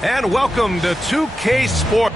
And welcome to 2K Sport.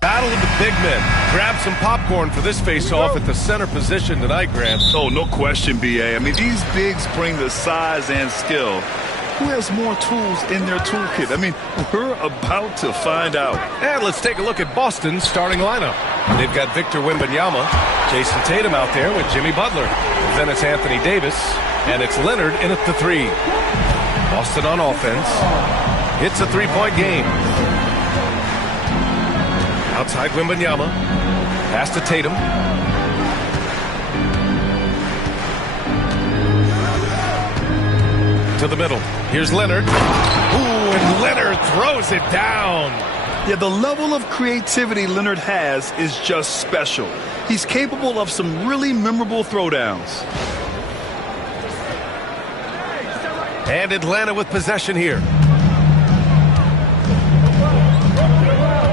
Battle of the big men. Grab some popcorn for this face-off at the center position tonight, Grant. Oh, no question, B.A. I mean, these bigs bring the size and skill. Who has more tools in their toolkit? I mean, we're about to find out. And let's take a look at Boston's starting lineup. They've got Victor Wembanyama, Jason Tatum out there with Jimmy Butler. Then it's Anthony Davis, and it's Leonard in at the three. Boston on offense. It's a three-point game. Outside Wembanyama. Pass to Tatum. To the middle. Here's Leonard. Ooh, and Leonard throws it down. Yeah, the level of creativity Leonard has is just special. He's capable of some really memorable throwdowns. And Atlanta with possession here.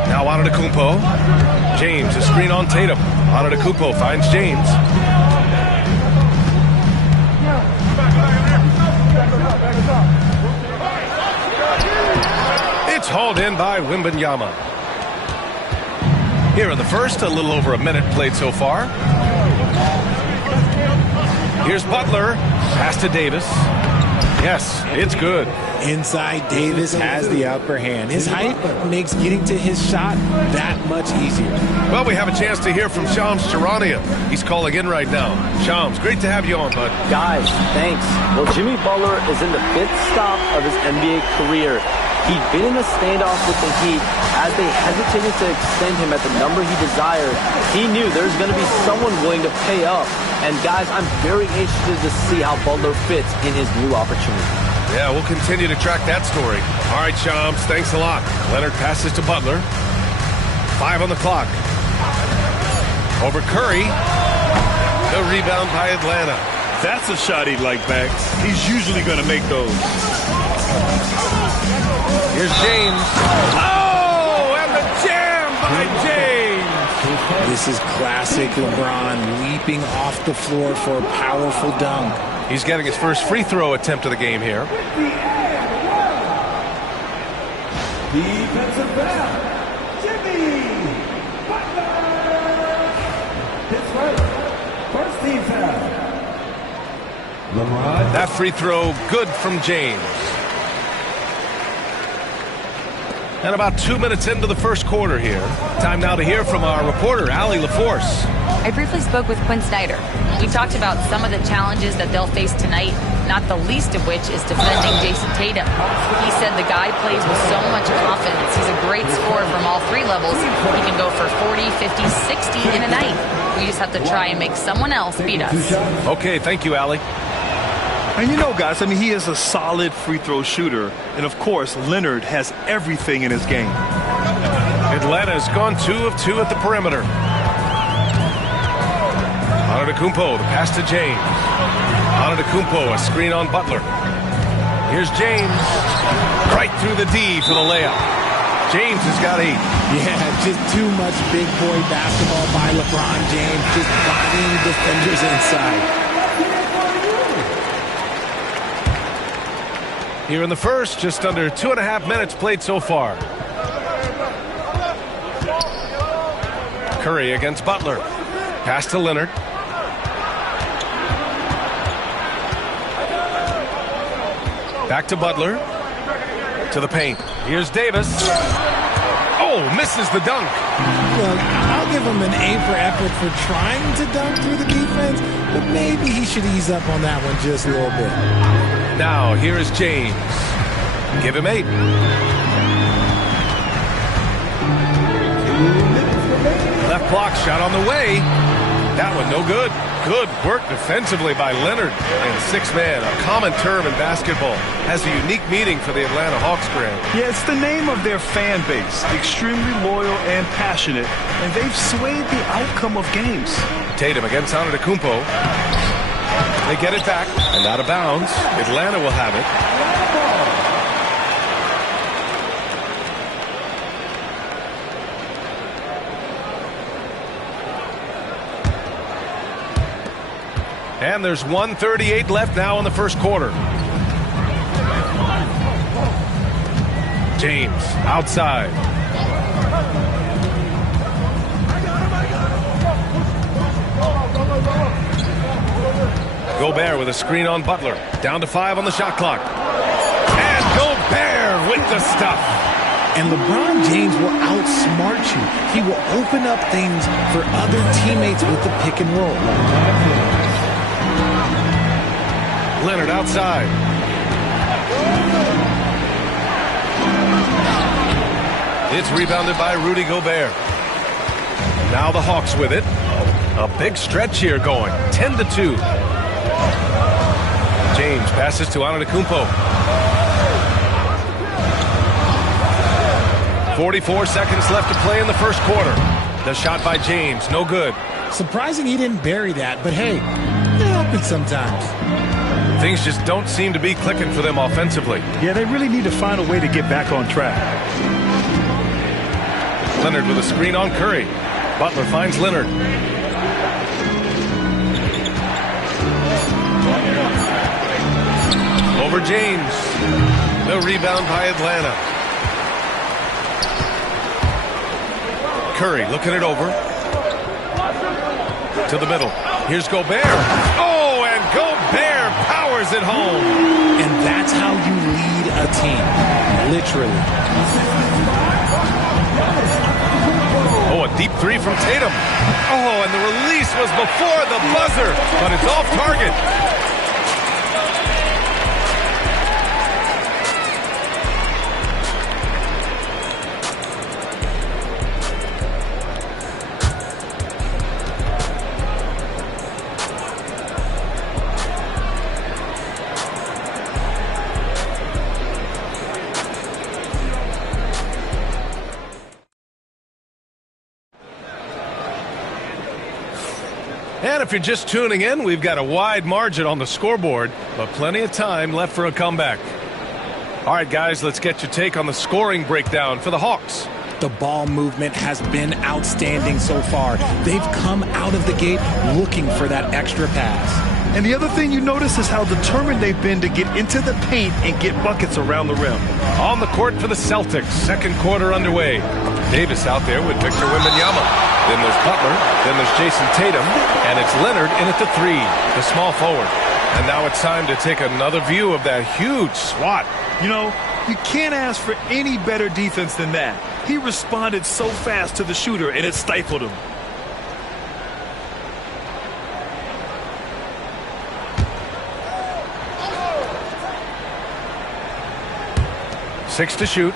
Now Antetokounmpo. James, a screen on Tatum. Antetokounmpo finds James. It's hauled in by Wembanyama. Here in the first, a little over a minute played so far. Here's Butler. Pass to Davis. Yes, it's good. Inside, Davis has the upper hand. His height makes getting to his shot that much easier. Well, we have a chance to hear from Shams Charania. He's calling in right now. Shams, great to have you on, bud. Guys, thanks. Well, Jimmy Butler is in the 5th stop of his NBA career. He'd been in a standoff with the Heat. As they hesitated to extend him at the number he desired, he knew there's going to be someone willing to pay up. And guys, I'm very interested to see how Butler fits in his new opportunity. Yeah, we'll continue to track that story. All right, Shams, thanks a lot. Leonard passes to Butler. 5 on the clock. Over Curry. The rebound by Atlanta. That's a shot he'd like back. He's usually going to make those. Here's James. Oh, and the jam by James. This is classic LeBron leaping off the floor for a powerful dunk. He's getting his first free throw attempt of the game here. Defensive foul, Jimmy Butler. His first team foul. That free throw good from James. And about 2 minutes into the first quarter here. Time now to hear from our reporter, Allie LaForce. I briefly spoke with Quinn Snyder. We talked about some of the challenges that they'll face tonight, not the least of which is defending Jason Tatum. He said the guy plays with so much confidence. He's a great scorer from all 3 levels. He can go for 40, 50, 60 in a night. We just have to try and make someone else beat us. Okay, thank you, Allie. And you know, guys, I mean, he is a solid free throw shooter. And, of course, Leonard has everything in his game. Atlanta has gone 2 of 2 at the perimeter. Antetokounmpo, the pass to James. Antetokounmpo, a screen on Butler. Here's James. Right through the D for the layup. James has got 8. Yeah, just too much big boy basketball by LeBron James, just bodying defenders inside. Here in the first, just under 2.5 minutes played so far. Curry against Butler. Pass to Leonard. Back to Butler. To the paint. Here's Davis. Oh, misses the dunk. Look, I'll give him an A for effort for trying to dunk through the defense, but maybe he should ease up on that one just a little bit. Now, here is James. Give him 8. Left block shot on the way. That one no good. Good work defensively by Leonard. And 6-man, a common term in basketball, has a unique meaning for the Atlanta Hawks, Graham. Yeah, it's the name of their fan base. Extremely loyal and passionate. And they've swayed the outcome of games. Tatum against Antetokounmpo. They get it back and out of bounds. Atlanta will have it. And there's 1:38 left now in the first quarter. James outside. Gobert with a screen on Butler. Down to 5 on the shot clock. And Gobert with the stuff. And LeBron James will outsmart you. He will open up things for other teammates with the pick and roll. Leonard outside. It's rebounded by Rudy Gobert. Now the Hawks with it. A big stretch here going. 10-2. James passes to Antetokounmpo. 44 seconds left to play in the first quarter. The shot by James, no good. Surprising he didn't bury that, but hey, it happens sometimes. Things just don't seem to be clicking for them offensively. Yeah, they really need to find a way to get back on track. Leonard with a screen on Curry. Butler finds Leonard. Over James. The rebound by Atlanta. Curry looking it over. To the middle. Here's Gobert. Oh, and Gobert powers it home. And that's how you lead a team. Literally. Oh, a deep three from Tatum. Oh, and the release was before the buzzer, but it's off target. And if you're just tuning in, we've got a wide margin on the scoreboard, but plenty of time left for a comeback. All right, guys, let's get your take on the scoring breakdown for the Hawks. The ball movement has been outstanding so far. They've come out of the gate looking for that extra pass. And the other thing you notice is how determined they've been to get into the paint and get buckets around the rim. On the court for the Celtics, second quarter underway. Davis out there with Victor Wembanyama. Then there's Butler, then there's Jason Tatum, and it's Leonard in at the three, the small forward. And now it's time to take another view of that huge swat. You know, you can't ask for any better defense than that. He responded so fast to the shooter, and it stifled him. Six to shoot.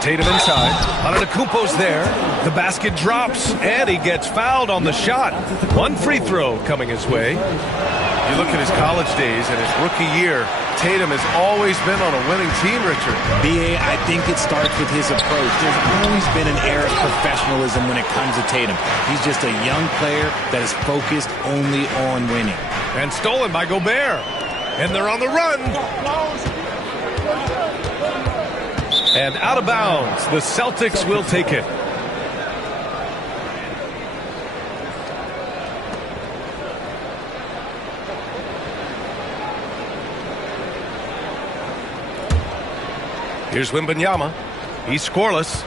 Tatum inside. Antetokounmpo's there. The basket drops, and he gets fouled on the shot. One free throw coming his way. You look at his college days and his rookie year, Tatum has always been on a winning team, Richard. B.A., I think it starts with his approach. There's always been an air of professionalism when it comes to Tatum. He's just a young player that is focused only on winning. And stolen by Gobert. And they're on the run. And out of bounds. The Celtics will take it. Here's Wembanyama. He's scoreless.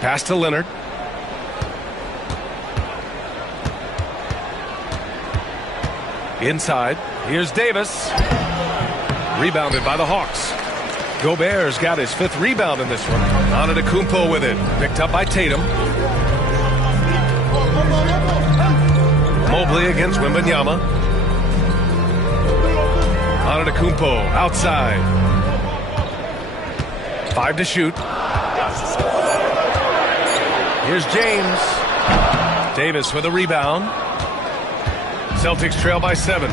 Pass to Leonard. Inside. Here's Davis. Rebounded by the Hawks. Gobert's got his fifth rebound in this one. Antetokounmpo with it. Picked up by Tatum. Mobley against Wembanyama. Antetokounmpo outside. 5 to shoot. Here's James. Davis with a rebound. Celtics trail by 7.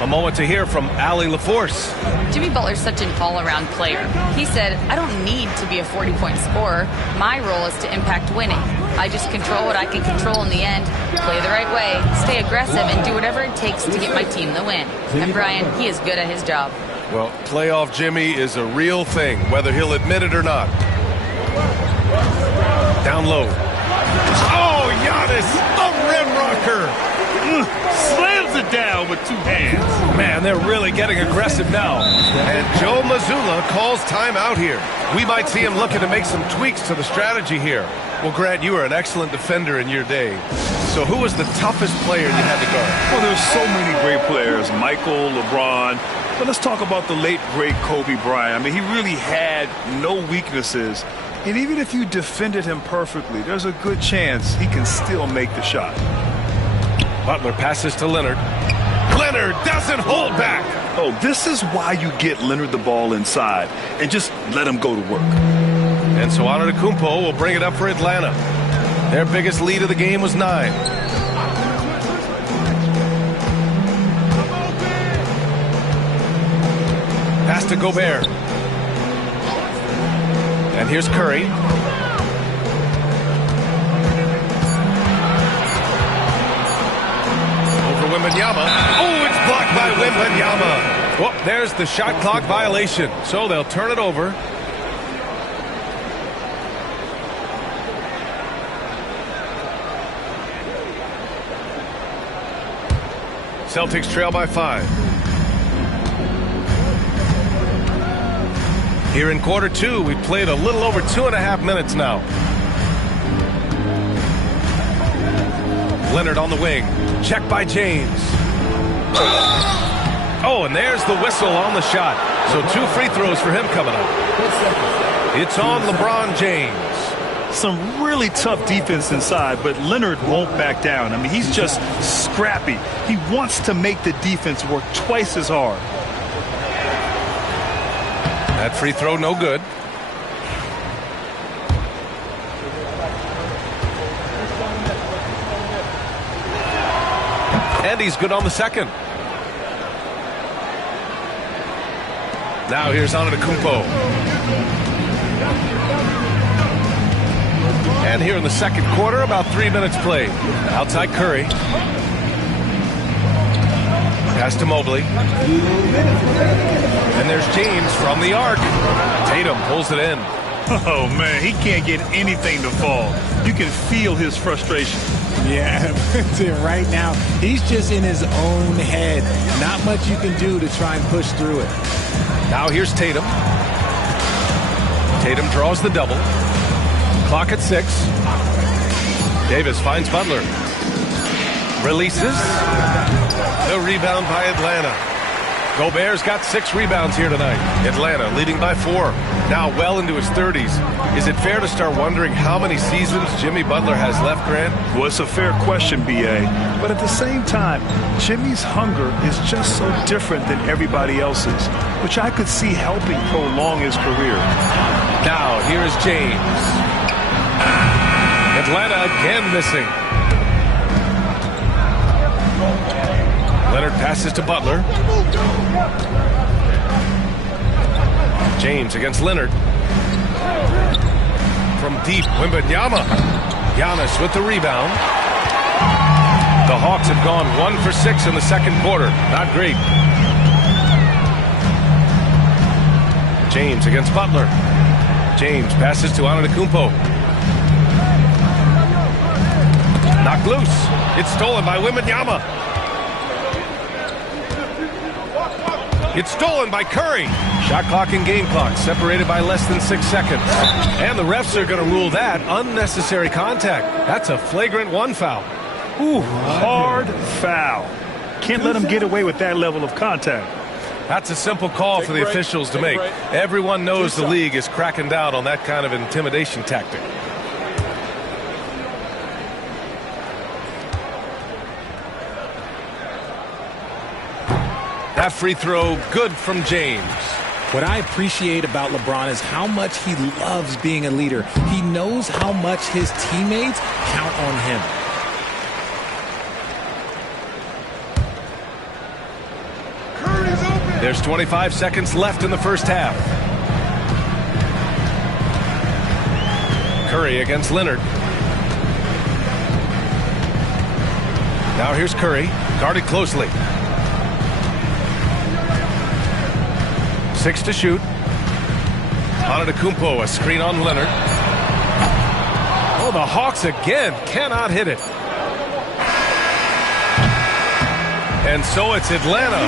A moment to hear from Allie LaForce. Jimmy Butler's such an all-around player. He said, I don't need to be a 40-point scorer. My role is to impact winning. I just control what I can control in the end, play the right way, stay aggressive, and do whatever it takes to get my team the win. And Brian, he is good at his job. Well, playoff Jimmy is a real thing, whether he'll admit it or not. Down low. Oh, Giannis, a rim rocker. Slams it down with 2 hands. Man, they're really getting aggressive now. And Joe Mazzulla calls timeout here. We might see him looking to make some tweaks to the strategy here. Well, Grant, you were an excellent defender in your day. So who was the toughest player you had to guard? Well, there's so many great players. Michael, LeBron. But let's talk about the late, great Kobe Bryant. I mean, he really had no weaknesses. And even if you defended him perfectly, there's a good chance he can still make the shot. Butler passes to Leonard. Leonard doesn't hold back. Oh, this is why you get Leonard the ball inside and just let him go to work. And so Antetokounmpo will bring it up for Atlanta. Their biggest lead of the game was 9. Pass to Gobert. And here's Curry. Over Wembanyama. Oh, it's blocked by Wembanyama. Well, there's the shot clock violation. So they'll turn it over. Celtics trail by 5. Here in quarter 2, we've played a little over 2.5 minutes now. Leonard on the wing. Check by James. Oh, and there's the whistle on the shot. So 2 free throws for him coming up. It's on LeBron James. Some really tough defense inside, but Leonard won't back down. I mean, he's just scrappy. He wants to make the defense work twice as hard. That free throw no good. And he's good on the second. Now here's Antetokounmpo. And here in the second quarter, about 3 minutes played. Outside Curry. Pass to Mobley. And there's James from the arc. Tatum pulls it in. Oh, man, he can't get anything to fall. You can feel his frustration. Yeah, right now, he's just in his own head. Not much you can do to try and push through it. Now here's Tatum. Tatum draws the double. Clock at 6. Davis finds Butler. Releases. The rebound by Atlanta. Gobert's got 6 rebounds here tonight. Atlanta leading by 4. Now well into his 30s. Is it fair to start wondering how many seasons Jimmy Butler has left, Grant? Well, it's a fair question, B.A. But at the same time, Jimmy's hunger is just so different than everybody else's, which I could see helping prolong his career. Now, here is James. Atlanta again missing. Leonard passes to Butler. James against Leonard. From deep, Wembanyama. Giannis with the rebound. The Hawks have gone 1 for 6 in the second quarter. Not great. James against Butler. James passes to Antetokounmpo. Knocked loose. It's stolen by Wembanyama. It's stolen by Curry. Shot clock and game clock separated by less than 6 seconds. And the refs are going to rule that unnecessary contact. That's a flagrant 1 foul. Ooh, hard foul. Can't let him get away with that level of contact. That's a simple call for the officials to make. Everyone knows the league is cracking down on that kind of intimidation tactic. That free throw, good from James. What I appreciate about LeBron is how much he loves being a leader. He knows how much his teammates count on him. There's 25 seconds left in the first half. Curry against Leonard. Now here's Curry, guarded closely. 6 to shoot. Antetokounmpo, a screen on Leonard. Oh, the Hawks again cannot hit it. And so it's Atlanta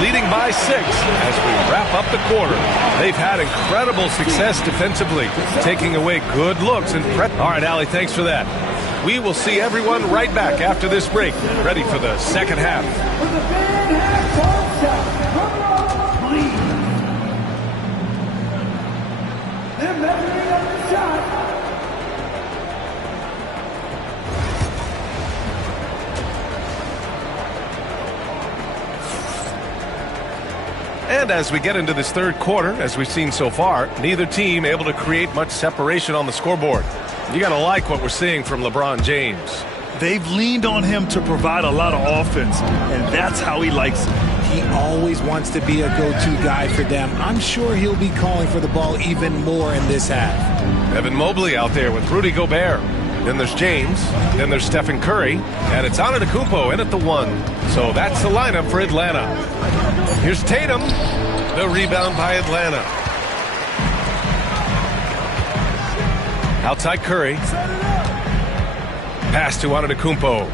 leading by 6 as we wrap up the quarter. They've had incredible success defensively, taking away good looks and all right, Allie, thanks for that. We will see everyone right back after this break, ready for the second half. They're measuring up the shot. And as we get into this third quarter, as we've seen so far, neither team able to create much separation on the scoreboard. You got to like what we're seeing from LeBron James. They've leaned on him to provide a lot of offense, and that's how he likes it. He always wants to be a go-to guy for them. I'm sure he'll be calling for the ball even more in this half. Evan Mobley out there with Rudy Gobert. Then there's James. Then there's Stephen Curry. And it's Antetokounmpo in at the 1. So that's the lineup for Atlanta. Here's Tatum. The rebound by Atlanta. Outside Curry. Pass to Antetokounmpo.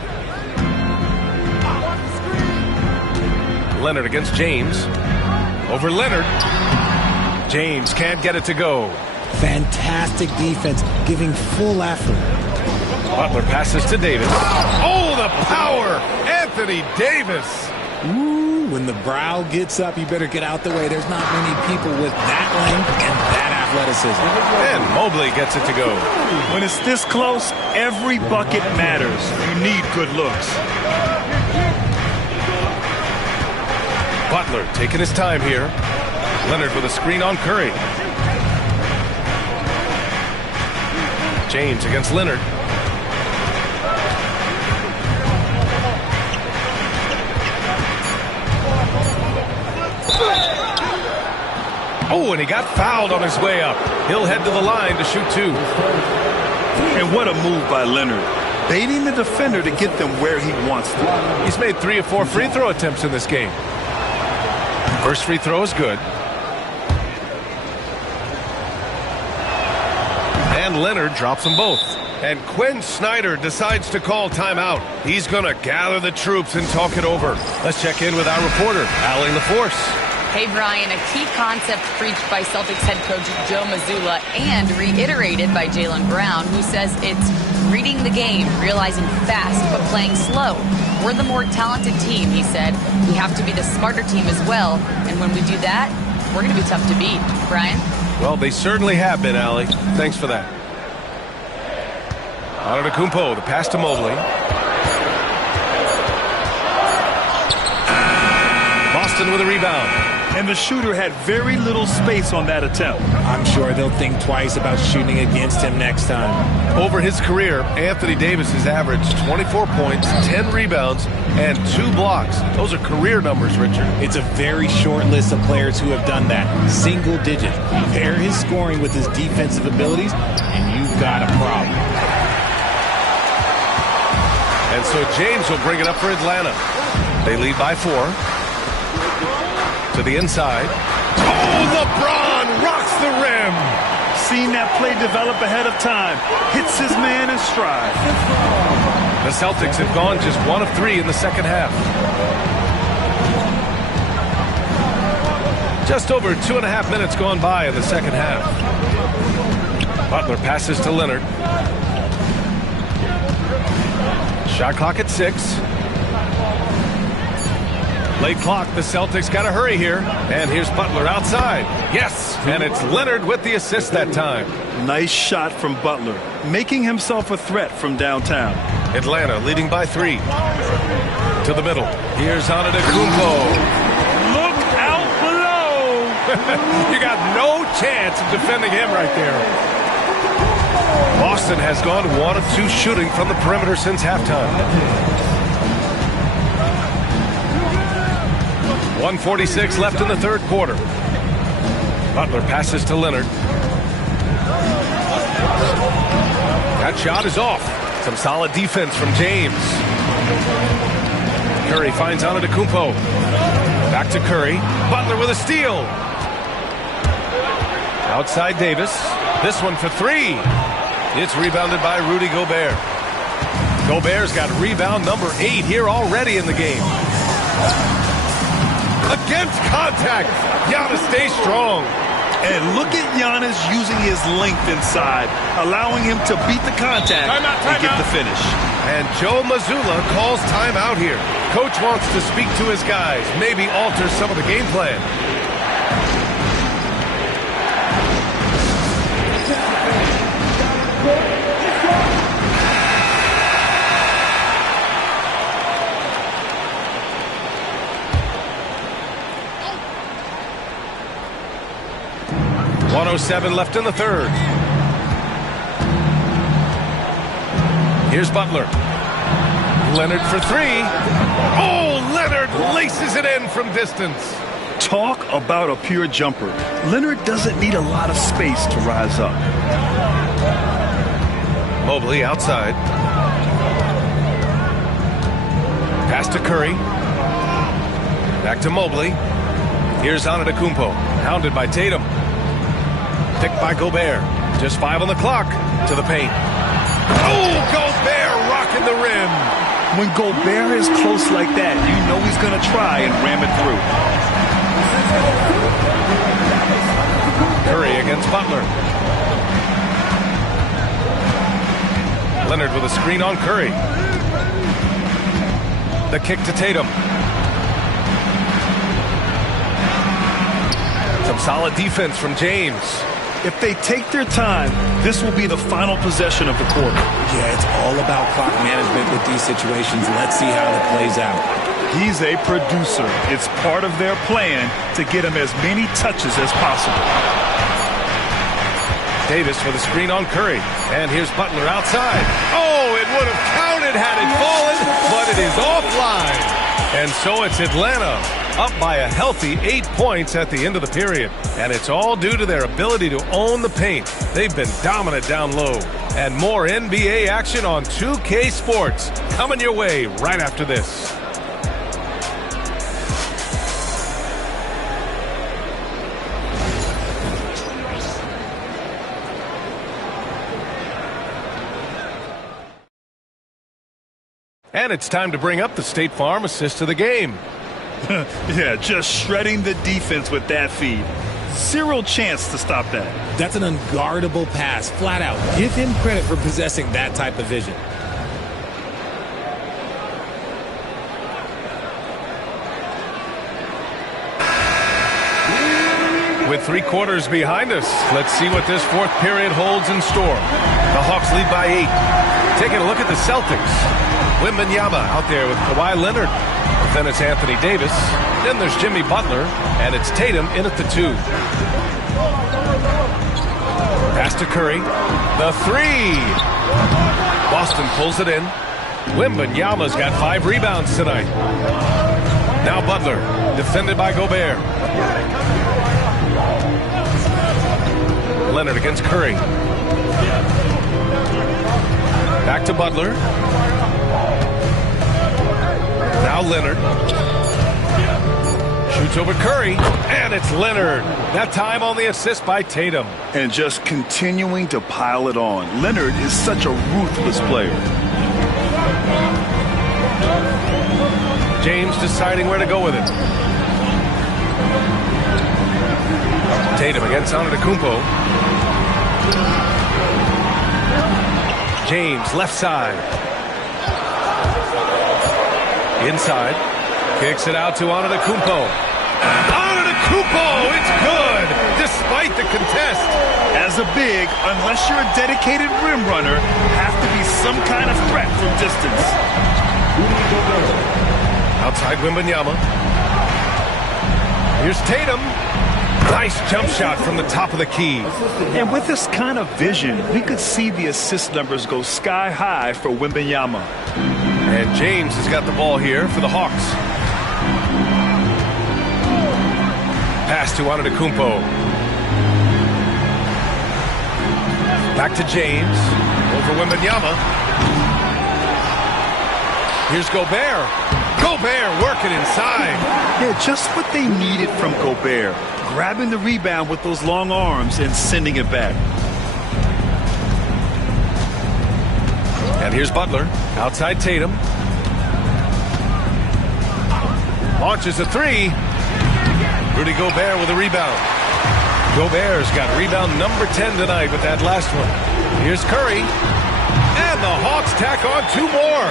Leonard against James. Over Leonard. James can't get it to go. Fantastic defense, giving full effort. Butler passes to Davis. Oh, the power! Anthony Davis. Ooh, when the brow gets up, you better get out the way. There's not many people with that length and that athleticism. And Mobley gets it to go. When it's this close, every bucket matters. You need good looks. Butler taking his time here. Leonard with a screen on Curry. James against Leonard. Oh, and he got fouled on his way up. He'll head to the line to shoot 2. And what a move by Leonard. Baiting the defender to get them where he wants them. He's made 3 or 4 free throw attempts in this game. First free throw is good. And Leonard drops them both. And Quinn Snyder decides to call timeout. He's going to gather the troops and talk it over. Let's check in with our reporter, Allie LaForce. Hey, Brian, a key concept preached by Celtics head coach Joe Mazzulla and reiterated by Jaylen Brown, who says it's reading the game, realizing fast, but playing slow. We're the more talented team, he said. We have to be the smarter team as well. And when we do that, we're going to be tough to beat. Brian? Well, they certainly have been, Allie. Thanks for that. Antetokounmpo, the pass to Mobley. Boston with a rebound. And the shooter had very little space on that attempt. I'm sure they'll think twice about shooting against him next time. Over his career, Anthony Davis has averaged 24 points, 10 rebounds, and 2 blocks. Those are career numbers, Richard. It's a very short list of players who have done that. Single digit. Pair his scoring with his defensive abilities, and you've got a problem. And so James will bring it up for Atlanta. They lead by 4. To the inside. Oh, LeBron rocks the rim. Seen that play develop ahead of time. Hits his man in stride. The Celtics have gone just 1 of 3 in the second half. Just over 2.5 minutes gone by in the second half. Butler passes to Leonard. Shot clock at 6. Late clock, the Celtics got to hurry here. And here's Butler outside. Yes, and it's Leonard with the assist that time. Nice shot from Butler, making himself a threat from downtown. Atlanta leading by 3. To the middle. Here's Antetokounmpo. Look out below! You got no chance of defending him right there. Boston has gone 1 of 2 shooting from the perimeter since halftime. 1:46 left in the third quarter. Butler passes to Leonard. That shot is off. Some solid defense from James. Curry finds Antetokounmpo. Back to Curry. Butler with a steal. Outside Davis. This one for 3. It's rebounded by Rudy Gobert. Gobert's got rebound number 8 here already in the game. Against contact. Giannis stays strong. And look at Giannis using his length inside, allowing him to beat the contact and get the finish. And Joe Mazzulla calls timeout here. Coach wants to speak to his guys, maybe alter some of the game plan. .107 left in the third. Here's Butler. Leonard for three. Oh, Leonard laces it in from distance. Talk about a pure jumper. Leonard doesn't need a lot of space to rise up. Mobley outside. Pass to Curry. Back to Mobley. Here's Antetokounmpo, hounded by Tatum. Picked by Gobert. Just 5 on the clock. To the paint. Oh, Gobert rocking the rim. When Gobert is close like that, you know he's going to try and ram it through. Curry against Butler. Leonard with a screen on Curry. The kick to Tatum. Some solid defense from James. If they take their time, this will be the final possession of the quarter. Yeah, it's all about clock management with these situations. Let's see how it plays out. He's a producer. It's part of their plan to get him as many touches as possible. Davis with a screen on Curry. And here's Butler outside. Oh, it would have counted had it fallen, but it is offline. And so it's Atlanta up by a healthy 8 points at the end of the period. And it's all due to their ability to own the paint. They've been dominant down low. And more NBA action on 2K Sports coming your way right after this. And it's time to bring up the State Farm assist of the game. Yeah, just shredding the defense with that feed. Zero chance to stop that. That's an unguardable pass, flat out. Give him credit for possessing that type of vision. With 3 quarters behind us, let's see what this fourth period holds in store. The Hawks lead by 8. Taking a look at the Celtics. Wembanyama out there with Kawhi Leonard. Then it's Anthony Davis. Then there's Jimmy Butler. And it's Tatum in at the 2. Pass to Curry. The 3. Boston pulls it in. Wembanyama's got 5 rebounds tonight. Now Butler, defended by Gobert. Leonard against Curry. Back to Butler. Now Leonard. Shoots over Curry. And it's Leonard. That time on the assist by Tatum. And just continuing to pile it on. Leonard is such a ruthless player. James deciding where to go with it. Tatum against Antetokounmpo. James left side. Inside. Kicks it out to Antetokounmpo. Antetokounmpo, it's good, despite the contest. As a big, unless you're a dedicated rim runner, have to be some kind of threat from distance. Outside Wembanyama. Here's Tatum. Nice jump shot from the top of the key. And with this kind of vision, we could see the assist numbers go sky high for Wembanyama. And James has got the ball here for the Hawks. Pass to Antetokounmpo. Back to James. Over Wembanyama. Here's Gobert. Gobert working inside. Yeah, just what they needed from Gobert. Grabbing the rebound with those long arms and sending it back. And here's Butler. Outside Tatum. Launches a 3. Rudy Gobert with a rebound. Gobert's got rebound number 10 tonight with that last one. Here's Curry. And the Hawks tack on 2 more.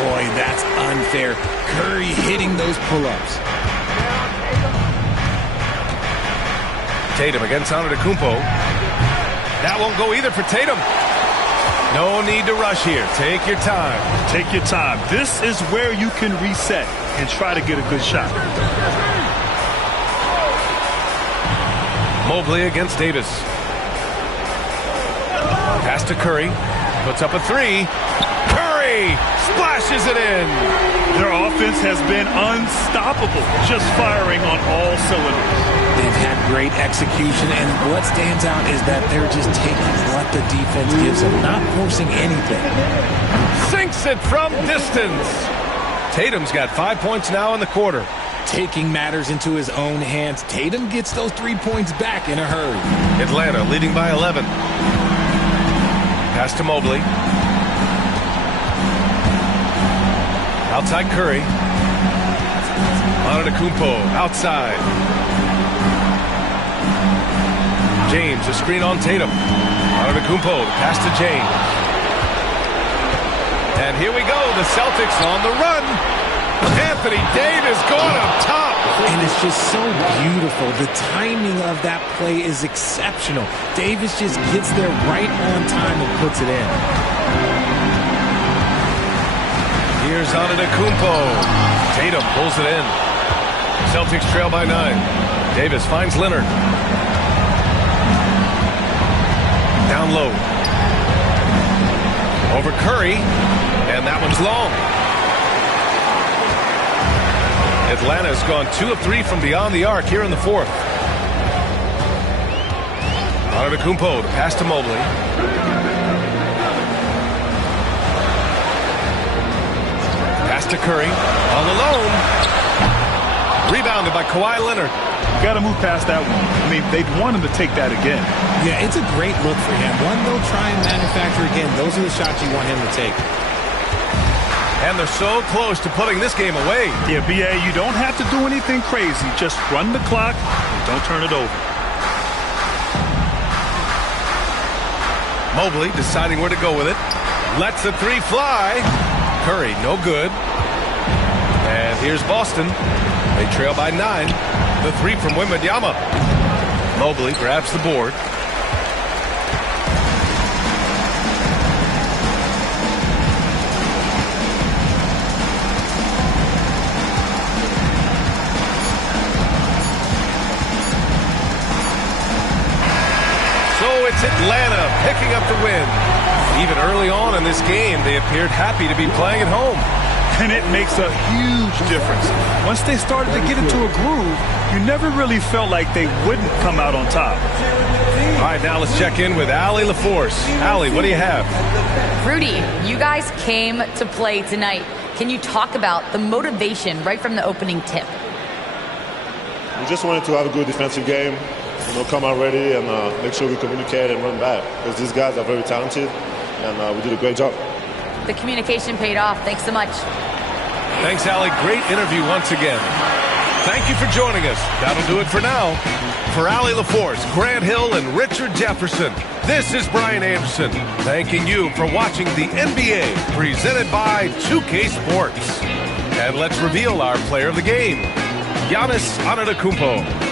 Boy, that's unfair. Curry hitting those pull-ups. Tatum against Antetokounmpo. That won't go either for Tatum. No need to rush here. Take your time. Take your time. This is where you can reset and try to get a good shot. Mobley against Davis. Pass to Curry. puts up a three. Curry splashes it in. Their offense has been unstoppable, just firing on all cylinders. They've had great execution, and what stands out is that they're just taking what the defense gives them, not forcing anything. Sinks it from distance. Tatum's got 5 points now in the quarter. Taking matters into his own hands. Tatum gets those 3 points back in a hurry. Atlanta leading by 11. Pass to Mobley. Outside Curry. Antetokounmpo outside. James, a screen on Tatum. Antetokounmpo, pass to James. And here we go, the Celtics on the run. Anthony Davis going up top. And it's just so beautiful. The timing of that play is exceptional. Davis just gets there right on time and puts it in. Here's Antetokounmpo. Tatum pulls it in. Celtics trail by 9. Davis finds Leonard. Down low. Over Curry. And that one's long. Atlanta's gone 2 of 3 from beyond the arc here in the fourth. Antetokounmpo, the pass to Mobley. Pass to Curry. All alone. Rebounded by Kawhi Leonard. You got to move past that one. I mean, they'd want him to take that again. Yeah, it's a great look for him. One they'll try and manufacture again. Those are the shots you want him to take. And they're so close to putting this game away. Yeah, B.A., you don't have to do anything crazy. Just run the clock and don't turn it over. Mobley deciding where to go with it. Lets the three fly. Curry, no good. And here's Boston. They trail by 9. The three from Wembanyama. Mobley grabs the board. So it's Atlanta picking up the win. Even early on in this game, they appeared happy to be playing at home. And it makes a huge difference. Once they started to get into a groove, you never really felt like they wouldn't come out on top. All right, now let's check in with Allie LaForce. Allie, what do you have? Rudy, you guys came to play tonight. Can you talk about the motivation right from the opening tip? We just wanted to have a good defensive game, come out ready and make sure we communicate and run back. Because these guys are very talented, and we did a great job. The communication paid off. Thanks so much. Thanks, Allie. Great interview once again. Thank you for joining us. That'll do it for now. For Allie LaForce, Grant Hill, and Richard Jefferson, this is Brian Anderson, thanking you for watching the NBA presented by 2K Sports. And let's reveal our player of the game, Giannis Antetokounmpo.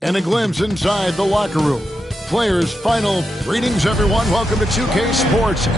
And a glimpse inside the locker room. Players' final greetings, everyone. Welcome to 2K Sports.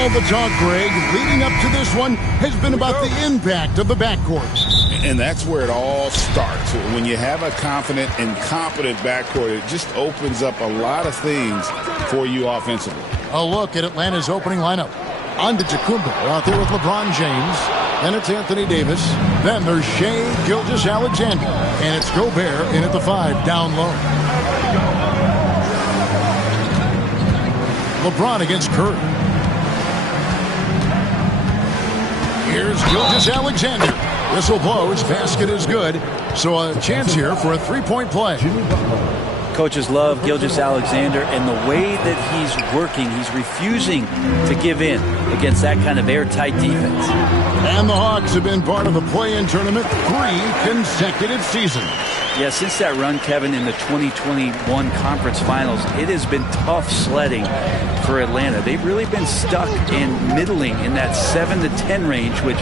All the talk, Greg, leading up to this one has been about the impact of the backcourt. And that's where it all starts. When you have a confident and competent backcourt, it just opens up a lot of things for you offensively. A look at Atlanta's opening lineup. Antetokounmpo out there with LeBron James. Then it's Anthony Davis. Then there's Shai Gilgeous-Alexander. And it's Gobert in at the 5 down low. LeBron against Curry. Here's Gilgeous-Alexander. Whistle blows. Basket is good. So a chance here for a three-point play. Coaches love Gilgeous-Alexander, and the way that he's working, he's refusing to give in against that kind of airtight defense. And the Hawks have been part of the play-in tournament 3 consecutive seasons. Yeah, since that run, Kevin, in the 2021 Conference Finals, it has been tough sledding for Atlanta. They've really been stuck in middling in that 7 to 10 range, which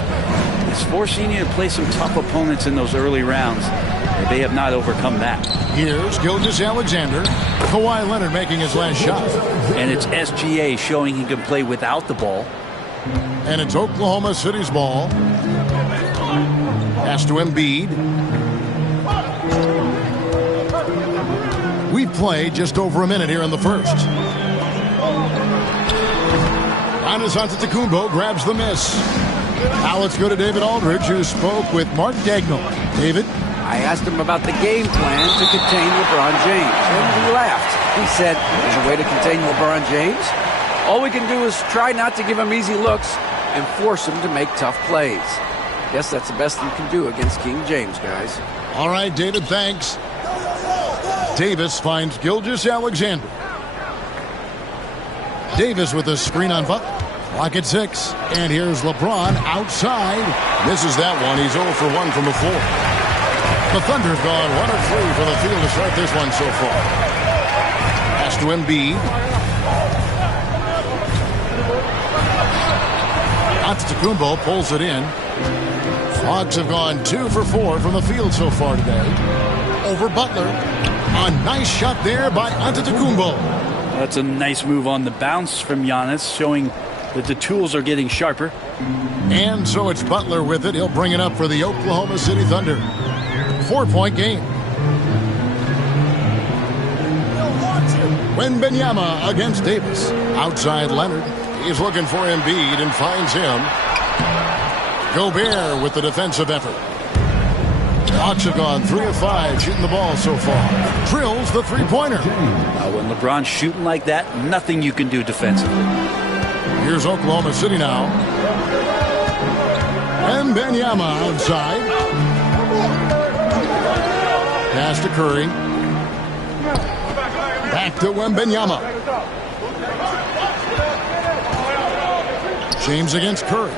is forcing you to play some tough opponents in those early rounds. They have not overcome that. Here's Gilgeous-Alexander. Kawhi Leonard making his last shot. And it's SGA showing he can play without the ball. And it's Oklahoma City's ball. Pass to Embiid. We've played just over a minute here in the first. Giannis Antetokounmpo grabs the miss. Now let's go to David Aldridge, who spoke with Mark Dagnall. David? I asked him about the game plan to contain LeBron James, and he laughed. He said, there's a way to contain LeBron James. All we can do is try not to give him easy looks and force him to make tough plays. Guess that's the best you can do against King James, guys. All right, David, thanks. Davis finds Gilgeous-Alexander. Davis with a screen on Butler. Clock at 6. And here's LeBron outside. Misses that one. He's 0 for 1 from the floor. The Thunder have gone 1 of 3 from the field to start this one so far. Pass to Embiid. Antetokounmpo pulls it in. Hawks have gone 2 for 4 from the field so far today. Over Butler. A nice shot there by Antetokounmpo. That's a nice move on the bounce from Giannis, showing that the tools are getting sharper. And so it's Butler with it. He'll bring it up for the Oklahoma City Thunder. 4-point game. Wembanyama against Davis. Outside Leonard. He's looking for Embiid and finds him. Gobert with the defensive effort. Hawks have gone 3 of 5 shooting the ball so far. Drills the three-pointer. When LeBron's shooting like that, nothing you can do defensively. Here's Oklahoma City now. Wembanyama outside. Pass to Curry. Back to Wembanyama. James against Curry.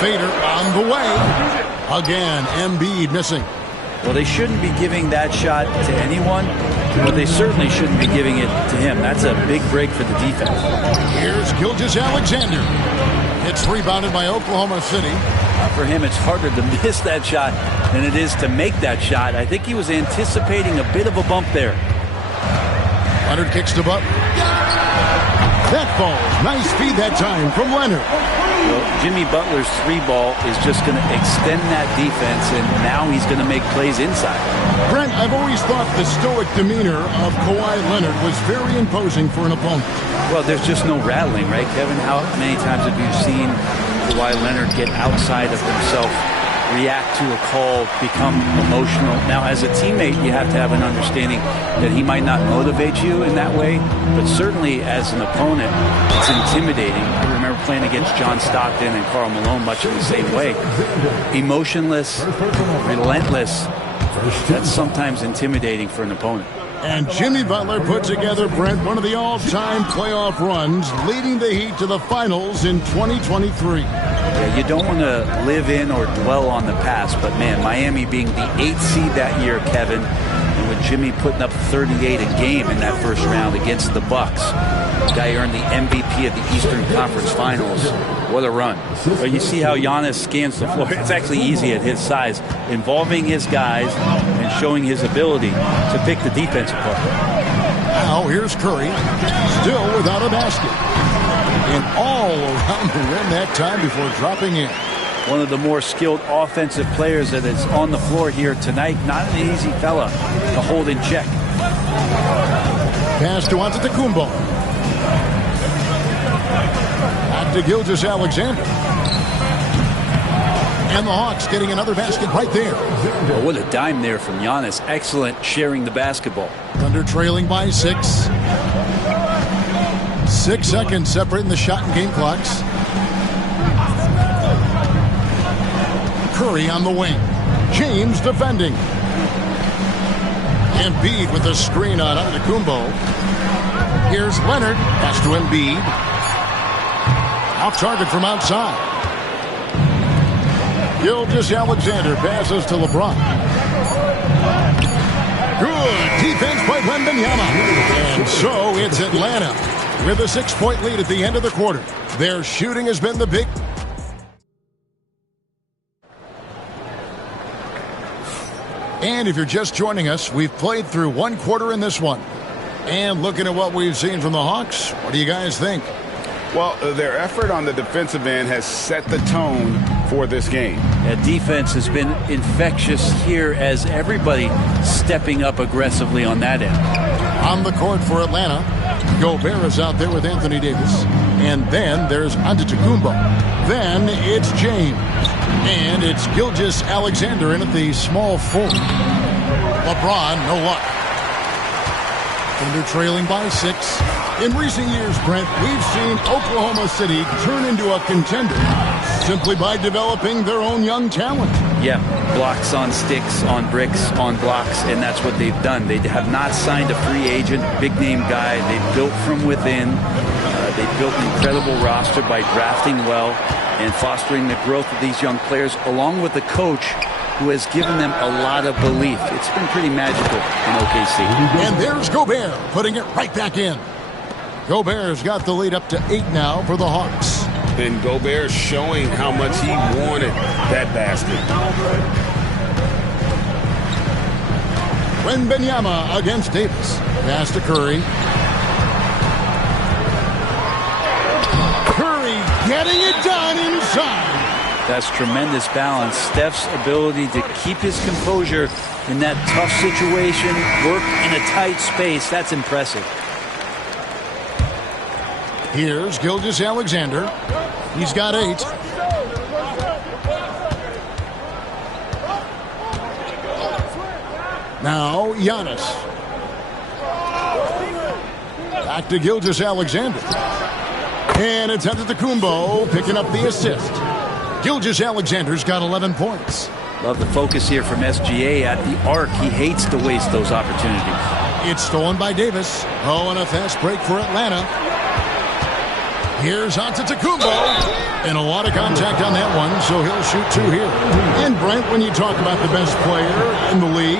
Fader on the way. Again, Embiid missing. Well, they shouldn't be giving that shot to anyone, but they certainly shouldn't be giving it to him. That's a big break for the defense. Here's Gilgeous-Alexander. It's rebounded by Oklahoma City. For him, it's harder to miss that shot than it is to make that shot. I think he was anticipating a bit of a bump there. Leonard kicks to Butler. That falls. Nice feed that time from Leonard. Well, Jimmy Butler's 3-ball is just going to extend that defense, and now he's going to make plays inside. Brent, I've always thought the stoic demeanor of Kawhi Leonard was very imposing for an opponent. Well, there's just no rattling, right, Kevin? How many times have you seen Kawhi Leonard get outside of himself, react to a call, become emotional? Now, as a teammate, you have to have an understanding that he might not motivate you in that way, but certainly as an opponent, it's intimidating. I remember playing against John Stockton and Karl Malone much in the same way. Emotionless, relentless, that's sometimes intimidating for an opponent. And Jimmy Butler put together, Brent, one of the all-time playoff runs, leading the Heat to the finals in 2023. Yeah, you don't want to live in or dwell on the past, but man, Miami being the 8th seed that year, Kevin, and with Jimmy putting up 38 a game in that first round against the Bucks. The guy earned the MVP of the Eastern Conference Finals. What a run. But you see how Giannis scans the floor. It's actually easy at his size, involving his guys and showing his ability to pick the defense apart. Now here's Curry, still without a basket. And all around the rim that time before dropping in. One of the more skilled offensive players that is on the floor here tonight. Not an easy fella to hold in check. Pass to Antetokounmpo. Back to Gilgeous-Alexander. And the Hawks getting another basket right there. Oh, what a dime there from Giannis. Excellent sharing the basketball. Thunder trailing by 6. 6 seconds separating the shot and game clocks. Curry on the wing. James defending. Embiid with a screen on Antetokounmpo. Here's Leonard. Pass to Embiid. Off target from outside. Gilgeous-Alexander passes to LeBron. Good defense by Wembanyama. And so it's Atlanta with a 6-point lead at the end of the quarter. Their shooting has been the big... And if you're just joining us, we've played through one quarter in this one. And looking at what we've seen from the Hawks, what do you guys think? Well, their effort on the defensive end has set the tone for this game. Yeah, defense has been infectious here as everybody stepping up aggressively on that end. On the court for Atlanta, Gobert is out there with Anthony Davis. And then there's Antetokounmpo. Then it's James. And it's Gilgeous-Alexander in at the small forward. LeBron, no luck. Thunder trailing by 6. In recent years, Brent, we've seen Oklahoma City turn into a contender simply by developing their own young talent. Yeah, blocks on sticks, on bricks, on blocks, and that's what they've done. They have not signed a free agent, big-name guy. They've built from within. They've built an incredible roster by drafting well and fostering the growth of these young players, along with the coach who has given them a lot of belief. It's been pretty magical in OKC. And there's Gobert putting it right back in. Gobert's got the lead up to 8 now for the Hawks. And Gobert showing how much he wanted that basket. Wembanyama against Davis. Pass to Curry. Curry getting it done inside. That's tremendous balance. Steph's ability to keep his composure in that tough situation, work in a tight space, that's impressive. Here's Gilgeous-Alexander. He's got 8. Now Giannis. Back to Gilgeous-Alexander. And it's Antetokounmpo picking up the assist. Gilgeous-Alexander's got 11 points. Love the focus here from SGA at the arc. He hates to waste those opportunities. It's stolen by Davis. Oh, and a fast break for Atlanta. Here's Antetokounmpo. And a lot of contact on that one, so he'll shoot 2 here. And Brent, when you talk about the best player in the league,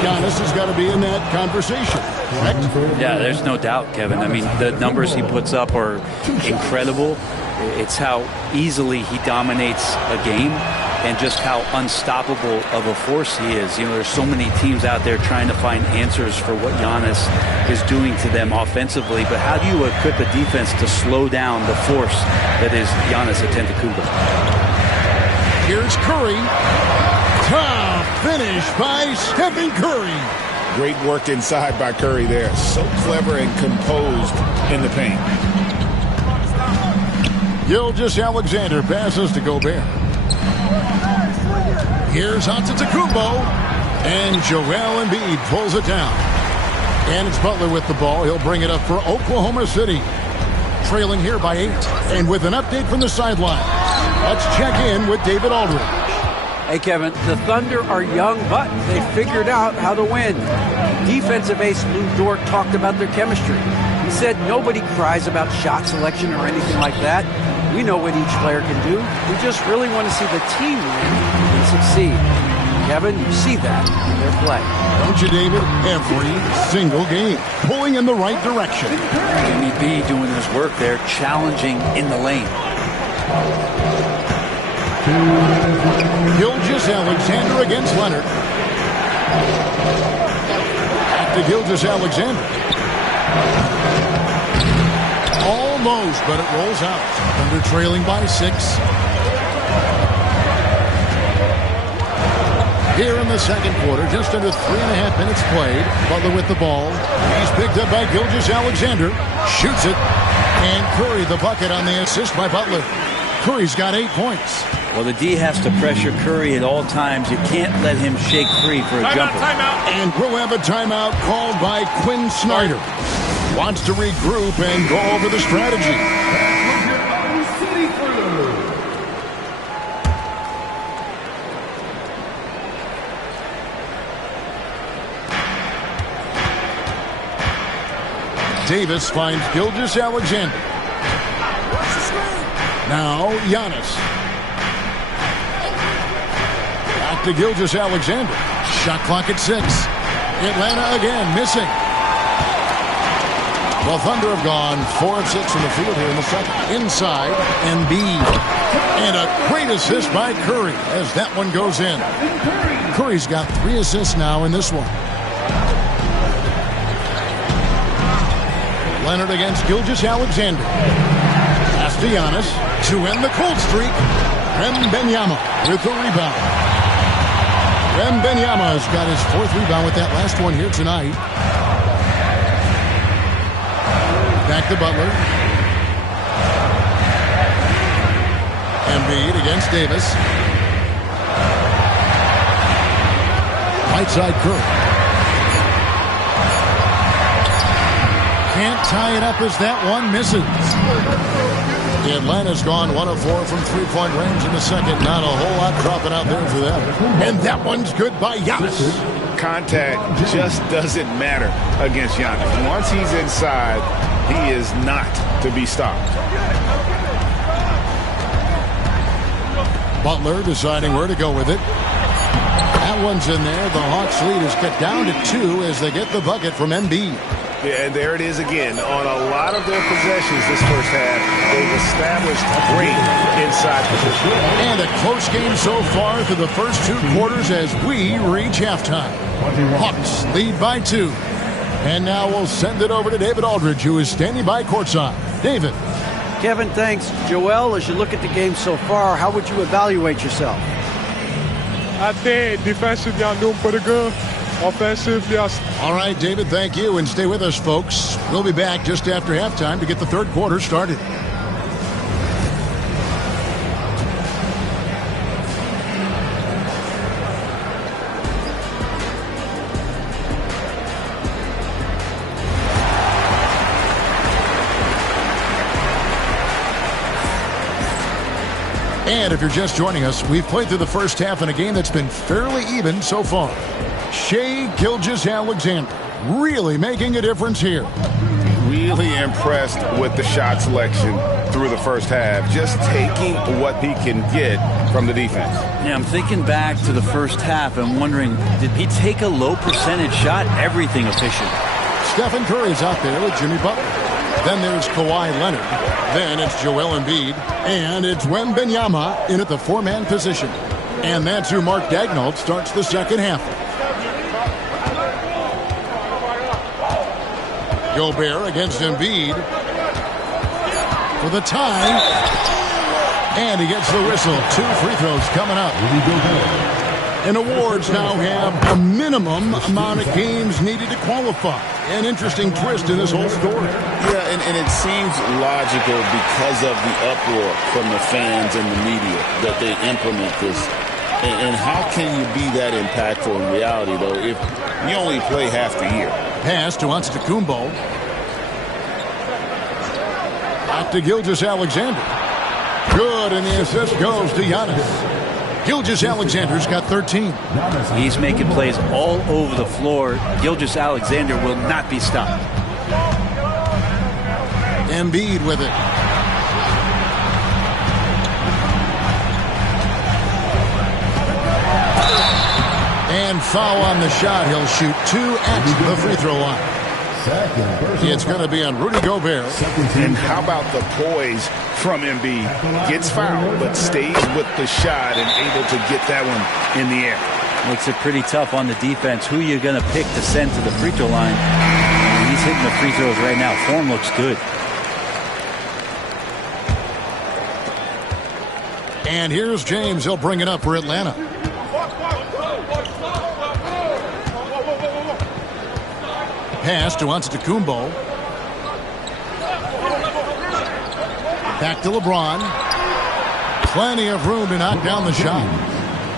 Giannis has got to be in that conversation, correct? Yeah, there's no doubt, Kevin. I mean, the numbers he puts up are incredible. It's how easily he dominates a game and just how unstoppable of a force he is. You know, there's so many teams out there trying to find answers for what Giannis is doing to them offensively, but how do you equip a defense to slow down the force that is Giannis Antetokounmpo? Here's Curry. Top finish by Stephen Curry. Great work inside by Curry there. So clever and composed in the paint. Gilgeous-Alexander passes to Gobert. Here's Antetokounmpo, and Joel Embiid pulls it down. And it's Butler with the ball. He'll bring it up for Oklahoma City. Trailing here by 8. And with an update from the sideline, let's check in with David Aldridge. Hey, Kevin, the Thunder are young, but they figured out how to win. Defensive ace Lou Dort talked about their chemistry. He said nobody cries about shot selection or anything like that. We know what each player can do. We just really want to see the team win and succeed. Kevin, you see that in their play. Don't you, David? Every single game. Pulling in the right direction. Jimmy B doing his work there, challenging in the lane. Gilgeous-Alexander against Leonard. Back to Gilgeous-Alexander. Almost, but it rolls out. Thunder trailing by 6. Here in the second quarter, just under 3.5 minutes played. Butler with the ball. He's picked up by Gilgeous-Alexander. Shoots it. And Curry the bucket on the assist by Butler. Curry's got 8 points. Well, the D has to pressure Curry at all times. You can't let him shake free for a jumper. And we'll have a timeout called by Quinn Snyder. Wants to regroup and go over the strategy. Davis finds Gilgeous-Alexander. Now Giannis. Back to Gilgeous-Alexander. Shot clock at 6. Atlanta again missing. The Thunder have gone 4 of 6 from the field here in the second. Inside, Embiid. And a great assist by Curry as that one goes in. Curry's got 3 assists now in this one. Leonard against Gilgeous-Alexander. Pass to Giannis to end the cold streak. Wembanyama with the rebound. Wembanyama has got his 4th rebound with that last one here tonight. Back to Butler. Embiid against Davis. Right side Curry. Can't tie it up as that one misses. Atlanta's gone 1 of 4 from 3-point range in the second. Not a whole lot dropping out there for them. And that one's good by Giannis. Contact just doesn't matter against Giannis. Once he's inside, he is not to be stopped. Butler deciding where to go with it. That one's in there. The Hawks lead is cut down to 2 as they get the bucket from Embiid. Yeah, and there it is again. On a lot of their possessions this first half, they've established great inside position. And a close game so far through the first 2 quarters as we reach halftime. Hawks lead by 2. And now we'll send it over to David Aldridge, who is standing by courtside. David. Kevin, thanks. Joel, as you look at the game so far, how would you evaluate yourself? I think defensively I'm doing pretty good. offensive, yes. All right, David, thank you. And stay with us, folks. We'll be back just after halftime to get the third quarter started. And if you're just joining us, we've played through the first half in a game that's been fairly even so far. Shai Gilgeous-Alexander really making a difference here. Really impressed with the shot selection through the first half. Just taking what he can get from the defense. Yeah, I'm thinking back to the first half and wondering, did he take a low percentage shot? Everything efficient. Stephen Curry's out there with Jimmy Butler. Then there's Kawhi Leonard. Then it's Joel Embiid. And it's Wembanyama in at the four-man position. And that's who Mark Daigneault starts the second half. Gobert against Embiid for the tie. And he gets the whistle. 2 free throws coming up. And awards now have a minimum amount of games needed to qualify. An interesting twist in this whole story. Yeah, and it seems logical because of the uproar from the fans and the media that they implement this. And how can you be that impactful in reality, though, if you only play half the year? Pass to Antetokounmpo. Back to Gilgeous-Alexander. Good, and the assist goes to Giannis. Gilgeous-Alexander's got 13. He's making plays all over the floor. Gilgeous-Alexander will not be stopped. Embiid with it. And foul on the shot. He'll shoot 2 at the free throw line. It's going to be on Rudy Gobert. And how about the poise from Embiid? Gets fouled, but stays with the shot and able to get that one in the air. Makes it pretty tough on the defense. Who you're going to pick to send to the free throw line? He's hitting the free throws right now. Form looks good. And here's James. He'll bring it up for Atlanta. Pass to Antetokounmpo. Back to LeBron. Plenty of room to knock down the shot.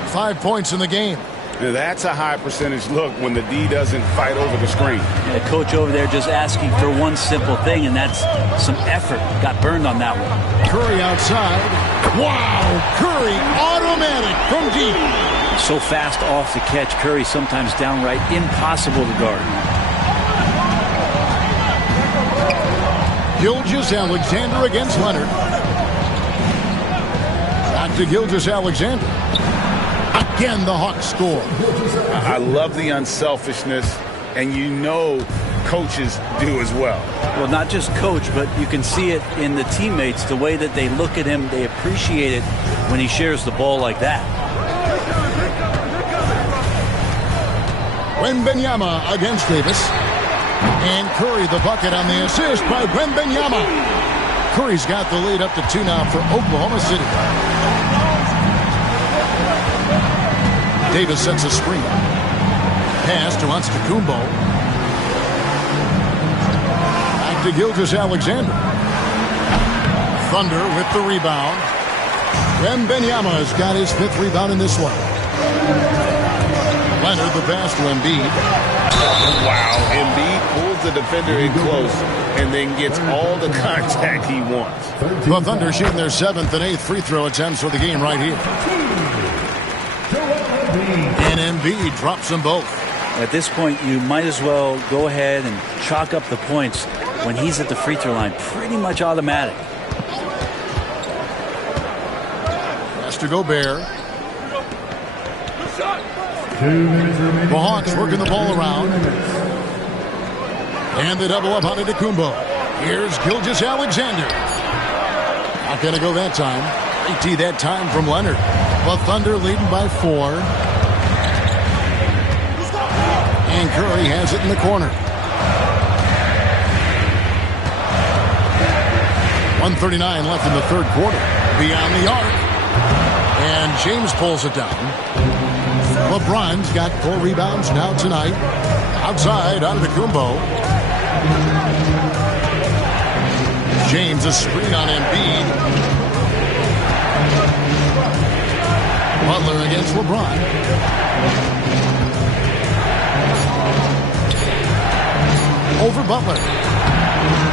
5 points in the game. Now that's a high percentage look when the D doesn't fight over the screen. The coach over there just asking for one simple thing, and that's some effort. Got burned on that one. Curry outside. Wow! Curry automatic from deep. So fast off the catch. Curry sometimes downright impossible to guard. Gilgeous-Alexander against Leonard. Back to Gilgeous-Alexander. Again, the Hawks score. I love the unselfishness, and you know coaches do as well. Well, not just coach, but you can see it in the teammates, the way that they look at him. They appreciate it when he shares the ball like that. Wembanyama against Davis. And Curry the bucket on the assist by Wembanyama. Curry's got the lead up to 2 now for Oklahoma City. Davis sets a screen. Pass to Antetokounmpo. Back to Gilgeous-Alexander. Thunder with the rebound. Wembanyama's got his 5th rebound in this one. Leonard the pass to Embiid. Wow, Embiid pulls the defender in close and then gets all the contact he wants. The Thunder shooting their 7th and 8th free throw attempts for the game right here. And Embiid drops them both. At this point, you might as well go ahead and chalk up the points when he's at the free throw line. Pretty much automatic. Pass to Gobert. The Hawks working the ball around. And they double up on Antetokounmpo. Here's Gilgeous-Alexander. Not going to go that time. 80 that time from Leonard. The Thunder leading by 4. And Curry has it in the corner. 1:39 left in the third quarter. Beyond the arc. And James pulls it down. LeBron's got 4 rebounds now tonight. Outside, Antetokounmpo. James, a screen on Embiid. Butler against LeBron. Over Butler.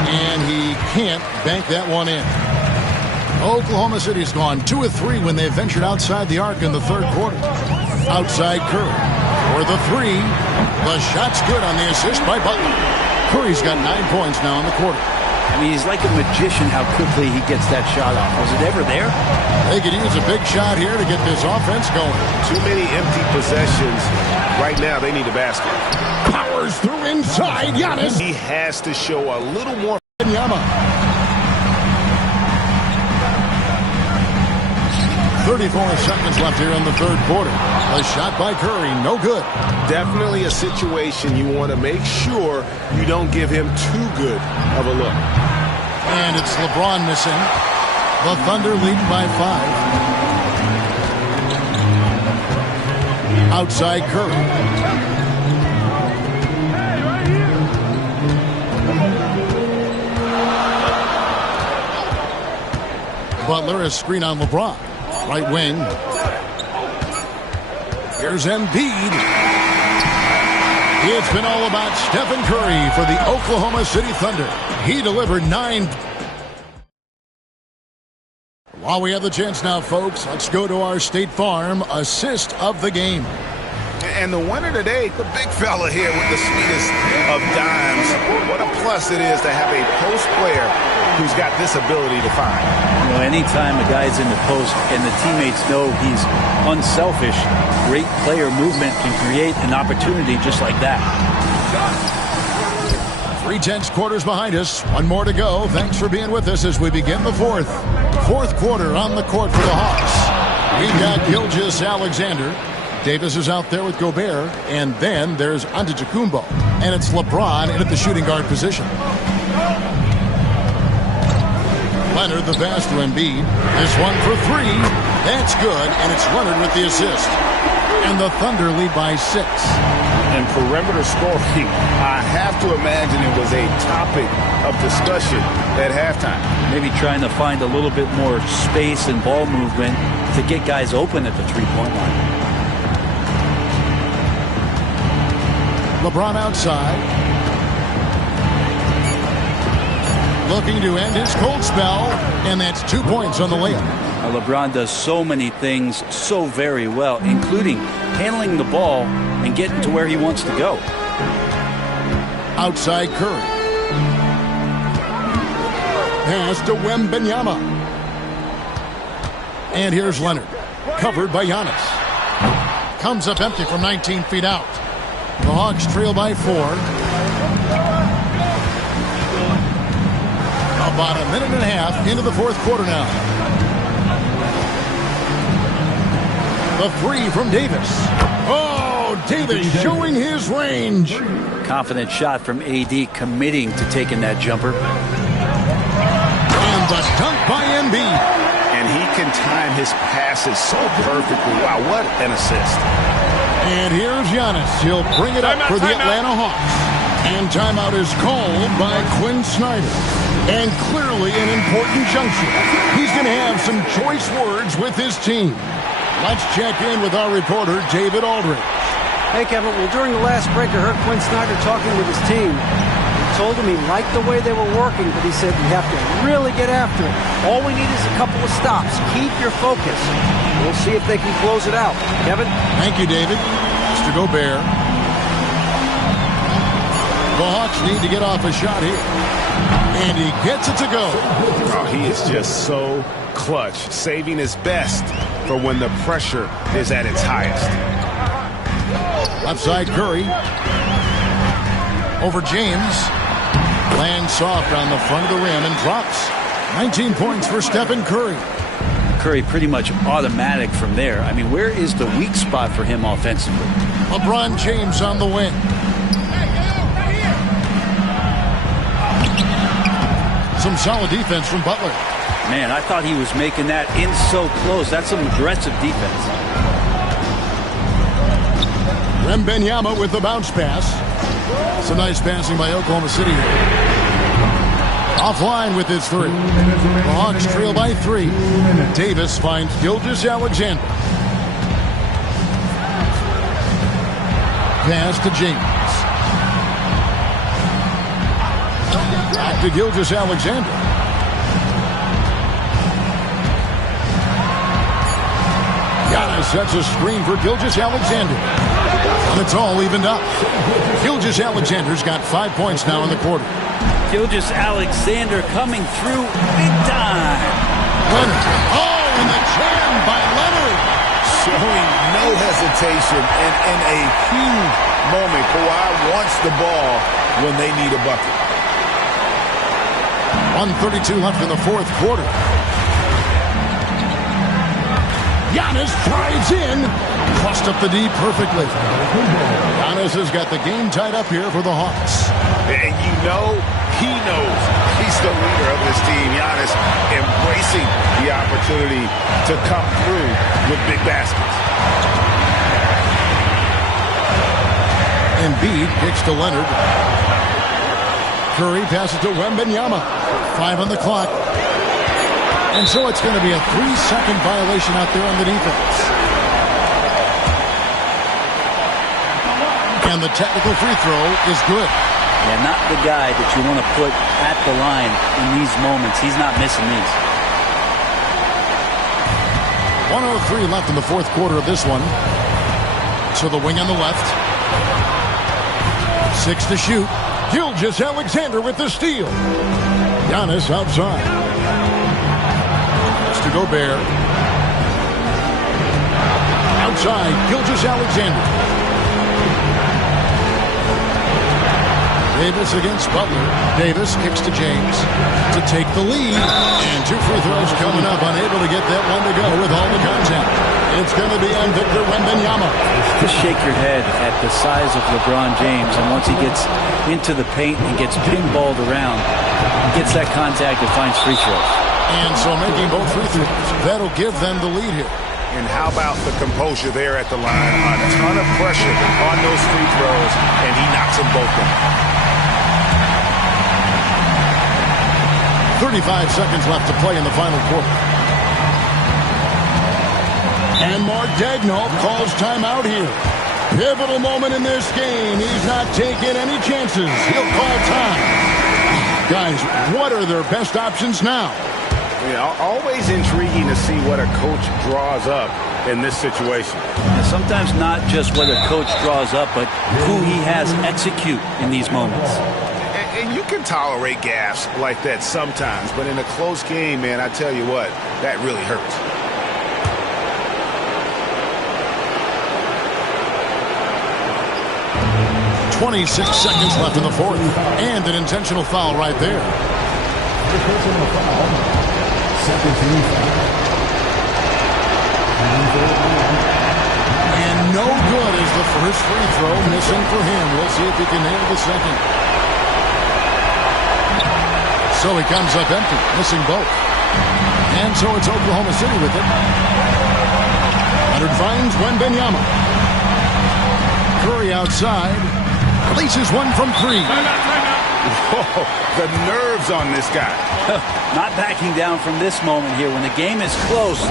And he can't bank that one in. Oklahoma City's gone 2 of 3 when they ventured outside the arc in the third quarter. Outside Curry for the 3. The shot's good on the assist by Butler. Curry's got 9 points now in the quarter. I mean, he's like a magician how quickly he gets that shot off. Was it ever there? They could use a big shot here to get this offense going. Too many empty possessions. Right now, they need a basket. Powers through inside. Giannis. He has to show a little more. Wembanyama. 34 seconds left here in the third quarter. A shot by Curry, no good. Definitely a situation you want to make sure you don't give him too good of a look. And it's LeBron missing. The Thunder lead by 5. Outside Curry. Butler, a screen on LeBron. Right wing. Here's Embiid. It's been all about Stephen Curry for the Oklahoma City Thunder. He delivered 9. While we have the chance now, folks, let's go to our State Farm assist of the game. And the winner today, the big fella here with the sweetest of dimes. What a plus it is to have a post player who's got this ability to find. You know, anytime a guy's in the post and the teammates know he's unselfish, great player movement can create an opportunity just like that. 3/10 quarters behind us. One more to go. Thanks for being with us as we begin the fourth quarter on the court for the Hawks. We've got Gilgeous-Alexander. Davis is out there with Gobert, and then there's Antetokounmpo, and it's LeBron in at the shooting guard position. Leonard, the pass to Embiid. This one for 3. That's good, and it's Leonard with the assist. And the Thunder lead by 6. And perimeter scoring, I have to imagine it was a topic of discussion at halftime. Maybe trying to find a little bit more space and ball movement to get guys open at the three-point line. LeBron outside. Looking to end his cold spell, and that's 2 points on the layup. LeBron does so many things so very well, including handling the ball and getting to where he wants to go. Outside Curry. Pass to Wembanyama. And here's Leonard. Covered by Giannis. Comes up empty from 19 feet out. The Hawks trail by 4. About a minute and a half into the fourth quarter now. The 3 from Davis. Oh, Davis showing his range. Confident shot from AD, committing to taking that jumper. And the dunk by Embiid. And he can time his passes so perfectly. Wow, what an assist. And here's Giannis. He'll bring it up for the Atlanta Hawks. And timeout is called by Quinn Snyder. And clearly an important juncture. He's going to have some choice words with his team. Let's check in with our reporter, David Aldridge. Hey, Kevin. Well, during the last break, I heard Quinn Snyder talking with his team. He told him he liked the way they were working, but he said we have to really get after it. All we need is a couple of stops. Keep your focus. We'll see if they can close it out. Kevin? Thank you, David. Mr. Gobert. The Hawks need to get off a shot here. And he gets it to go. Oh, he is just so clutch, saving his best for when the pressure is at its highest. Left side Curry. Over James. Lands soft on the front of the rim and drops. 19 points for Stephen Curry. Curry pretty much automatic from there. I mean, where is the weak spot for him offensively? LeBron James on the wing. Some solid defense from Butler. Man, I thought he was making that in so close. That's some aggressive defense. Wembanyama with the bounce pass. It's a nice passing by Oklahoma City. Offline with his three. The Hawks trail by 3. Davis finds Gilgeous-Alexander. Pass to James. Back to Gilgeous-Alexander. Giannis sets a screen for Gilgeous-Alexander. And it's all evened up. Gilgeous-Alexander's got 5 points now in the quarter. Gilgeous-Alexander coming through big time. Leonard. Oh, and the jam by Leonard. Showing no hesitation and in a huge moment. Kawhi wants the ball when they need a bucket. 1:32 left in the fourth quarter. Giannis drives in. Crossed up the D perfectly. Giannis has got the game tied up here for the Hawks. And you know, he knows he's the leader of this team. Giannis embracing the opportunity to come through with big baskets. Embiid kicks to Leonard. Curry passes to Wembanyama. 5 on the clock. And so it's going to be a 3-second violation out there on the defense. And the technical free throw is good. Yeah, not the guy that you want to put at the line in these moments. He's not missing these. 1:03 left in the fourth quarter of this one. So the wing on the left. 6 to shoot. Gilgeous-Alexander with the steal. Giannis outside. It's to Gobert. Outside, Gilgeous-Alexander. Davis against Butler. Davis kicks to James to take the lead. And 2 free throws coming up. Unable to get that one to go with all the contact. It's going to be on Victor Wembanyama. Just shake your head at the size of LeBron James. And once he gets into the paint and gets pinballed around, gets that contact and finds free throws. And so making both free throws. That'll give them the lead here. And how about the composure there at the line? A ton of pressure on those free throws, and he knocks them both down. 35 seconds left to play in the final quarter. And Mark Daigneault calls timeout here. Pivotal moment in this game. He's not taking any chances. He'll call time. Guys, what are their best options now? Yeah, always intriguing to see what a coach draws up in this situation. Sometimes not just what a coach draws up, but who he has execute in these moments. And you can tolerate gaffes like that sometimes, but in a close game, man, I tell you what, that really hurts. .26 seconds left in the fourth. And an intentional foul right there. And no good is the first free throw missing for him. We'll see if he can nail the second. So he comes up empty, missing both. And so it's Oklahoma City with it. Leonard finds Wembanyama. Curry outside. Places one from 3. Whoa, the nerves on this guy. Not backing down from this moment here. When the game is close,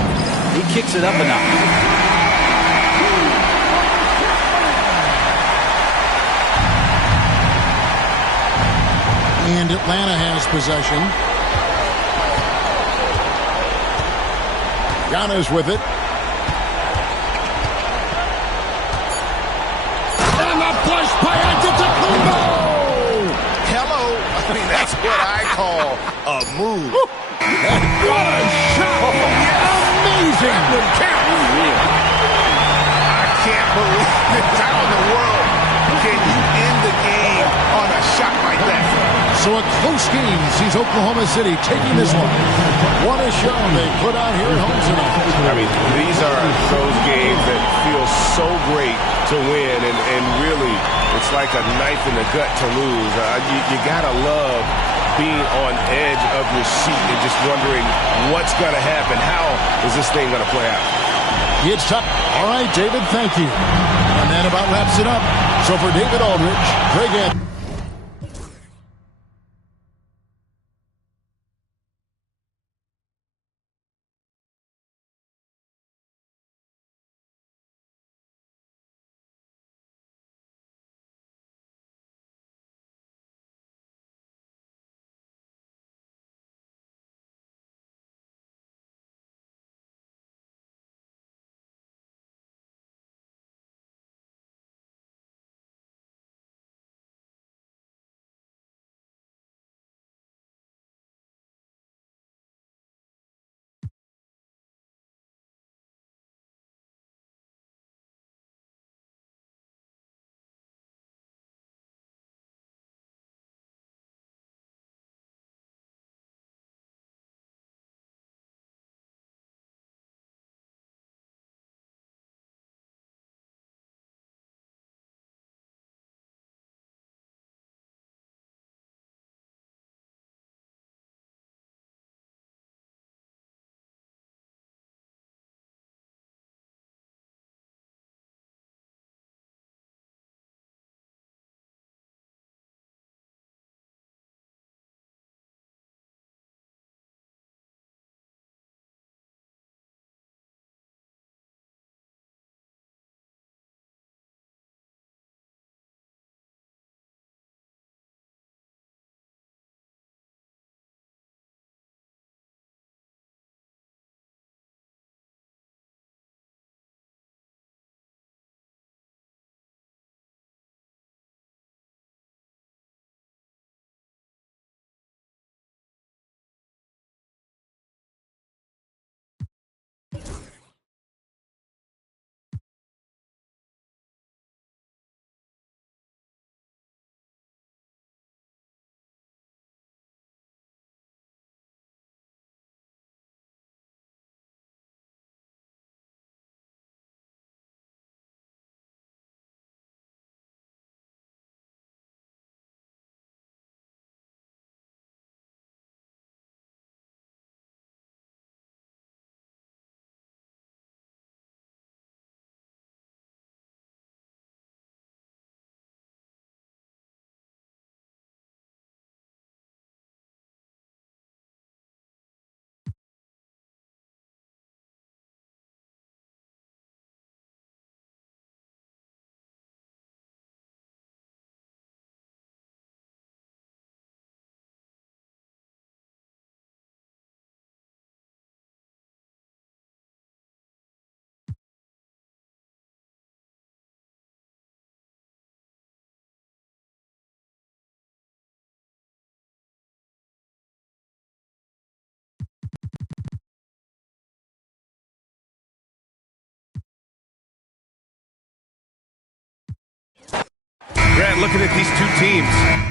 he kicks it up a notch. And Atlanta has possession. Giannis with it. And the push by Antetokounmpo. Hello. I mean, that's what I call a move. What a shot. Amazing. I can't believe it. How in the world can you end the game on a shot like that? So a close game sees Oklahoma City taking this one. What a show they put out here at home tonight. I mean, these are those games that feel so great to win, and really, it's like a knife in the gut to lose. You gotta love being on edge of your seat and just wondering what's gonna happen. How is this thing gonna play out? It's tough. All right, David, thank you. And that that about wraps it up. So for David Aldridge, Greg Anthony. Grant, looking at these two teams,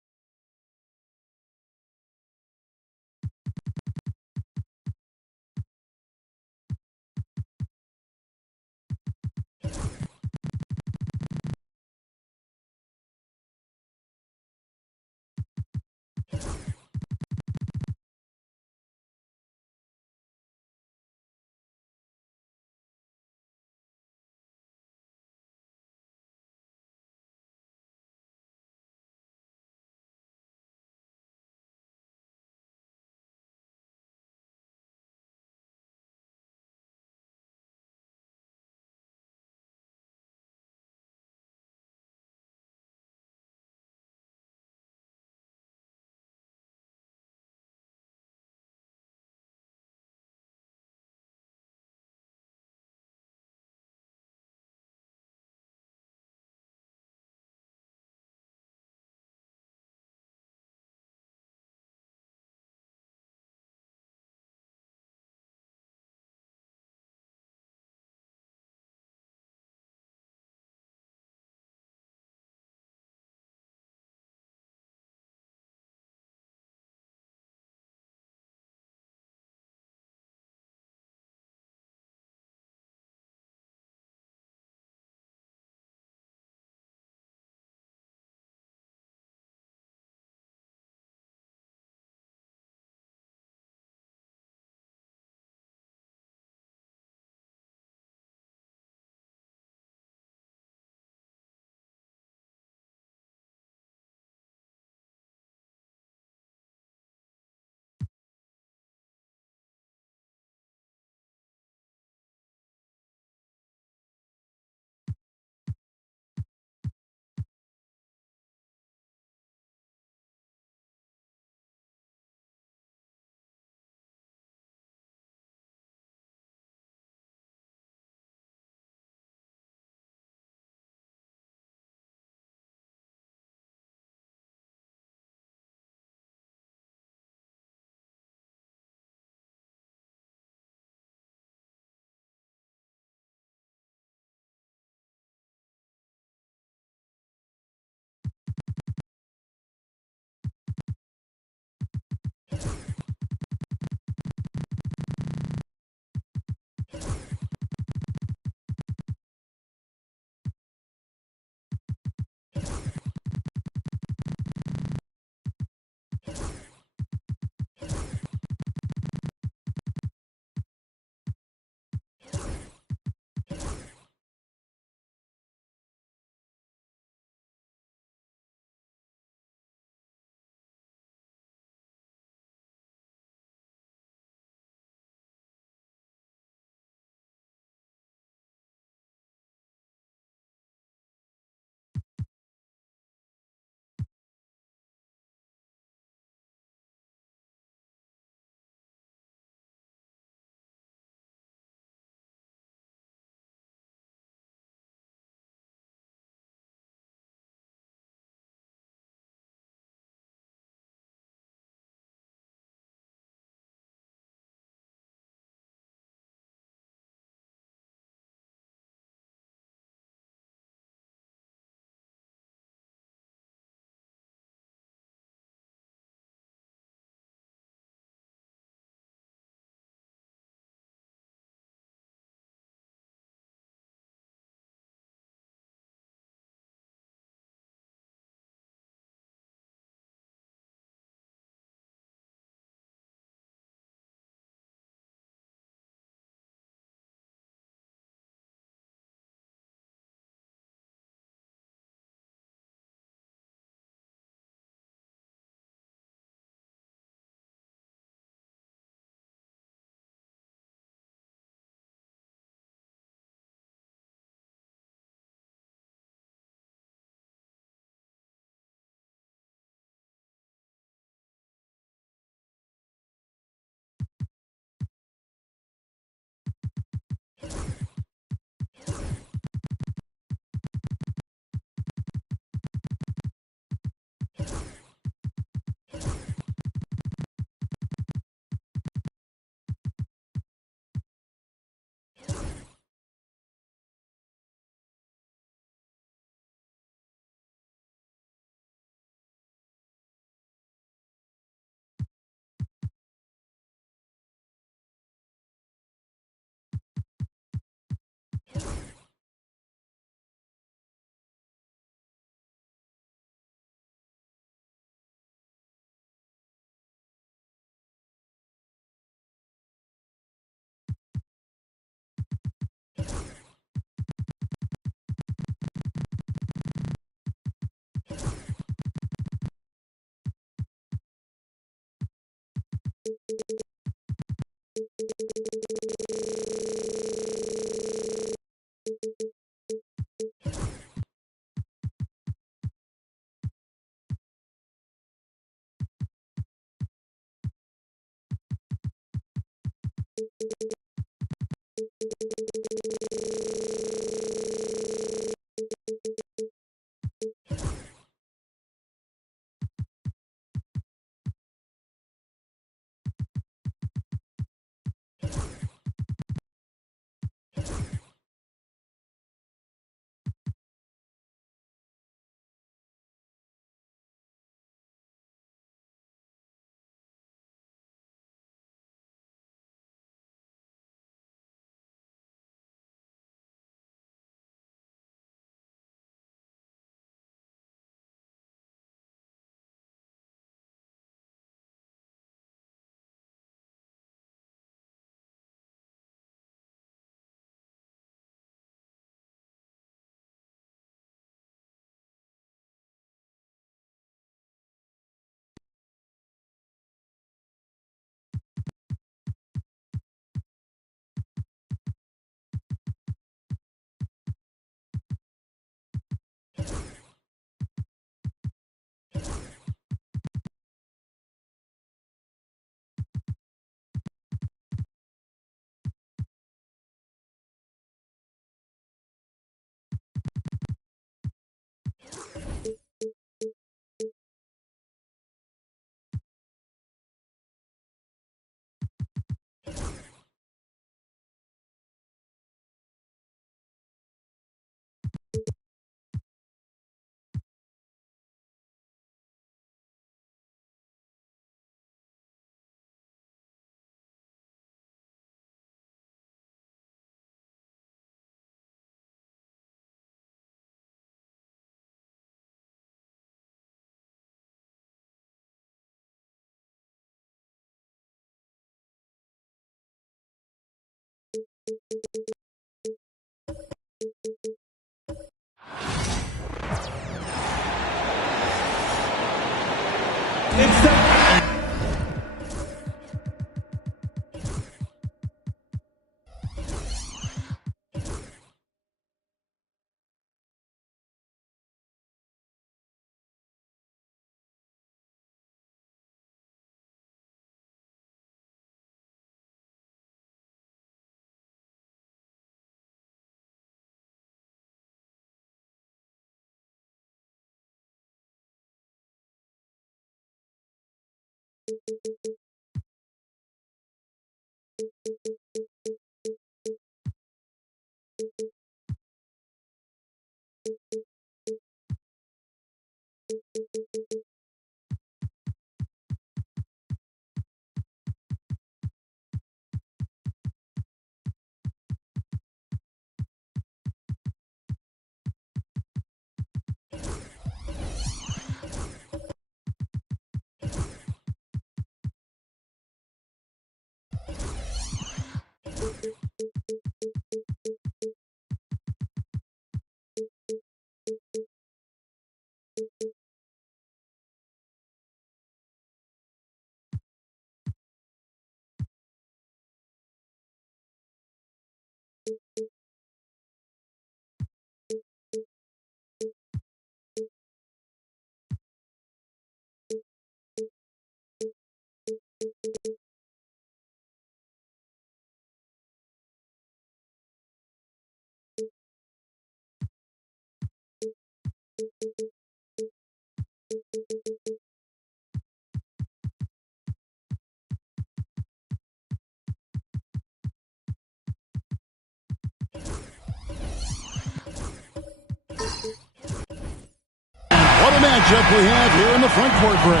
What a matchup we have here in the front court break.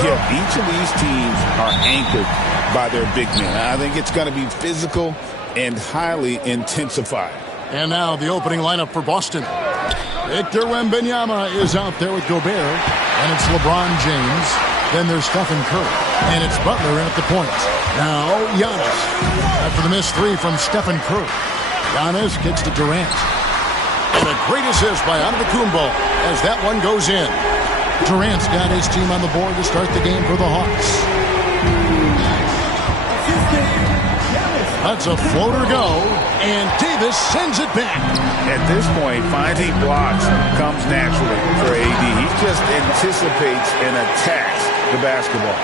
Yeah, each of these teams are anchored by their big men. I think it's going to be physical and highly intensified. And now the opening lineup for Boston. Victor Wembanyama is out there with Gobert, and it's LeBron James. Then there's Stephen Curry, and it's Butler in at the point. Now Giannis. After the missed three from Stephen Curry. Giannis gets to Durant. And a great assist by Antetokounmpo as that one goes in. Durant's got his team on the board to start the game for the Hawks. That's a floater go, and Davis sends it back. At this point, finding blocks comes naturally for AD. He's just anticipates and attacks the basketball.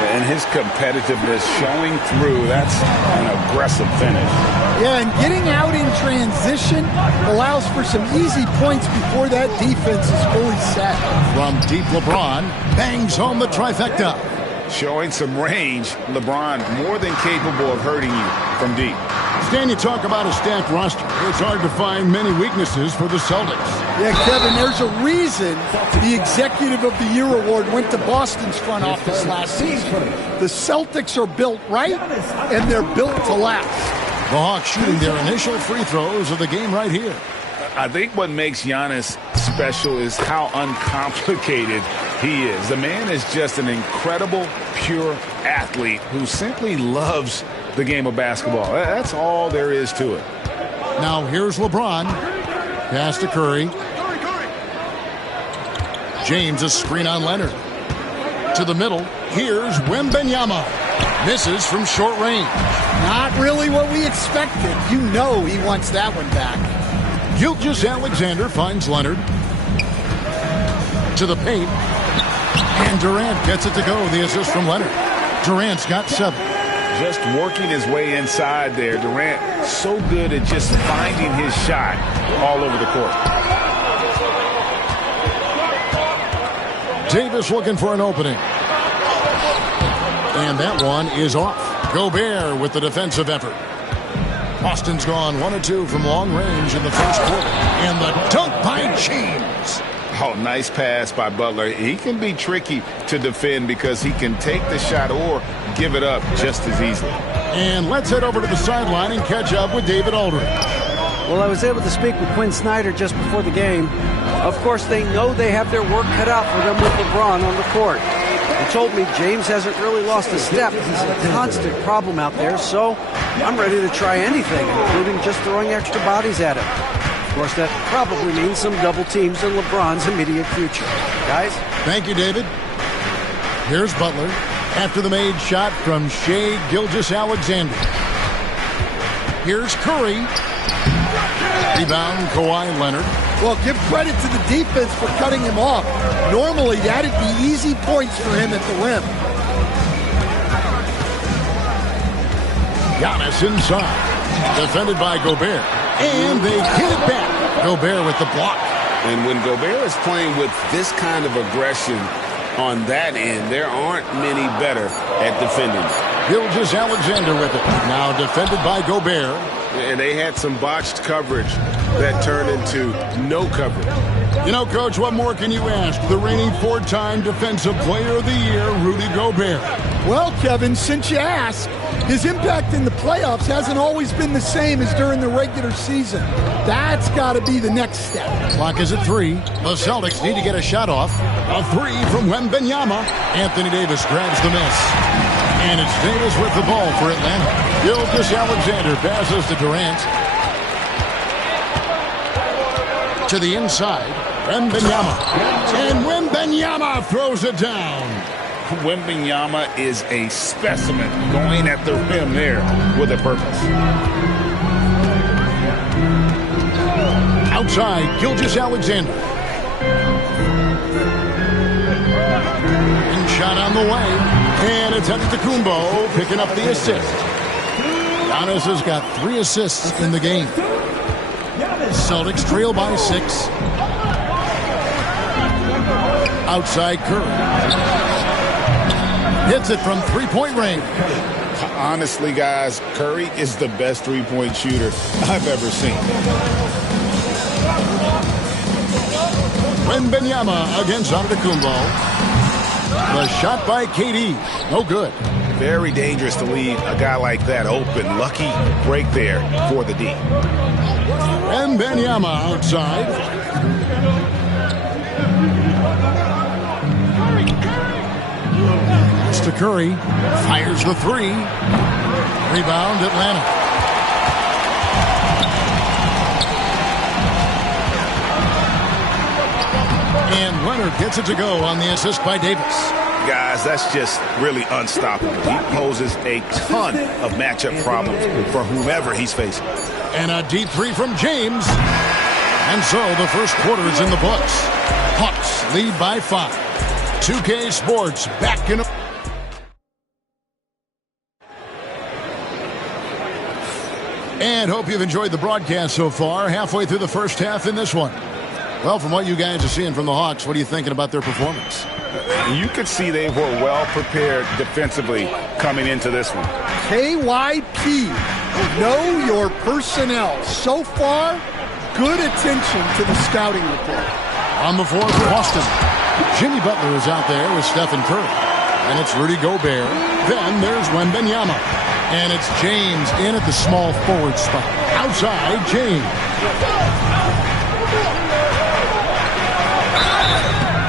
And his competitiveness showing through. That's an aggressive finish. Yeah, and getting out in transition allows for some easy points before that defense is fully set. From deep, LeBron bangs home the trifecta. Showing some range, LeBron more than capable of hurting you from deep. Stan, you talk about a stacked roster. It's hard to find many weaknesses for the Celtics. Yeah, Kevin, there's a reason the Executive of the Year award went to Boston's front office last season. The Celtics are built right, and they're built to last. The Hawks shooting their initial free throws of the game right here. I think what makes Giannis special is how uncomplicated he is. The man is just an incredible, pure athlete who simply loves the game of basketball. That's all there is to it. Now here's LeBron. Pass to Curry. James, a screen on Leonard. To the middle. Here's Wembanyama. Misses from short range. Not really what we expected. You know he wants that one back. Gilgeous-Alexander finds Leonard. To the paint. And Durant gets it to go. The assist from Leonard. Durant's got 7. Just working his way inside there. Durant so good at just finding his shot all over the court. Davis looking for an opening. And that one is off. Gobert with the defensive effort. Boston's gone 1 of 2 from long range in the first quarter. And the dunk by James. Oh, nice pass by Butler. He can be tricky to defend because he can take the shot or give it up just as easily. And let's head over to the sideline and catch up with David Aldridge. Well, I was able to speak with Quinn Snyder just before the game. Of course, they know they have their work cut out for them with LeBron on the court. He told me James hasn't really lost a step. He's a constant problem out there, so I'm ready to try anything, including just throwing extra bodies at him. Of course, that probably means some double teams in LeBron's immediate future. Guys? Thank you, David. Here's Butler after the made shot from Shai Gilgeous-Alexander. Here's Curry. Rebound, Kawhi Leonard. Well, give credit to the defense for cutting him off. Normally, that'd be easy points for him at the rim. Giannis inside. Defended by Gobert. And they hit it back. Gobert with the block. And when Gobert is playing with this kind of aggression on that end, there aren't many better at defending. Gilgeous-Alexander with it. Now defended by Gobert. And they had some botched coverage that turned into no coverage. You know, Coach, what more can you ask? The reigning 4-time Defensive Player of the Year, Rudy Gobert. Well, Kevin, since you asked, his impact in the playoffs hasn't always been the same as during the regular season. That's got to be the next step. Clock is at 3. The Celtics need to get a shot off. A 3 from Wembanyama. Anthony Davis grabs the miss. And it's Davis with the ball for Atlanta. Gilgeous-Alexander passes to Durant. To the inside. Wembanyama. And Wembanyama throws it down. Wembanyama is a specimen going at the rim there with a purpose. Outside, Gilgeous-Alexander. And shot on the way. And it's Antetokounmpo picking up the assist. Giannis has got 3 assists in the game. Celtics trail by 6. Outside Curry. Hits it from 3-point range. Honestly, guys, Curry is the best three-point shooter I've ever seen. Wembanyama against Antetokounmpo. The shot by KD. No good. Very dangerous to leave a guy like that open. Lucky break there for the D. Wembanyama outside. It's to Curry. Fires the 3. Rebound, Atlanta. And Leonard gets it to go on the assist by Davis. Guys, that's just really unstoppable. He poses a ton of matchup problems for whomever he's facing. And a deep 3 from James. And so the first quarter is in the books. Hawks lead by 5. 2K Sports back in. And hope you've enjoyed the broadcast so far. Halfway through the first half in this one. Well, from what you guys are seeing from the Hawks, what are you thinking about their performance? You could see they were well prepared defensively coming into this one. KYP, know your personnel. So far, good attention to the scouting report. On the floor for Boston, Jimmy Butler is out there with Stephen Curry. And it's Rudy Gobert. Then there's Wembanyama. And it's James in at the small forward spot. Outside, James.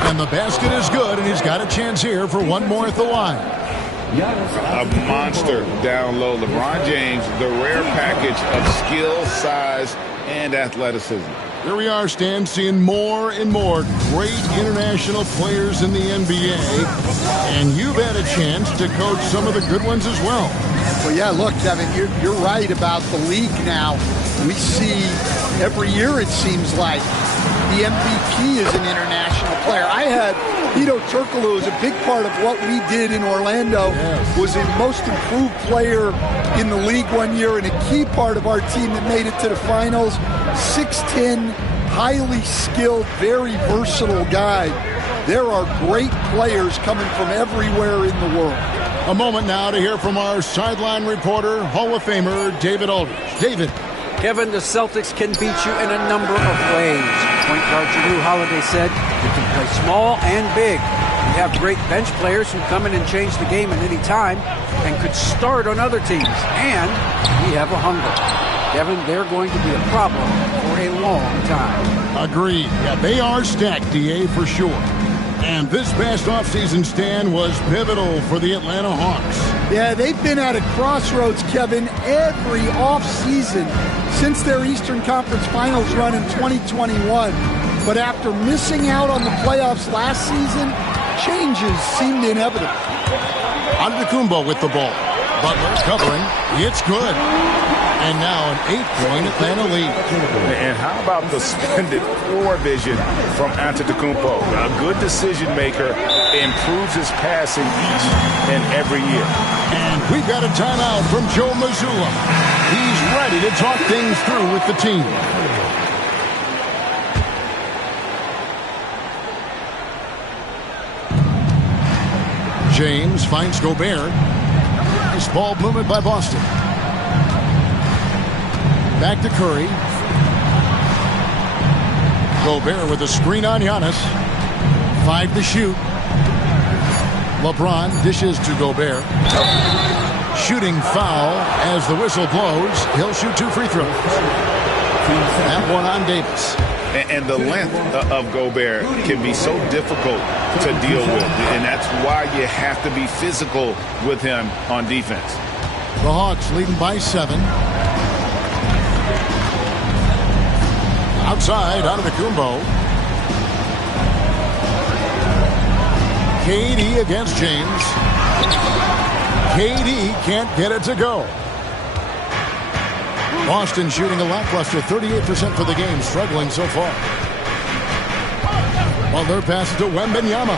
And the basket is good, and he's got a chance here for one more at the line. A monster down low. LeBron James, the rare package of skill, size, and athleticism. Here we are, Stan, seeing more and more great international players in the NBA. And you've had a chance to coach some of the good ones as well. Well, yeah, look, Kevin, you're right about the league now. We see every year, it seems like, the MVP is an international player. I had Hedo Turkoglu as a big part of what we did in Orlando. Yes. Was a most improved player in the league one year and a key part of our team that made it to the finals. 6'10", highly skilled, very versatile guy. There are great players coming from everywhere in the world. A moment now to hear from our sideline reporter, Hall of Famer David Aldridge. David. Kevin, the Celtics can beat you in a number of ways. Point guard Jrue Holiday said, you can play small and big. We have great bench players who come in and change the game at any time and could start on other teams. And we have a hunger. Kevin, they're going to be a problem for a long time. Agreed. Yeah, they are stacked, DA, for sure. And this past offseason stand was pivotal for the Atlanta Hawks. Yeah, they've been at a crossroads, Kevin, every offseason since their Eastern Conference Finals run in 2021. But after missing out on the playoffs last season, changes seemed inevitable. Antetokounmpo with the ball. Butler covering. It's good. And now an 8-point Atlanta lead. And how about the splendid floor vision from Antetokounmpo? A good decision maker, improves his passing each and every year. And we've got a timeout from Joe Mazzulla. He's ready to talk things through with the team. James finds Gobert. Nice ball movement by Boston. Back to Curry. Gobert with a screen on Giannis. 5 to shoot. LeBron dishes to Gobert. Shooting foul as the whistle blows. He'll shoot 2 free throws. That one on Davis. And the length of Gobert can be so difficult to deal with. And that's why you have to be physical with him on defense. The Hawks leading by 7. Outside, Antetokounmpo. KD against James. KD can't get it to go. Boston shooting a lackluster 38% for the game, struggling so far. Butler passes to Wembanyama.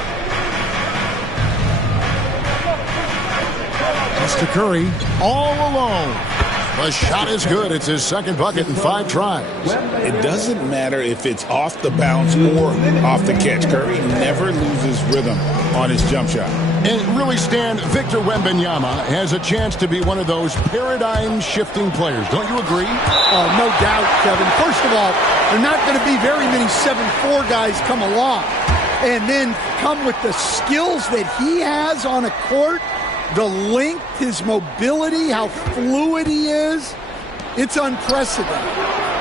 It's to Curry, all alone. The shot is good. It's his second bucket in 5 tries. It doesn't matter if it's off the bounce or off the catch. Curry never loses rhythm on his jump shot. And really, Stan, Victor Wembanyama has a chance to be one of those paradigm-shifting players. Don't you agree? Oh, no doubt, Kevin. First of all, there are not going to be very many 7'4" guys come along. And then come with the skills that he has on a court, the length, his mobility, how fluid he is. It's unprecedented.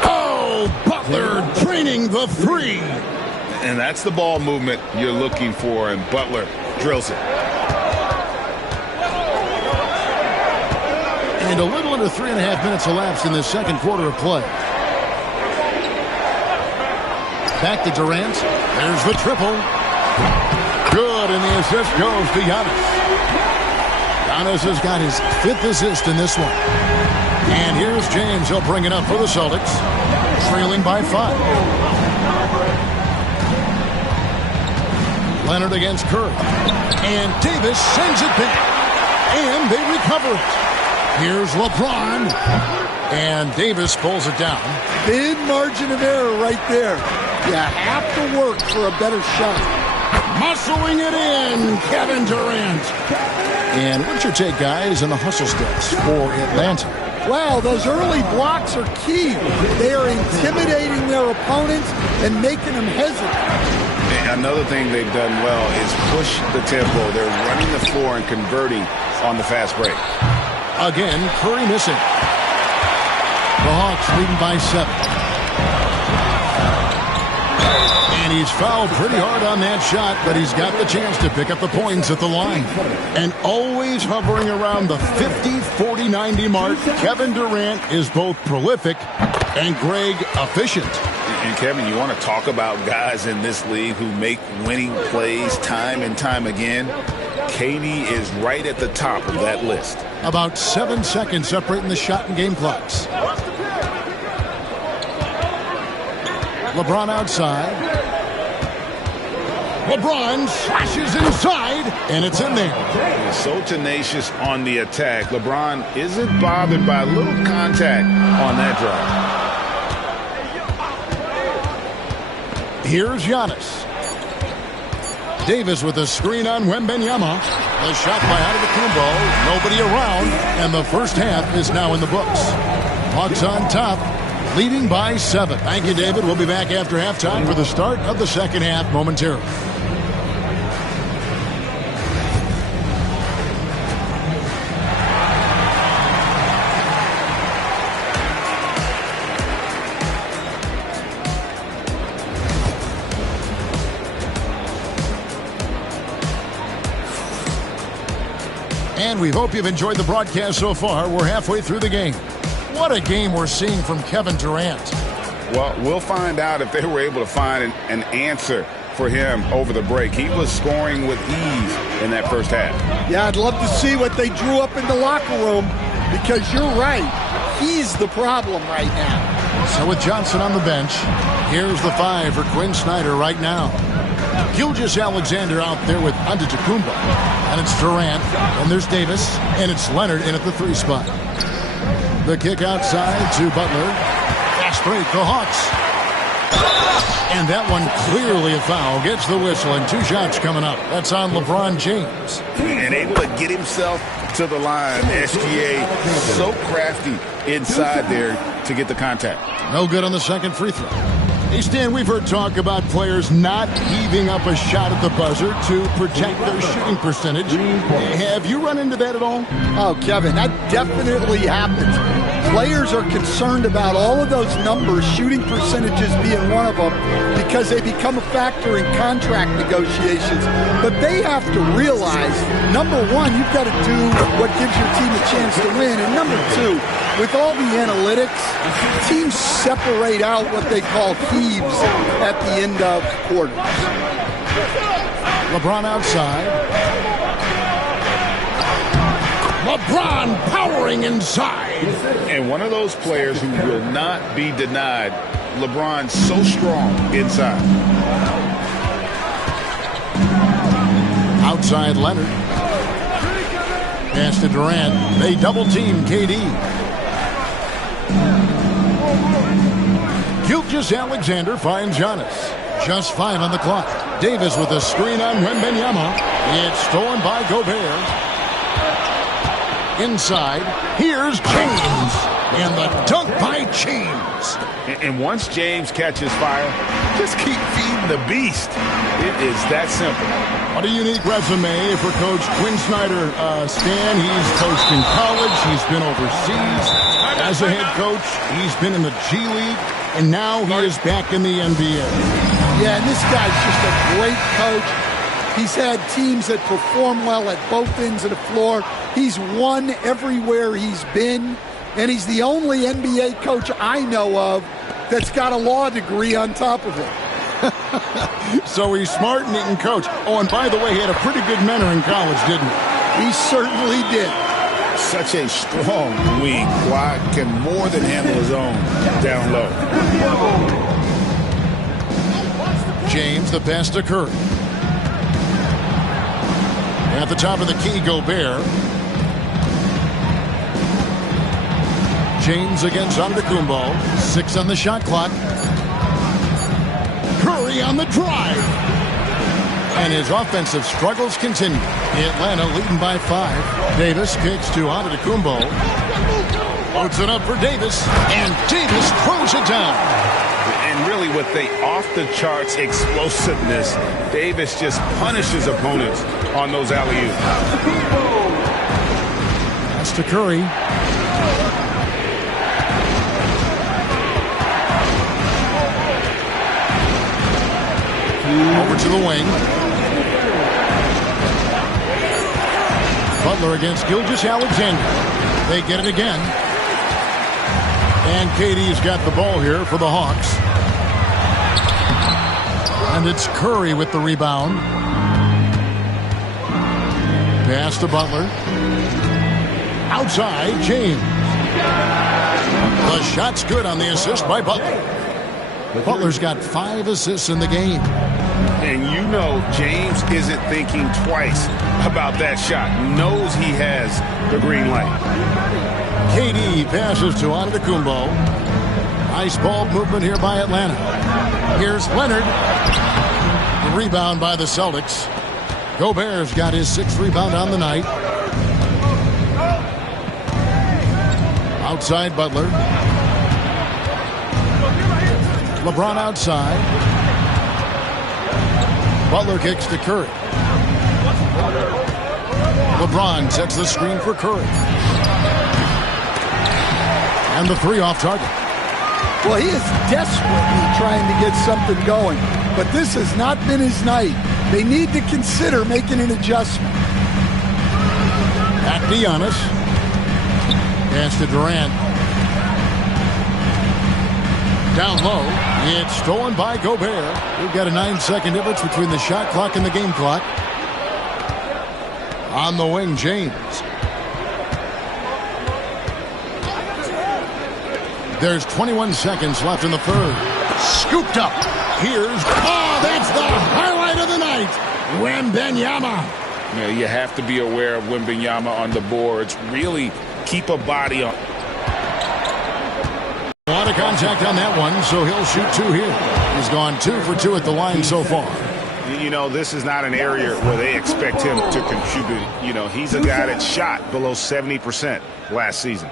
Oh, Butler draining the 3. And that's the ball movement you're looking for, and Butler drills it. And a little under 3.5 minutes elapsed in the second quarter of play. Back to Durant. There's the triple. Good, and the assist goes to Giannis. Giannis has got his 5th assist in this one. And here's James. He'll bring it up for the Celtics. Trailing by 5. Leonard against Curry. And Davis sends it back. And they recover it. Here's LeBron. And Davis pulls it down. Thin margin of error right there. You have to work for a better shot. Muscling it in, Kevin Durant. And what's your take, guys, in the hustle steps for Atlanta? Wow, those early blocks are key. They are intimidating their opponents and making them hesitate. Another thing they've done well is push the tempo. They're running the floor and converting on the fast break. Again, Curry missing. The Hawks leading by 7. And he's fouled pretty hard on that shot, but he's got the chance to pick up the points at the line. And always hovering around the 50, 40, 90 mark, Kevin Durant is both prolific and, Greg, efficient. And, Kevin, you want to talk about guys in this league who make winning plays time and time again? KD is right at the top of that list. About 7 seconds separating the shot and game clocks. LeBron outside. LeBron slashes inside, and it's in there. He's so tenacious on the attack. LeBron isn't bothered by a little contact on that drive. Here's Giannis. Davis with a screen on Wembanyama. The shot by Antetokounmpo. Nobody around, and the first half is now in the books. Hawks on top, leading by 7. Thank you, David. We'll be back after halftime for the start of the second half momentarily. And we hope you've enjoyed the broadcast so far. We're halfway through the game. What a game we're seeing from Kevin Durant. Well, we'll find out if they were able to find an answer for him over the break. He was scoring with ease in that first half. Yeah, I'd love to see what they drew up in the locker room, because you're right. He's the problem right now. So with Johnson on the bench, here's the 5 for Quinn Snyder right now. Gilgeous-Alexander out there with Antetokounmpo. And it's Durant, and there's Davis, and it's Leonard in at the 3 spot. The kick outside to Butler. Fast break, the Hawks. And that one clearly a foul. Gets the whistle, and 2 shots coming up. That's on LeBron James. And able to get himself to the line. SGA so crafty inside there to get the contact. No good on the second free throw. Hey, Stan, we've heard talk about players not heaving up a shot at the buzzer to protect their shooting percentage. Have you run into that at all? Oh, Kevin, that definitely happens. Players are concerned about all of those numbers, shooting percentages being one of them, because they become a factor in contract negotiations. But they have to realize, number one, you've got to do what gives your team a chance to win. And number two, with all the analytics, teams separate out what they call heaves at the end of quarters. LeBron outside. LeBron powering inside. And one of those players who will not be denied. LeBron's so strong inside. Outside Leonard. Pass to Durant. They double team KD. Gilgeous-Alexander finds Giannis. Just 5 on the clock. Davis with a screen on Wembanyama. It's stolen by Gobert. Inside, here's James. And the dunk by James. And once James catches fire, just keep feeding the beast. It is that simple. What a unique resume for Coach Quinn Snyder. Stan, he's coached in college. He's been overseas. As a head coach, he's been in the G League. And now he is back in the NBA. Yeah, and this guy's just a great coach. He's had teams that perform well at both ends of the floor. He's won everywhere he's been. And he's the only NBA coach I know of that's got a law degree on top of it. So he's smart and he can coach. Oh, and by the way, he had a pretty good mentor in college, didn't he? He certainly did. Such a strong wing. Kawhi can more than handle his own down low. James, the pass to Curry. At the top of the key, Gobert. James against Antetokounmpo. 6 on the shot clock. Curry on the drive. And his offensive struggles continue. Atlanta leading by 5. Davis kicks to Antetokounmpo. Puts it up for Davis. And Davis throws it down. And really with the off-the-charts explosiveness, Davis just punishes opponents on those alley-oops. That's to Curry. Over to the wing. Butler against Gilgeous-Alexander. They get it again. And KD's got the ball here for the Hawks. And it's Curry with the rebound. Pass to Butler. Outside, James. The shot's good on the assist by Butler. Butler's got 5 assists in the game. And you know James isn't thinking twice about that shot. Knows he has the green light. KD passes to Antetokounmpo. Nice ball movement here by Atlanta. Here's Leonard. The rebound by the Celtics. Gobert's got his 6th rebound on the night. Outside Butler. LeBron outside. Butler kicks to Curry. LeBron sets the screen for Curry. And the 3 off target. Well, he is desperately trying to get something going, but this has not been his night. They need to consider making an adjustment. At Giannis. Pass to Durant. Down low. It's stolen by Gobert. We've got a 9-second difference between the shot clock and the game clock. On the wing, James. There's 21 seconds left in the 3rd. Scooped up. Here's... Oh, that's the highlight of the night. Wembanyama. Yeah, you have to be aware of Wembanyama on the boards. Really keep a body on. A lot of contact on that one, so he'll shoot 2 here. He's gone 2 for 2 at the line so far. You know, this is not an area where they expect him to contribute. You know, he's a guy that shot below 70% last season.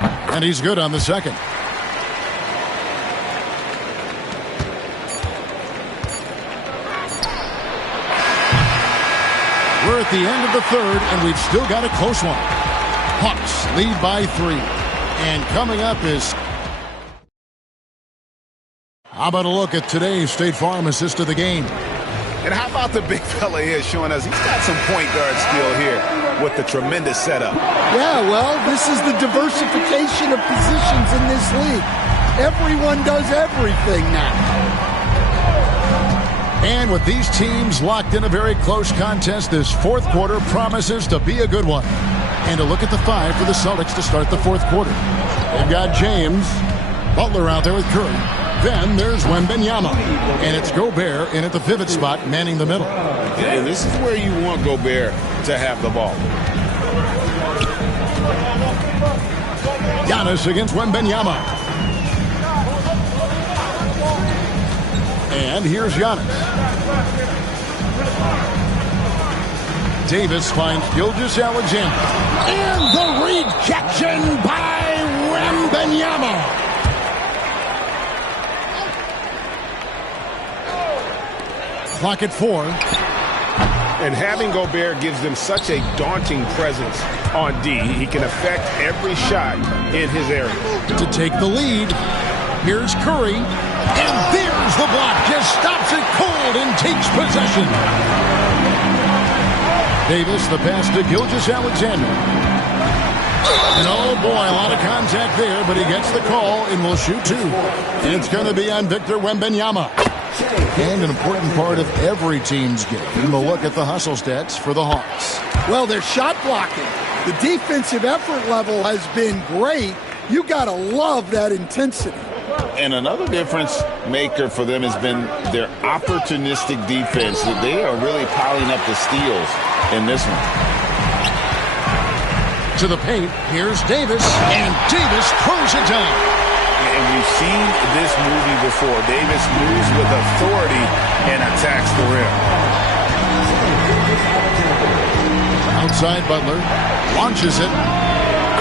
And he's good on the second. We're at the end of the 3rd, and we've still got a close one. Hawks lead by 3. And coming up is... How about a look at today's State Farm assist of the game? And how about the big fella here showing us he's got some point guard skill here with the tremendous setup. Yeah, well, this is the diversification of positions in this league. Everyone does everything now. And with these teams locked in a very close contest, this 4th quarter promises to be a good one. And a look at the 5 for the Celtics to start the 4th quarter. They've got James, Butler out there with Curry. Then there's Wembanyama. And it's Gobert in at the pivot spot, manning the middle. And this is where you want Gobert to have the ball. Giannis against Wembanyama. And here's Giannis. Davis finds Gilgeous-Alexander. And the rejection by Wembanyama. Clock at 4. And having Gobert gives them such a daunting presence on D. He can affect every shot in his area. To take the lead, here's Curry. And there's the block. Just stops it cold and takes possession. Davis, the pass to Gilgeous-Alexander. And oh boy, a lot of contact there, but he gets the call and will shoot 2. It's going to be on Victor Wembanyama. And an important part of every team's game. A look at the hustle stats for the Hawks. Well, they're shot blocking. The defensive effort level has been great. You got to love that intensity. And another difference maker for them has been their opportunistic defense. They are really piling up the steals in this one. To the paint, here's Davis, and Davis throws it down. And we've seen this movie before. Davis moves with authority and attacks the rim. Outside Butler, launches it.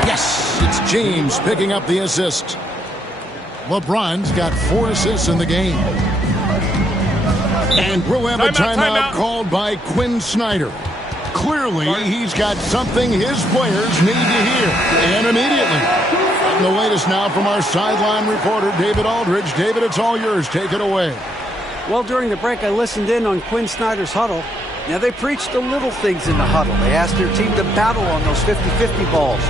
Yes, it's James picking up the assist. LeBron's got 4 assists in the game. And we'll have a timeout called by Quinn Snyder. Clearly, he's got something his players need to hear, and immediately. The latest now from our sideline reporter, David Aldridge. David, it's all yours. Take it away. Well, during the break, I listened in on Quinn Snyder's huddle. Now, they preached the little things in the huddle. They asked their team to battle on those 50-50 balls.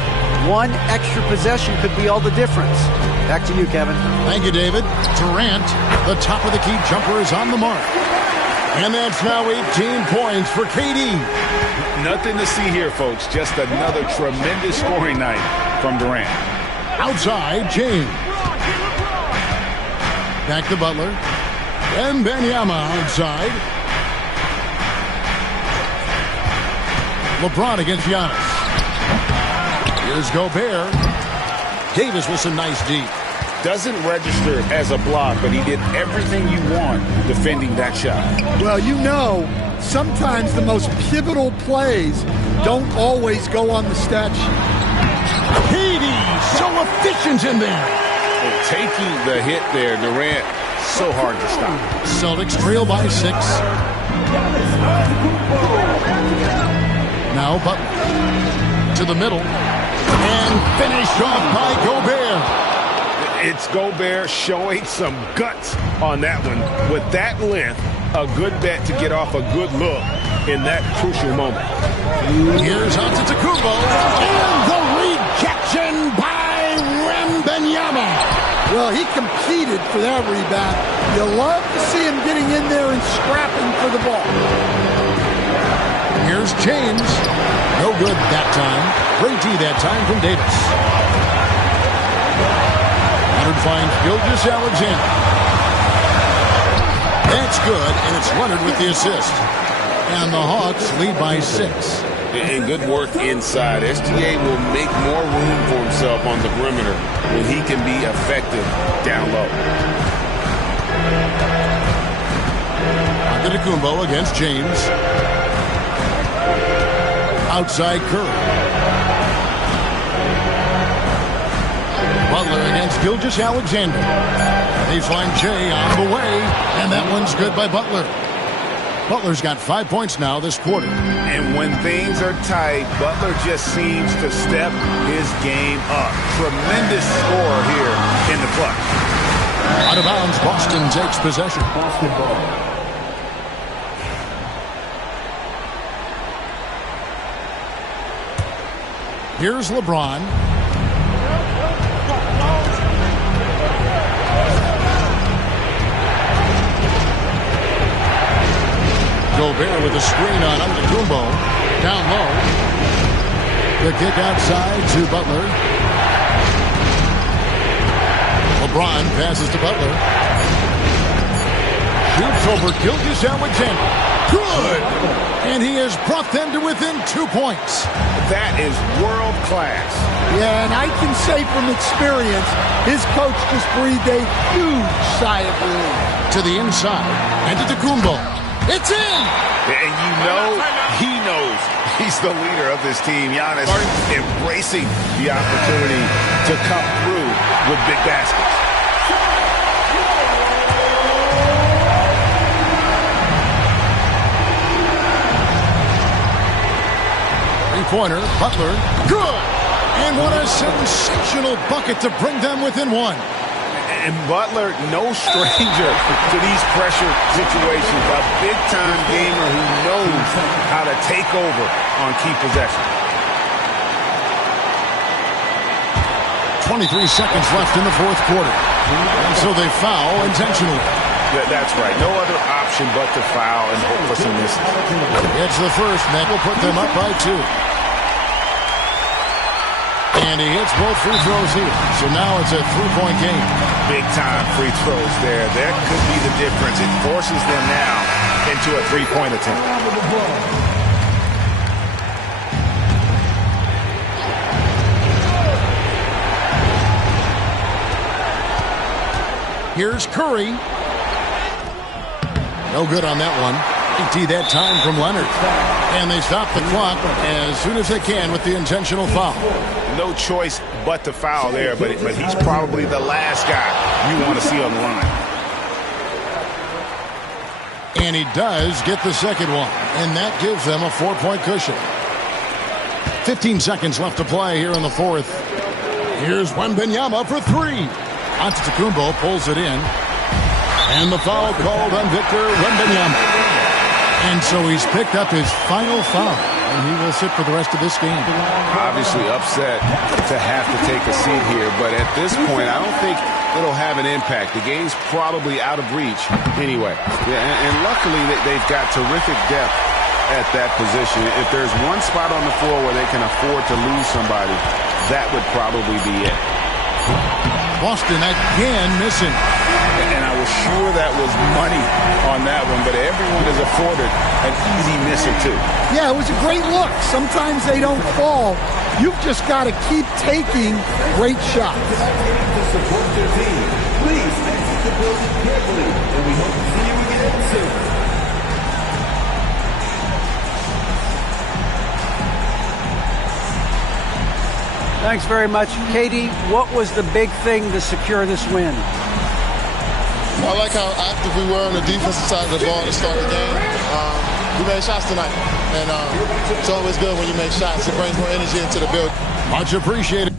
One extra possession could be all the difference. Back to you, Kevin. Thank you, David. Durant, the top of the key jumper, is on the mark. And that's now 18 points for KD. Nothing to see here, folks. Just another tremendous scoring night from Durant. Outside, James. Back to Butler. And Wembanyama outside. LeBron against Giannis. Here's Gobert. Davis with some nice D. Doesn't register as a block, but he did everything you want defending that shot. Well, you know, sometimes the most pivotal plays don't always go on the stat sheet. KD, so efficient in there. Taking the hit there, Durant, so hard to stop. Celtics trail by 6. Now Butler to the middle. And finished off by Gobert. It's Gobert showing some guts on that one. With that length, a good bet to get off a good look in that crucial moment. Here's Antetokounmpo. And the rejection by Wembanyama. Well, he competed for that rebound. You love to see him getting in there and scrapping for the ball. Here's James. No good that time. Great D that time from Davis. Leonard finds Gilgeous-Alexander. That's good, and it's Leonard with the assist. And the Hawks lead by 6. And good work inside. SGA will make more room for himself on the perimeter when he can be effective down low. Antetokounmpo against James. Outside Curry. Butler against Gilgeous-Alexander. They find Jay on the way, and that one's good by Butler. Butler's got 5 points now this quarter. And when things are tight, Butler just seems to step his game up. Tremendous score here in the clutch. Out of bounds, Boston takes possession. Boston ball. Here's LeBron. Gobert with a screen on Antetokounmpo. Down low. The kick outside to Butler. LeBron passes to Butler. Shoots over Gilgeous-Alexander. Good! And he has brought them to within 2 points. That is world class. Yeah, and I can say from experience, his coach just breathed a huge sigh of relief. To the inside. Antetokounmpo. It's in! And you know he knows he's the leader of this team. Giannis embracing the opportunity to come through with big baskets. Three-pointer, Butler, good! And what a sensational bucket to bring them within 1. And Butler, no stranger to these pressure situations. A big-time gamer who knows how to take over on key possessions. 23 seconds left in the fourth quarter. And so they foul intentionally. That's right. No other option but to foul and hope for some misses. It's the first, and that will put them up by 2. And he hits both free throws here. So now it's a 3-point game. Big-time free throws there. That could be the difference. It forces them now into a 3-point attempt. Here's Curry. No good on that one. AT that time from Leonard. And they stop the clock as soon as they can with the intentional foul. No choice but to foul there, but he's probably the last guy you want to see on the line. And he does get the second one. And that gives them a 4-point cushion. 15 seconds left to play here in the fourth. Here's Wembanyama for three. Antetokounmpo pulls it in. And the foul called on Victor Wembanyama. And so he's picked up his final foul. And he will sit for the rest of this game. Obviously upset to have to take a seat here, but at this point, I don't think it'll have an impact. The game's probably out of reach anyway. Yeah, and luckily they've got terrific depth at that position. If there's one spot on the floor where they can afford to lose somebody, that would probably be it. Boston again missing. And I was sure that was money on that one, but everyone is afforded an easy misser too. Yeah, it was a great look. Sometimes they don't fall. You've just got to keep taking great shots. Support their team. Please exit the building carefully, and we hope to see you again soon. Thanks very much. Katie, what was the big thing to secure this win? I like how active we were on the defensive side of the ball to start the game. We made shots tonight, and it's always good when you make shots. It brings more energy into the building. Much appreciated.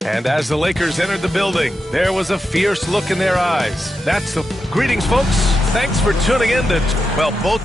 And as the Lakers entered the building, there was a fierce look in their eyes. That's the greetings, folks. Thanks for tuning in to, well, both.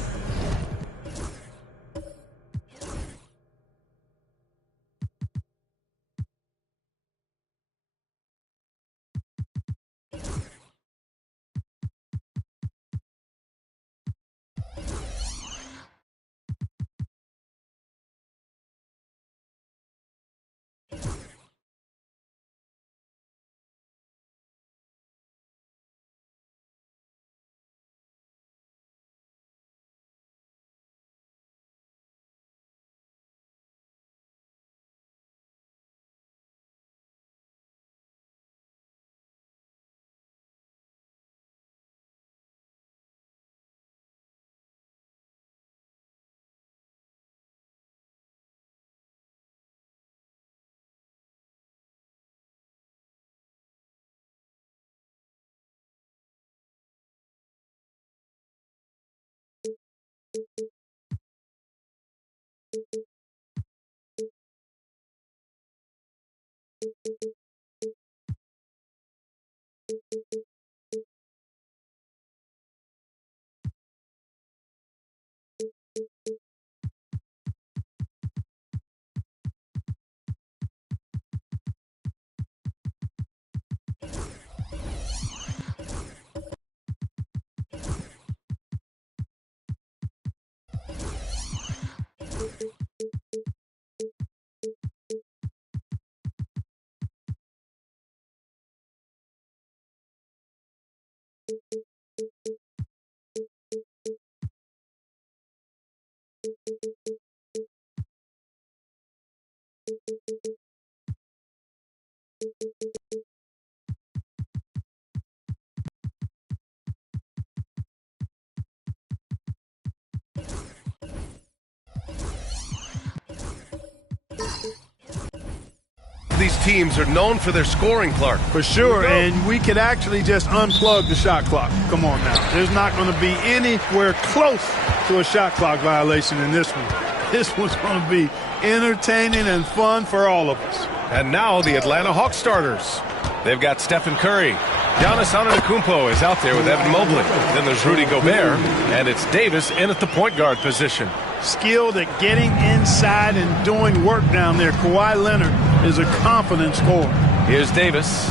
These teams are known for their scoring, Clark. For sure, and we could actually just unplug the shot clock. Come on now. There's not going to be anywhere close to a shot clock violation in this one. This one's going to be entertaining and fun for all of us. And now the Atlanta Hawks starters. They've got Stephen Curry. Giannis Antetokounmpo is out there with Evan Mobley. Then there's Rudy Gobert, and it's Davis in at the point guard position. Skilled at getting inside and doing work down there. Kawhi Leonard is a confident scorer. Here's Davis,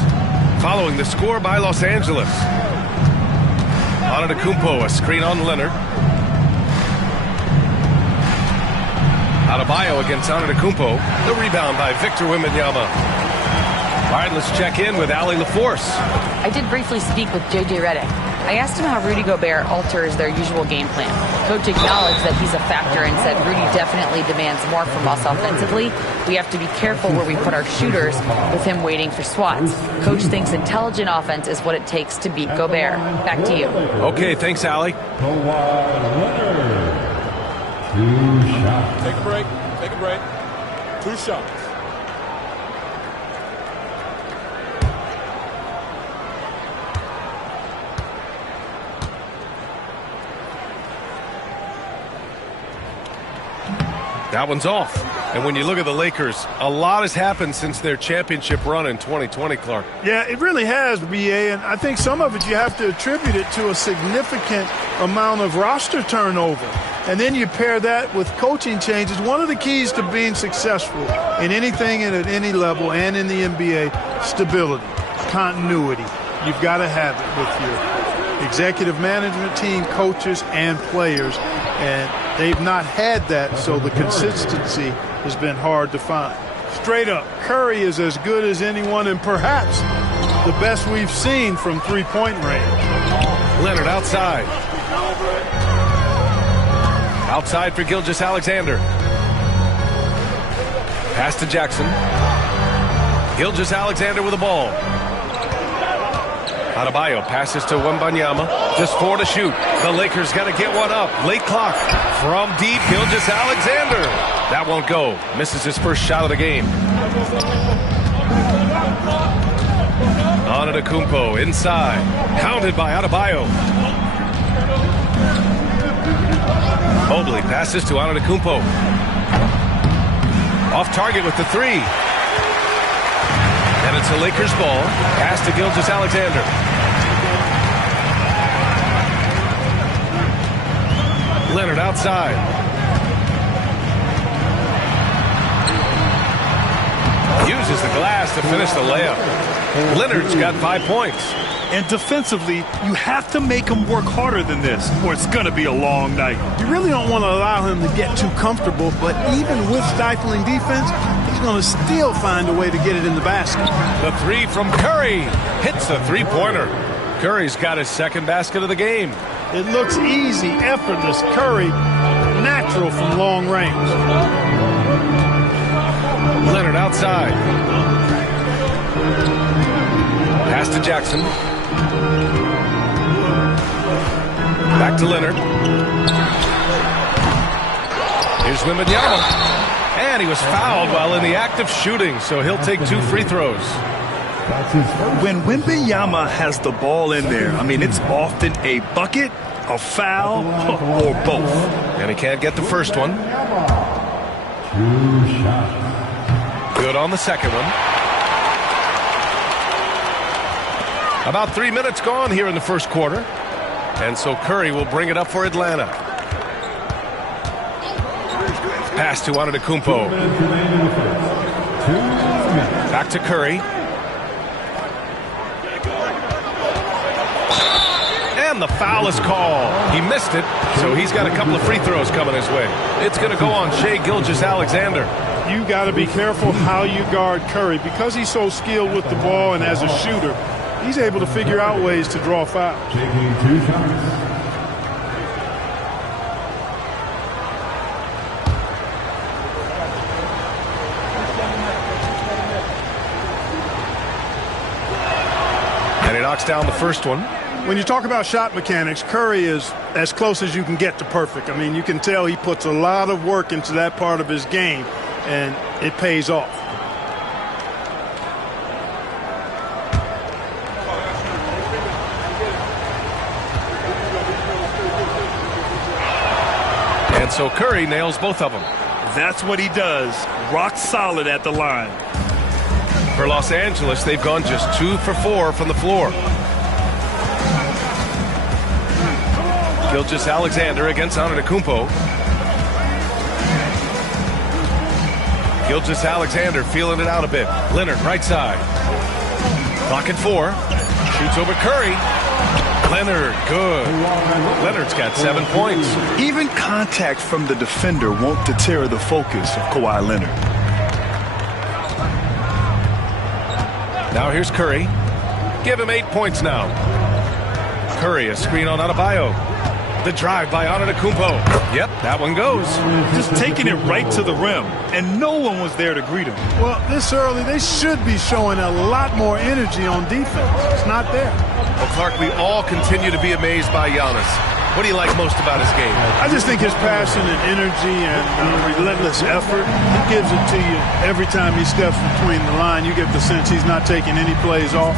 following the score by Los Angeles. Antetokounmpo, a screen on Leonard. Adebayo against Antetokounmpo. The rebound by Victor Wembanyama. All right, let's check in with Allie LaForce. I did briefly speak with J.J. Redick. I asked him how Rudy Gobert alters their usual game plan. Coach acknowledged that he's a factor and said Rudy definitely demands more from us offensively. We have to be careful where we put our shooters with him waiting for swats. Coach thinks intelligent offense is what it takes to beat Gobert. Back to you. Okay, thanks, Allie. Take a break. Take a break. 2 shots. That one's off. And when you look at the Lakers, a lot has happened since their championship run in 2020, Clark. Yeah, it really has, BA, and I think some of it you have to attribute it to a significant amount of roster turnover. And then you pair that with coaching changes. One of the keys to being successful in anything and at any level and in the NBA, stability, continuity. You've got to have it with your executive management team, coaches, and players. And they've not had that, so the consistency has been hard to find. Straight up, Curry is as good as anyone and perhaps the best we've seen from three-point range. Leonard outside. Outside for Gilgeous-Alexander. Pass to Jackson. Gilgeous-Alexander with the ball. Adebayo passes to Wembanyama. Just 4 to shoot. The Lakers got to get one up. Late clock. From deep, Gilgeous-Alexander. That won't go. Misses his first shot of the game. Antetokounmpo inside. Hounded by Adebayo. Mobley passes to Antetokounmpo. Off target with the three. And it's a Lakers ball. Pass to Gilgeous-Alexander. Leonard outside. Uses the glass to finish the layup. Leonard's got 5 points. And defensively, you have to make him work harder than this, or it's going to be a long night. You really don't want to allow him to get too comfortable, but even with stifling defense, he's going to still find a way to get it in the basket. The three from Curry hits a three-pointer. Curry's got his second basket of the game. It looks easy, effortless. Curry, natural from long range. Leonard outside. Pass to Jackson. Back to Leonard. Here's Wembanyama. And he was fouled while in the act of shooting, so he'll take 2 free throws. When Wembanyama has the ball in there, I mean, it's often a bucket, a foul, or both. And he can't get the first one. Good on the second one. About 3 minutes gone here in the first quarter. And so Curry will bring it up for Atlanta. Pass to Antetokounmpo. Back to Curry. And the foul is called. He missed it, so he's got a couple of free throws coming his way. It's going to go on Shai Gilgeous-Alexander. You got to be careful how you guard Curry. Because he's so skilled with the ball and as a shooter, he's able to figure out ways to draw fouls. Taking 2 shots. And he knocks down the first one. When you talk about shot mechanics, Curry is as close as you can get to perfect. I mean, you can tell he puts a lot of work into that part of his game, and it pays off. And so Curry nails both of them. That's what he does. Rock solid at the line. For Los Angeles, they've gone just 2 for 4 from the floor. Gilgeous-Alexander against Antetokounmpo. Gilgeous-Alexander feeling it out a bit. Leonard right side. Clock at 4. Shoots over Curry. Leonard, good. Leonard's got 7 points. Even contact from the defender won't deter the focus of Kawhi Leonard. Now here's Curry. Give him 8 points now. Curry, a screen on Adebayo. The drive by Antetokounmpo. Yep, that one goes. Just taking it right to the rim, and no one was there to greet him. Well, this early, they should be showing a lot more energy on defense. It's not there. Well, Clark, we all continue to be amazed by Giannis. What do you like most about his game? I just think his passion and energy and relentless effort, he gives it to you every time he steps between the line. You get the sense he's not taking any plays off.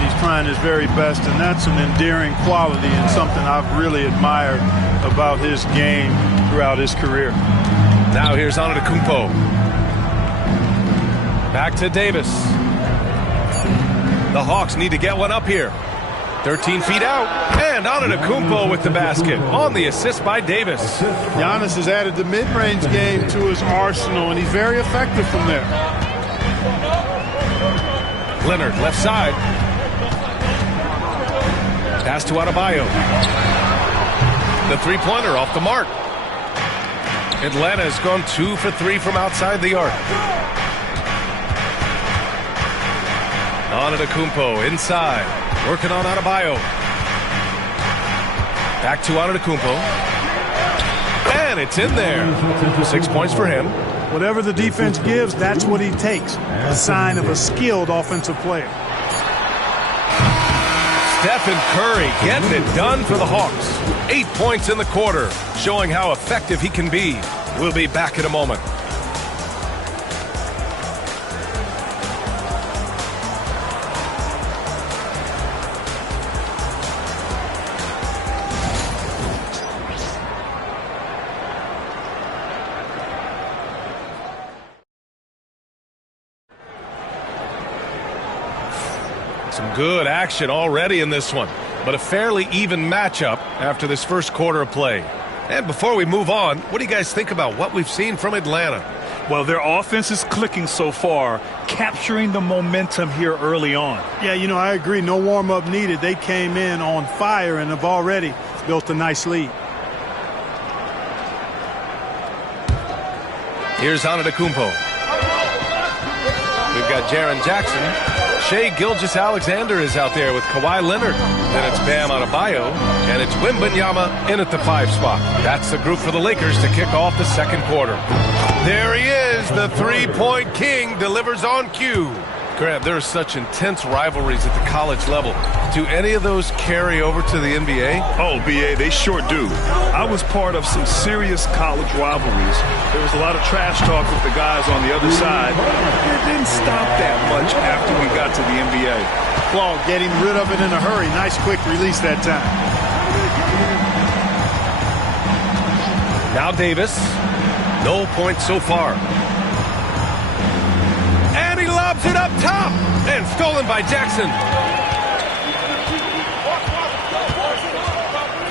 He's trying his very best, and that's an endearing quality and something I've really admired about his game throughout his career. Now here's Antetokounmpo. Back to Davis. The Hawks need to get one up here. 13 feet out, and Antetokounmpo with the basket on the assist by Davis. Giannis has added the mid-range game to his arsenal, and he's very effective from there. Leonard left side. Pass to Adebayo. The three-pointer off the mark. Atlanta has gone 2 for 3 from outside the arc. Antetokounmpo inside. Working on Adebayo. Back to Antetokounmpo. And it's in there. 6 points for him. Whatever the defense gives, that's what he takes. A sign of a skilled offensive player. Stephen Curry getting it done for the Hawks. 8 points in the quarter, showing how effective he can be. We'll be back in a moment. Some good action already in this one, but a fairly even matchup after this first quarter of play. And before we move on, what do you guys think about what we've seen from Atlanta? Well, their offense is clicking so far, capturing the momentum here early on. Yeah, you know, I agree. No warm-up needed. They came in on fire and have already built a nice lead. Here's Antetokounmpo. We've got Jaren Jackson. Shai Gilgeous-Alexander is out there with Kawhi Leonard. Then it's Bam Adebayo, and it's Wembanyama in at the 5 spot. That's the group for the Lakers to kick off the second quarter. There he is, the three-point king, delivers on cue. Grant, there are such intense rivalries at the college level. Do any of those carry over to the NBA? Oh, BA, they sure do. I was part of some serious college rivalries. There was a lot of trash talk with the guys on the other side. It didn't stop that much after we got to the NBA. Claude getting rid of it in a hurry. Nice quick release that time. Now Davis. No points so far. And he lobs it up top. And stolen by Jackson.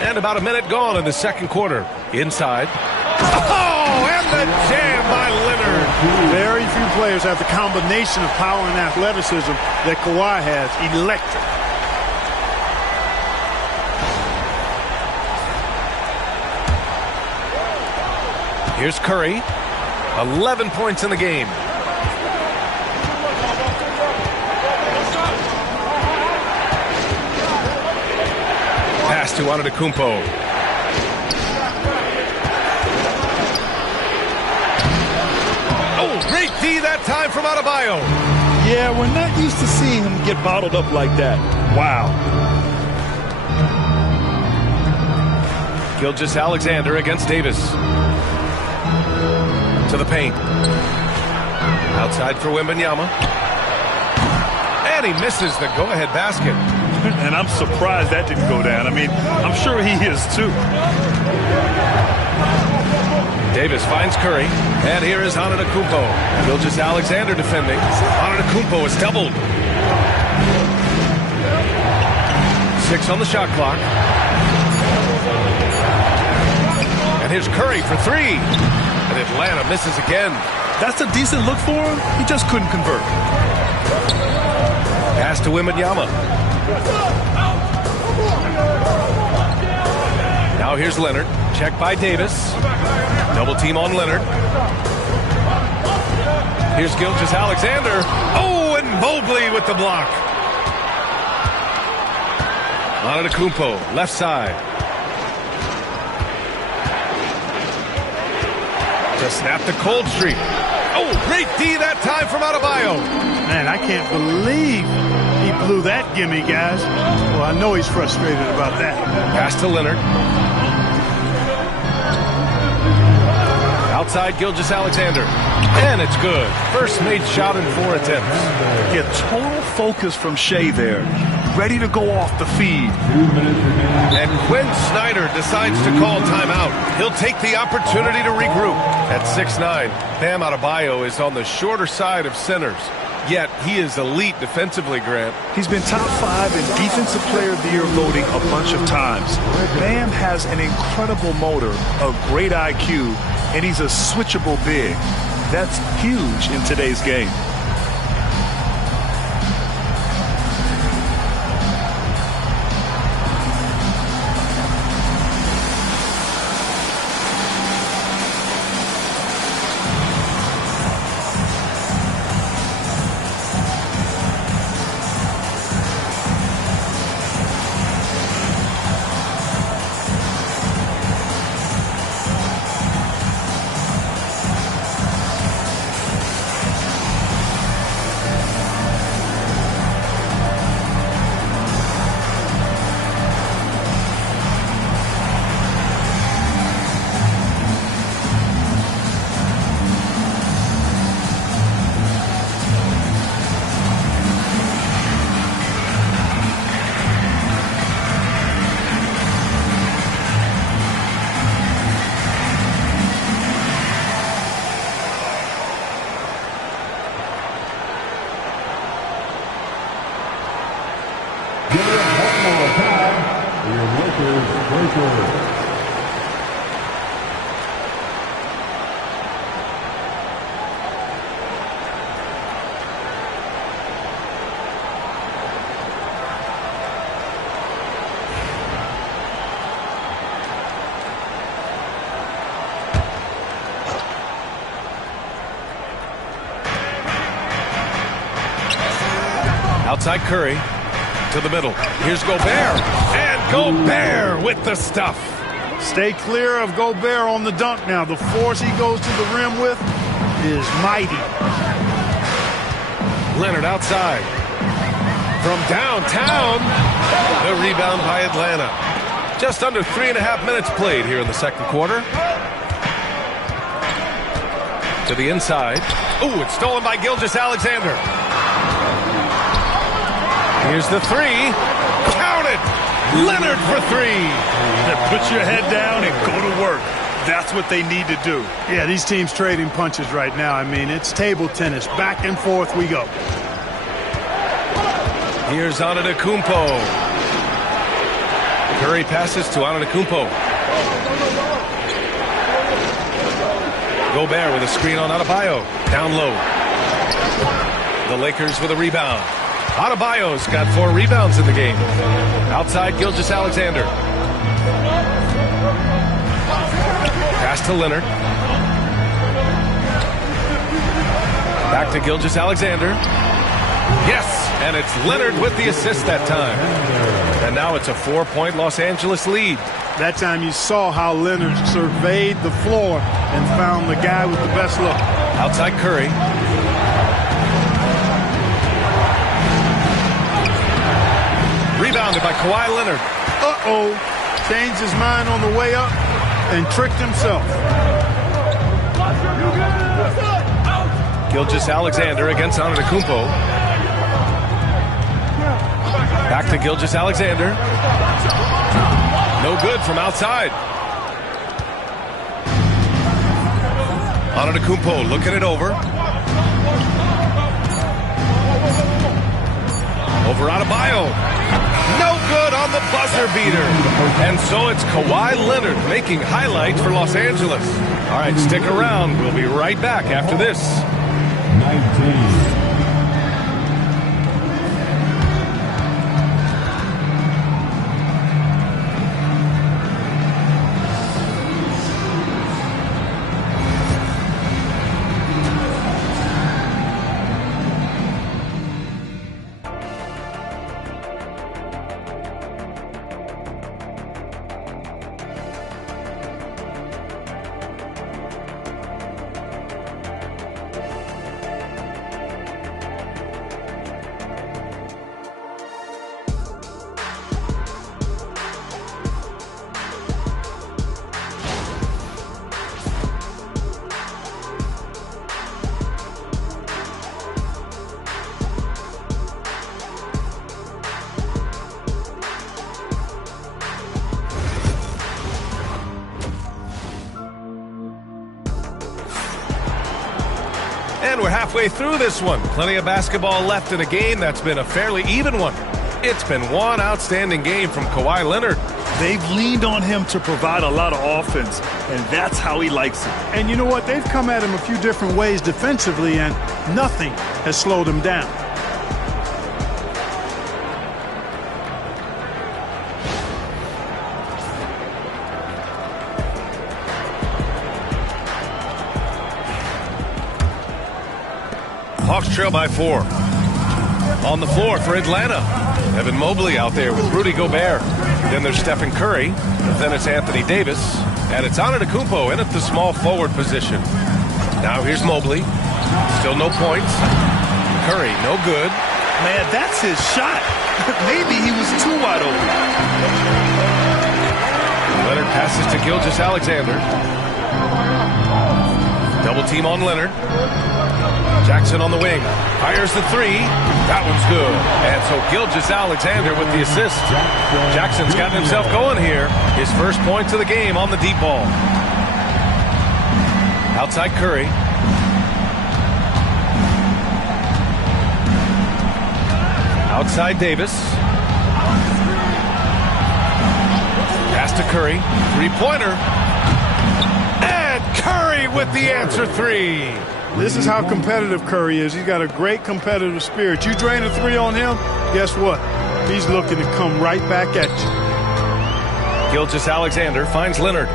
And about a minute gone in the second quarter. Inside. Oh, and the jam by Leonard. Very few players have the combination of power and athleticism that Kawhi has. Electric. Here's Curry. 11 points in the game. Pass to Antetokounmpo. Oh, great D that time from Adebayo. Yeah, we're not used to seeing him get bottled up like that. Wow. Gilgeous-Alexander against Davis. To the paint. Outside for Wembanyama. And he misses the go-ahead basket. And I'm surprised that didn't go down. I mean, I'm sure he is too. Davis finds Curry. And here is Antetokounmpo. Gilgeous-Alexander defending. Antetokounmpo is doubled. 6 on the shot clock. And here's Curry for 3. And Atlanta misses again. That's a decent look for him. He just couldn't convert. Pass to Wembanyama. Now here's Leonard. Check by Davis. Double team on Leonard. Here's Gilgeous-Alexander. Oh, and Mobley with the block. Antetokounmpo, left side. To snap the cold streak. Oh, great D that time from Adebayo. Man, I can't believe he blew that gimme, guys. Well, I know he's frustrated about that. Pass to Leonard. Outside Gilgeous-Alexander. And it's good. First made shot in 4 attempts. Yeah, total focus from Shai there. Ready to go off the feed. And Quinn Snyder decides to call timeout. He'll take the opportunity to regroup. At 6'9", Bam Adebayo is on the shorter side of centers. Yet he is elite defensively, Grant. He's been top 5 in Defensive Player of the Year voting a bunch of times. Bam has an incredible motor, a great IQ, and he's a switchable big. That's huge in today's game. Outside Curry to the middle. Here's Gobert. And Gobert with the stuff. Stay clear of Gobert on the dunk now. The force he goes to the rim with is mighty. Leonard outside. From downtown. The rebound by Atlanta. Just under 3.5 minutes played here in the second quarter. To the inside. Ooh, it's stolen by Gilgeous-Alexander. Here's the three. Count it! Leonard for three. Put your head down and go to work. That's what they need to do. Yeah, these teams trading punches right now. I mean, it's table tennis. Back and forth we go. Here's Antetokounmpo. Curry passes to Antetokounmpo. Gobert with a screen on Adebayo. Down low. The Lakers with a rebound. Adebayo's got 4 rebounds in the game. Outside Gilgeous-Alexander. Pass to Leonard. Back to Gilgeous-Alexander. Yes, and it's Leonard with the assist that time. And now it's a 4-point Los Angeles lead. That time you saw how Leonard surveyed the floor and found the guy with the best look. Outside Curry. Rebounded by Kawhi Leonard. Uh-oh. Changed his mind on the way up and tricked himself. Gilgeous-Alexander against Antetokounmpo. Back to Gilgeous-Alexander. No good from outside. Antetokounmpo looking it over. Over Adebayo. No good on the buzzer beater. And so it's Kawhi Leonard making highlights for Los Angeles. All right, stick around. We'll be right back after this. 19. And we're halfway through this one. Plenty of basketball left in a game that's been a fairly even one. It's been one outstanding game from Kawhi Leonard. They've leaned on him to provide a lot of offense, and that's how he likes it. And you know what? They've come at him a few different ways defensively, and nothing has slowed him down. Hawks trail by 4. On the floor for Atlanta. Evan Mobley out there with Rudy Gobert. Then there's Stephen Curry. Then it's Anthony Davis. And it's Antetokounmpo in at the small forward position. Now here's Mobley. Still no points. Curry, no good. Man, that's his shot. Maybe he was too wide open. Leonard passes to Gilgeous-Alexander. Double team on Leonard. Jackson on the wing. Fires the three. That one's good. And so Gilgeous-Alexander with the assist. Jackson's gotten himself going here. His first points of the game on the deep ball. Outside Curry. Outside Davis. Pass to Curry. Three-pointer. And Curry with the answer three. This is how competitive Curry is. He's got a great competitive spirit. You drain a three on him, guess what? He's looking to come right back at you. Gilgeous-Alexander finds Leonard.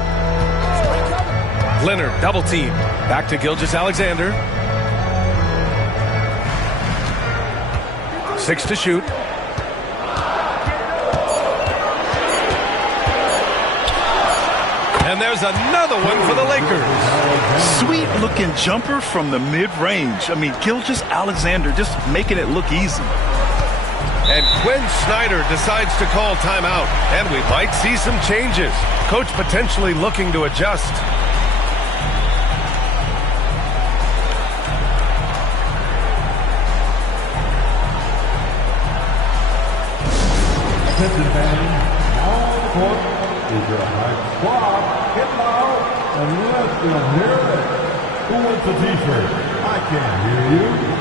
Leonard, double team. Back to Gilgeous-Alexander. 6 to shoot. And there's another one for the Lakers. Sweet-looking jumper from the mid-range. I mean, Gilgeous-Alexander just making it look easy. And Quinn Snyder decides to call timeout. And we might see some changes. Coach potentially looking to adjust. Attention fans, now on the court is your high squad. Get loud and let them hear it. Who wants a t-shirt? I can't hear you.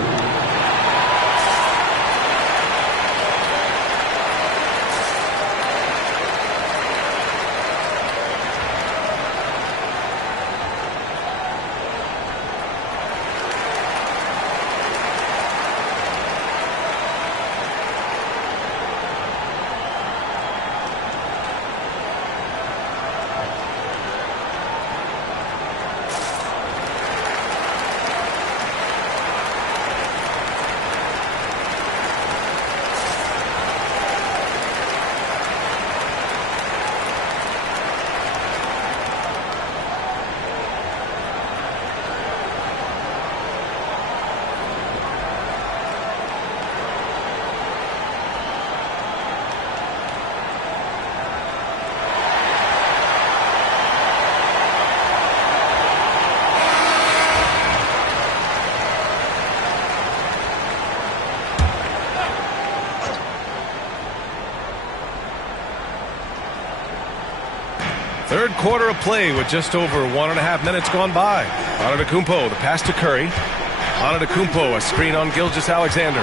Third quarter of play with just over 1.5 minutes gone by. Antetokounmpo, the pass to Curry. Antetokounmpo, a screen on Gilgeous-Alexander.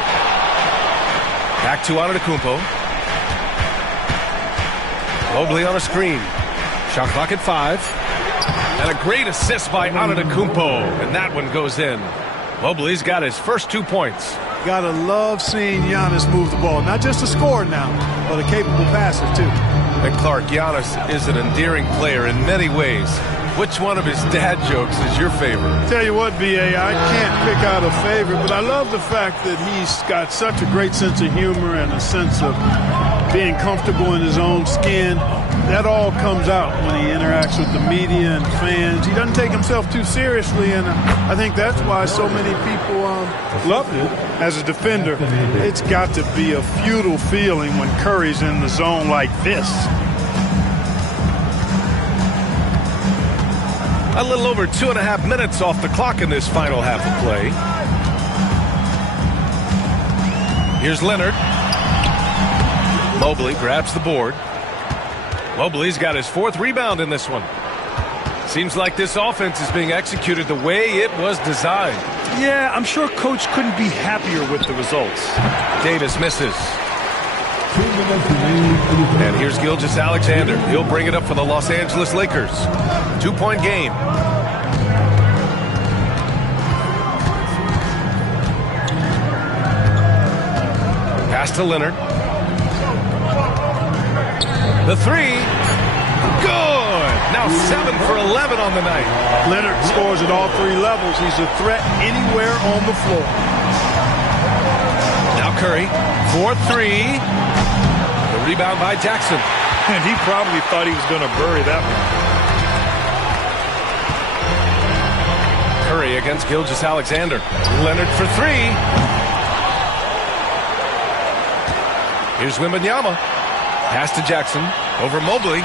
Back to Antetokounmpo. Mobley on a screen. Shot clock at 5. And a great assist by Antetokounmpo. And that one goes in. Mobley's got his first 2 points. Gotta love seeing Giannis move the ball. Not just a scorer now, but a capable passer, too. And Clark, Giannis is an endearing player in many ways. Which one of his dad jokes is your favorite? Tell you what, B.A., I can't pick out a favorite, but I love the fact that he's got such a great sense of humor and a sense of being comfortable in his own skin. That all comes out when he interacts with the media and fans. He doesn't take himself too seriously, and I think that's why so many people love him. As a defender, it's got to be a futile feeling when Curry's in the zone like this. A little over 2.5 minutes off the clock in this final half of play. Here's Leonard. Mobley grabs the board. Mobley's got his 4th rebound in this one. Seems like this offense is being executed the way it was designed. Yeah, I'm sure Coach couldn't be happier with the results. Davis misses. And here's Gilgeous-Alexander. He'll bring it up for the Los Angeles Lakers. 2-point game. Pass to Leonard. The 3. Good. Now 7 for 11 on the night. Leonard scores at all 3 levels. He's a threat anywhere on the floor. Now Curry for 3. The rebound by Jackson. And he probably thought he was going to bury that one. Curry against Gilgeous-Alexander. Leonard for 3. Here's Wembanyama. Pass to Jackson over Mobley.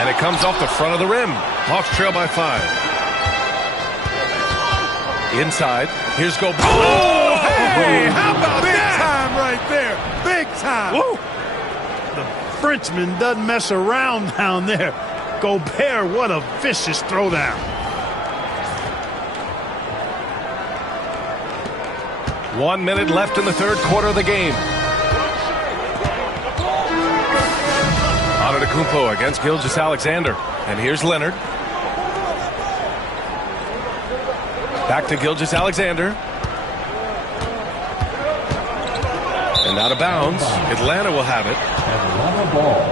And it comes off the front of the rim. Hawks trail by 5. Inside. Here's Gobert. Oh, hey, how about big that? Time right there. Big time. Woo. The Frenchman doesn't mess around down there. Gobert, what a vicious throwdown. One minute left in the third quarter of the game. Antetokounmpo against Gilgeous-Alexander. And here's Leonard. Back to Gilgeous-Alexander. And out of bounds. Atlanta will have it. Atlanta ball.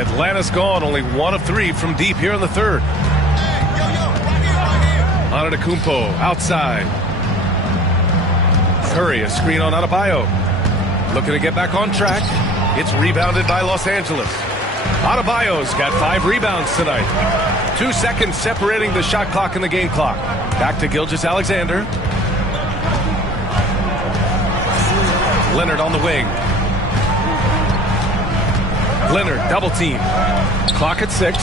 Atlanta's gone only 1 of 3 from deep here in the third. Antetokounmpo outside. Curry, a screen on Adebayo. Looking to get back on track. It's rebounded by Los Angeles. Adebayo's got 5 rebounds tonight. 2 seconds separating the shot clock and the game clock. Back to Gilgeous-Alexander. Leonard on the wing. Leonard double team. Clock at 6.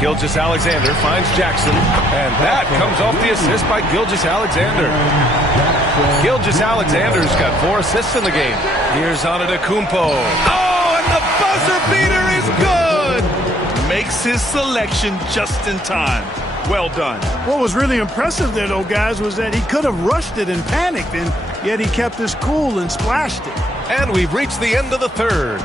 Gilgeous-Alexander finds Jackson, and that comes off the assist by Gilgeous-Alexander. Gilgeous-Alexander's got 4 assists in the game. Here's Antetokounmpo. Oh, and the buzzer beater is good! Makes his selection just in time. Well done. What was really impressive there, though, guys, was that he could have rushed it and panicked, and yet he kept his cool and splashed it. And we've reached the end of the third.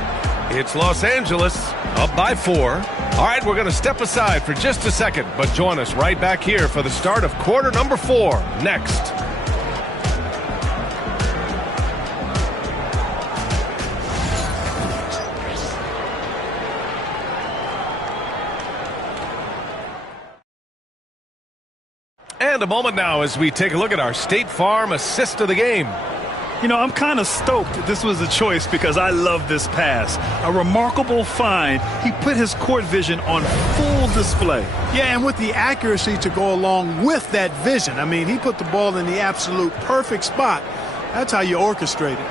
It's Los Angeles up by 4. All right, we're going to step aside for just a second, but join us right back here for the start of quarter number 4 next. And a moment now as we take a look at our State Farm assist of the game. You know, I'm kind of stoked this was a choice because I love this pass. A remarkable find. He put his court vision on full display. Yeah, and with the accuracy to go along with that vision. I mean, he put the ball in the absolute perfect spot. That's how you orchestrate it.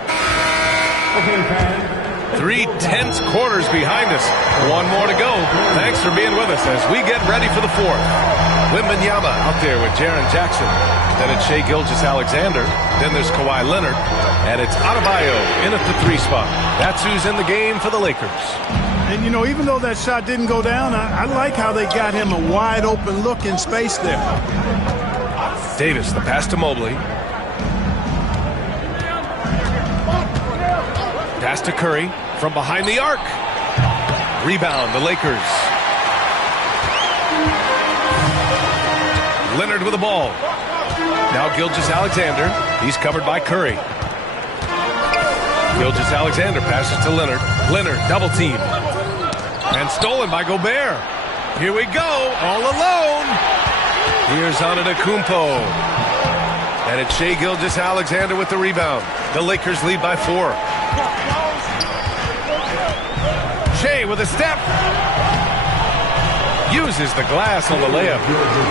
3 tense quarters behind us. 1 more to go. Thanks for being with us as we get ready for the 4th. Wembanyama out there with Jaren Jackson. Then it's Shai Gilgeous-Alexander. Then there's Kawhi Leonard. And it's Adebayo in at the 3 spot. That's who's in the game for the Lakers. And, you know, even though that shot didn't go down, I like how they got him a wide open look in space there. Davis, the pass to Mobley. Pass to Curry from behind the arc. Rebound, the Lakers. Leonard with the ball. Now Gilgeous-Alexander. He's covered by Curry. Gilgeous-Alexander passes to Leonard. Leonard double team. And stolen by Gobert. Here we go, all alone. Here's Antetokounmpo. And it's Shai Gilgeous-Alexander with the rebound. The Lakers lead by 4. Shai with a step. Uses the glass on the layup.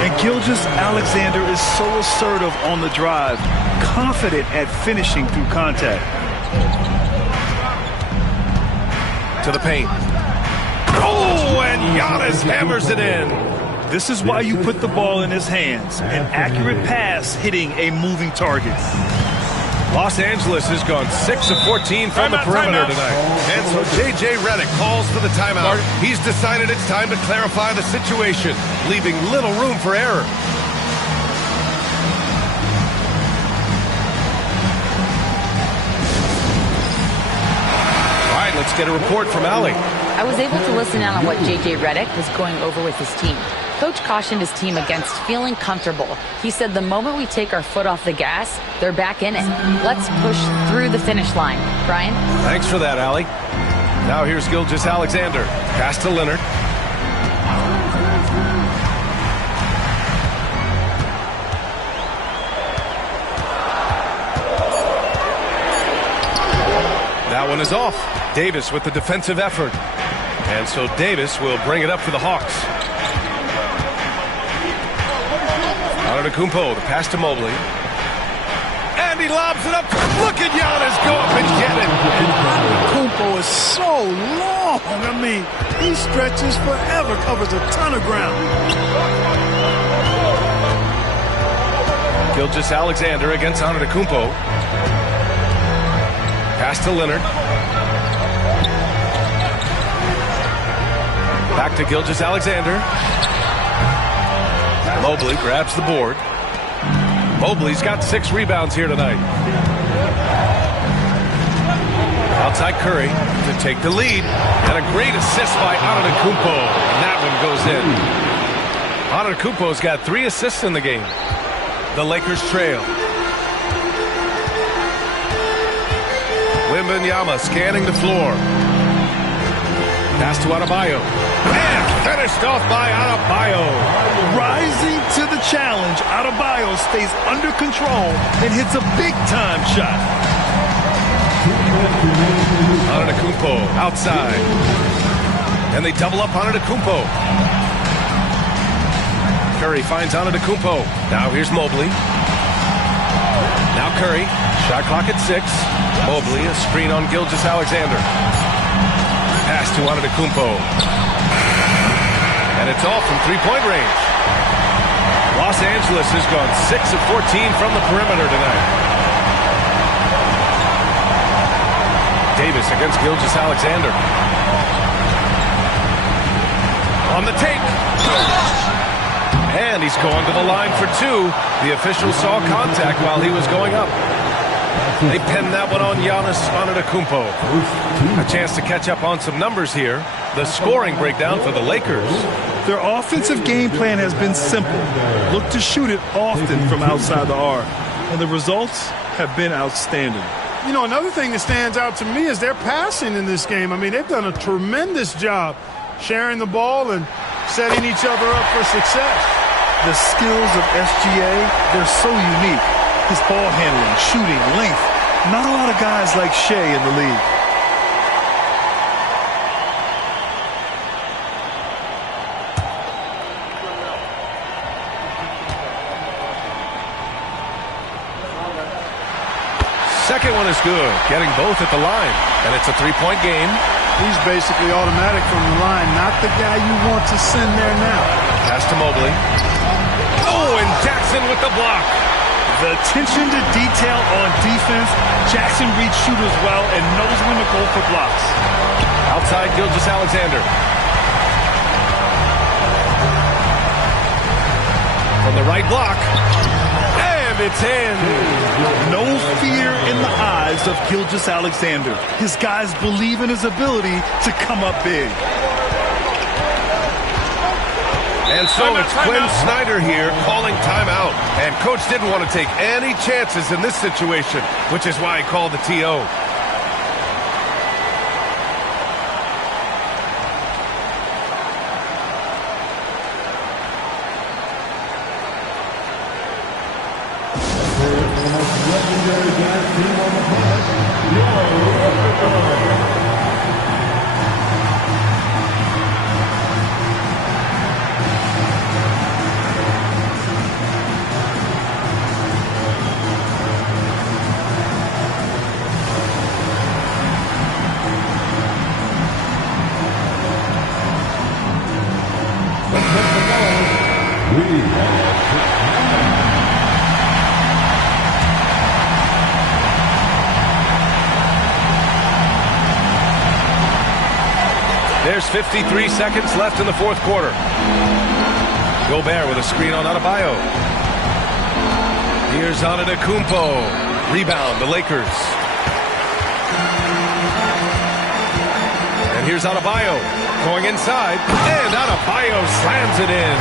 And Gilgeous-Alexander is so assertive on the drive, confident at finishing through contact. To the paint. Oh, and Giannis hammers it in. This is why you put the ball in his hands. An accurate pass hitting a moving target. Los Angeles has gone 6 of 14 from the perimeter tonight. And so J.J. Redick calls for the timeout. He's decided it's time to clarify the situation, leaving little room for error. All right, let's get a report from Allie. I was able to listen in on what J.J. Redick was going over with his team. Coach cautioned his team against feeling comfortable. He said the moment we take our foot off the gas, they're back in it. Let's push through the finish line. Brian? Thanks for that, Allie. Now here's Gilgeous-Alexander. Pass to Leonard. That one is off. Davis with the defensive effort. And so Davis will bring it up for the Hawks. Antetokounmpo, the pass to Mobley. And he lobs it up. Look at Giannis go up and get it. And Antetokounmpo is so long. I mean, he stretches forever, covers a ton of ground. Gilgeous-Alexander against Antetokounmpo. Pass to Leonard. Back to Gilgeous-Alexander. Mobley grabs the board. Mobley's got 6 rebounds here tonight. Outside Curry to take the lead. And a great assist by Antetokounmpo. And that one goes in. Antetokounmpo's got 3 assists in the game. The Lakers trail. Wembanyama scanning the floor. Pass to Adebayo. And finished off by Adebayo. Rising to the challenge, Adebayo stays under control and hits a big-time shot. Antetokounmpo outside. And they double up Antetokounmpo. Curry finds Antetokounmpo. Now here's Mobley. Now Curry. Shot clock at 6. Mobley, a screen on Gilgeous-Alexander. Pass to Antetokounmpo. And it's all from three-point range. Los Angeles has gone 6 of 14 from the perimeter tonight. Davis against Gilgeous-Alexander. On the take. And he's going to the line for 2. The official saw contact while he was going up. They pinned that one on Giannis Antetokounmpo. A chance to catch up on some numbers here. The scoring breakdown for the Lakers. Their offensive game plan has been simple. Look to shoot it often from outside the arc. And the results have been outstanding. You know, another thing that stands out to me is their passing in this game. I mean, they've done a tremendous job sharing the ball and setting each other up for success. The skills of SGA, they're so unique. His ball handling, shooting, length. Not a lot of guys like Shea in the league. Second one is good, getting both at the line. And it's a three-point game. He's basically automatic from the line, not the guy you want to send there now. Pass to Mobley. Oh, and Jackson with the block. The attention to detail on defense. Jackson reads shooters well and knows when to go for blocks. Outside Gilgeous-Alexander. From the right block. And it's in. No fear in the eyes of Gilgeous-Alexander. His guys believe in his ability to come up big. And so it's Quinn Snyder here calling timeout. And coach didn't want to take any chances in this situation, which is why he called the TO. There's 53 seconds left in the fourth quarter. Gobert with a screen on Adebayo. Here's Antetokounmpo. Rebound, the Lakers. And here's Adebayo going inside. And Adebayo slams it in.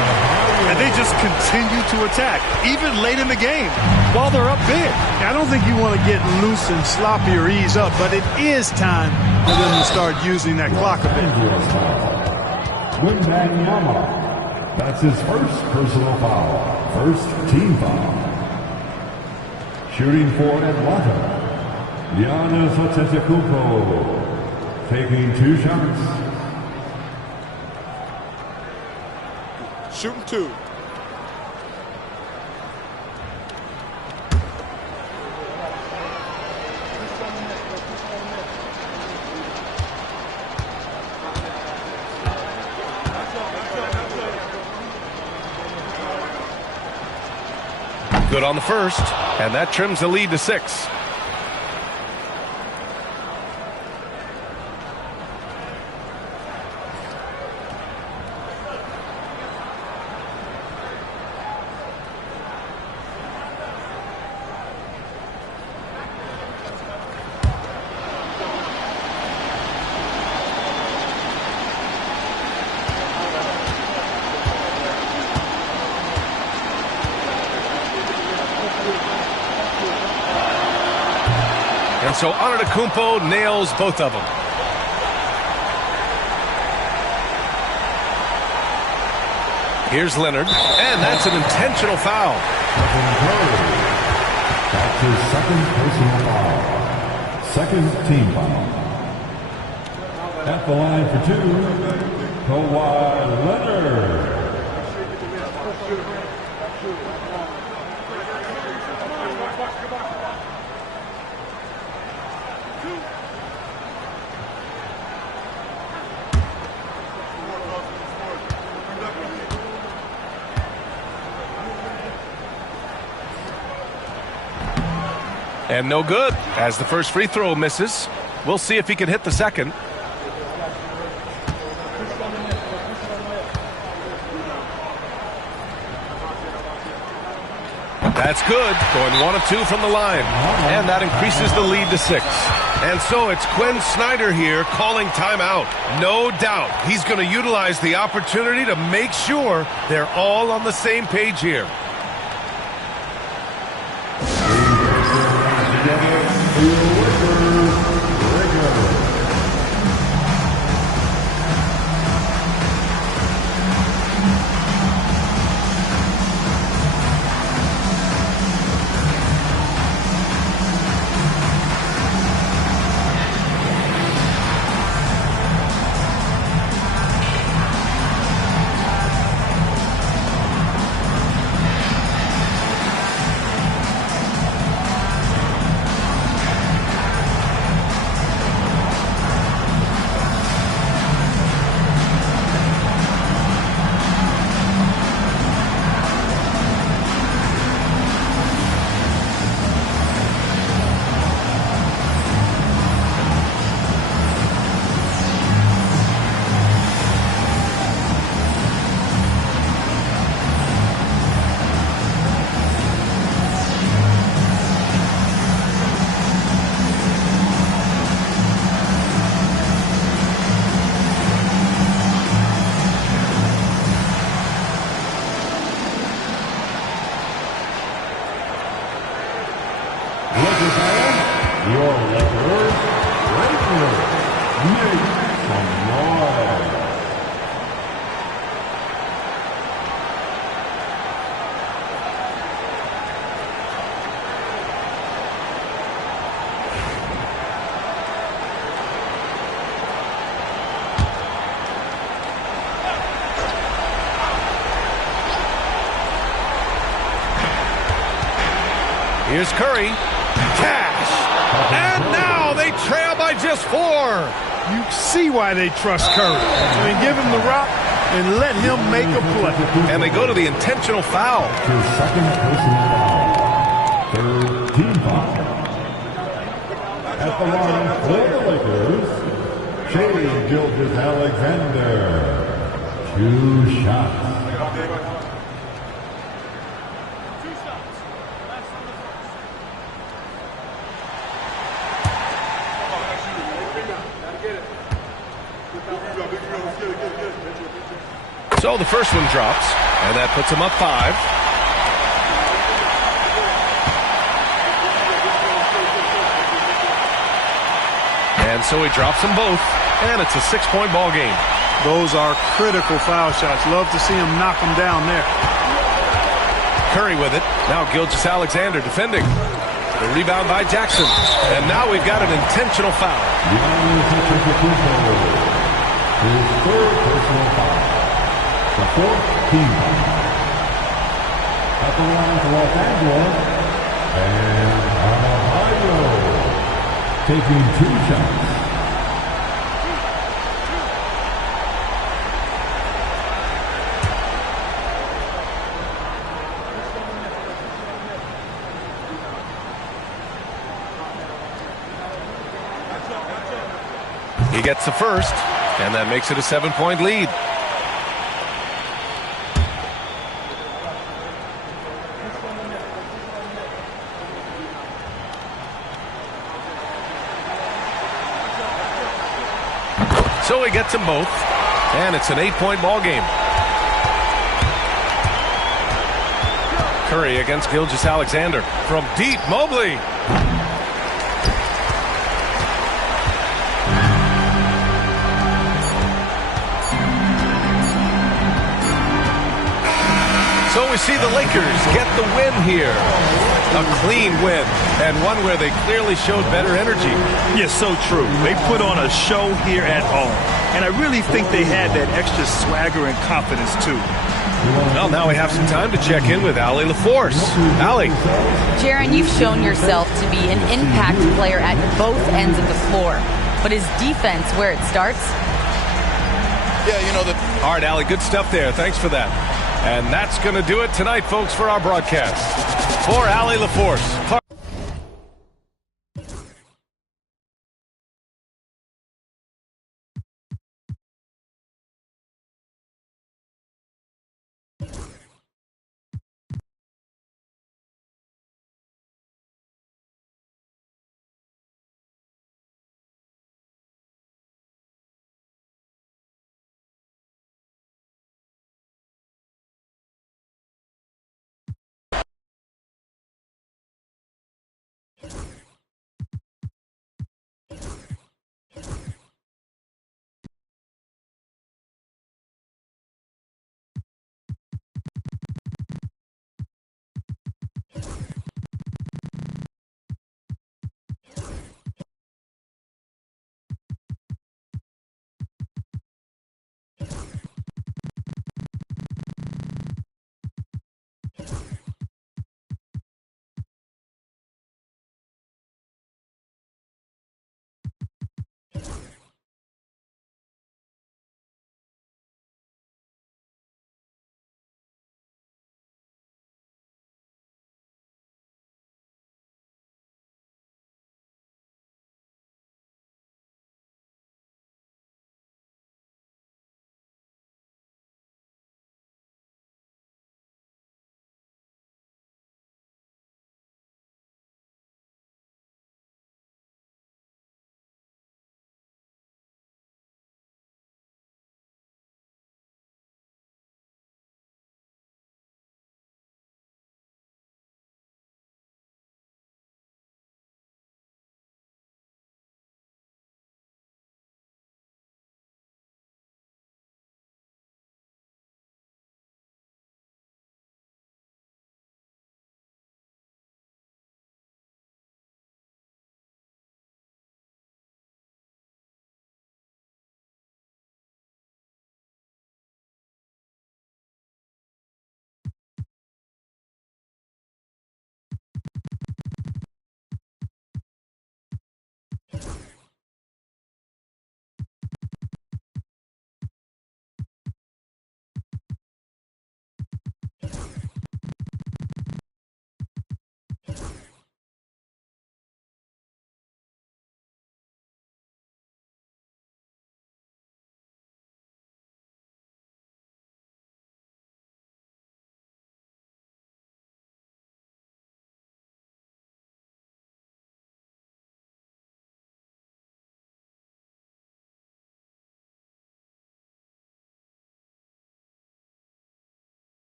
And they just continue to attack, even late in the game, while they're up big. I don't think you want to get loose and sloppy or ease up, but it is time for them to start using that clock a bit. Wembanyama. That's his first personal foul. First team foul. Shooting for Atlanta, Giannis Antetokounmpo. Taking 2 shots. Shooting 2. Good on the first, and that trims the lead to 6. And so Antetokounmpo nails both of them. Here's Leonard, and that's an intentional foul. That's his second personal foul. Second team foul. At the line for 2, Kawhi Leonard. And no good, as the first free throw misses. We'll see if he can hit the second. That's good, going 1 of 2 from the line. And that increases the lead to 6. And so it's Quinn Snyder here calling timeout. No doubt he's going to utilize the opportunity to make sure they're all on the same page here. Here's Curry. Cash. And now they trail by just 4. You see why they trust Curry. I mean, give him the rock and let him make a play. And they go to the intentional foul. His second personal foul. Third team foul. At the line for the Lakers, Shai Gilgeous-Alexander. 2 shots. So the first one drops, and that puts him up 5. And so he drops them both, and it's a 6-point ball game. Those are critical foul shots. Love to see him knock them down there. Curry with it. Now Gilgeous-Alexander defending. The rebound by Jackson. And now we've got an intentional foul. His third personal foul. The 4th team foul. At the line for Los Angeles, and Adebayo taking 2 shots. He gets the first, and that makes it a 7-point lead. So he gets them both, and it's an 8-point ball game. Curry against Gilgeous-Alexander. From deep, Mobley. we see the Lakers get the win here. A clean win, and one where they clearly showed better energy. Yes, so true. They put on a show here at home, and I really think they had that extra swagger and confidence, too. Well, now we have some time to check in with Allie LaForce. Allie. Jaron, you've shown yourself to be an impact player at both ends of the floor. But is defense where it starts? Yeah, you know that. All right, Allie, good stuff there. Thanks for that. And that's going to do it tonight, folks, for our broadcast. For Allie LaForce.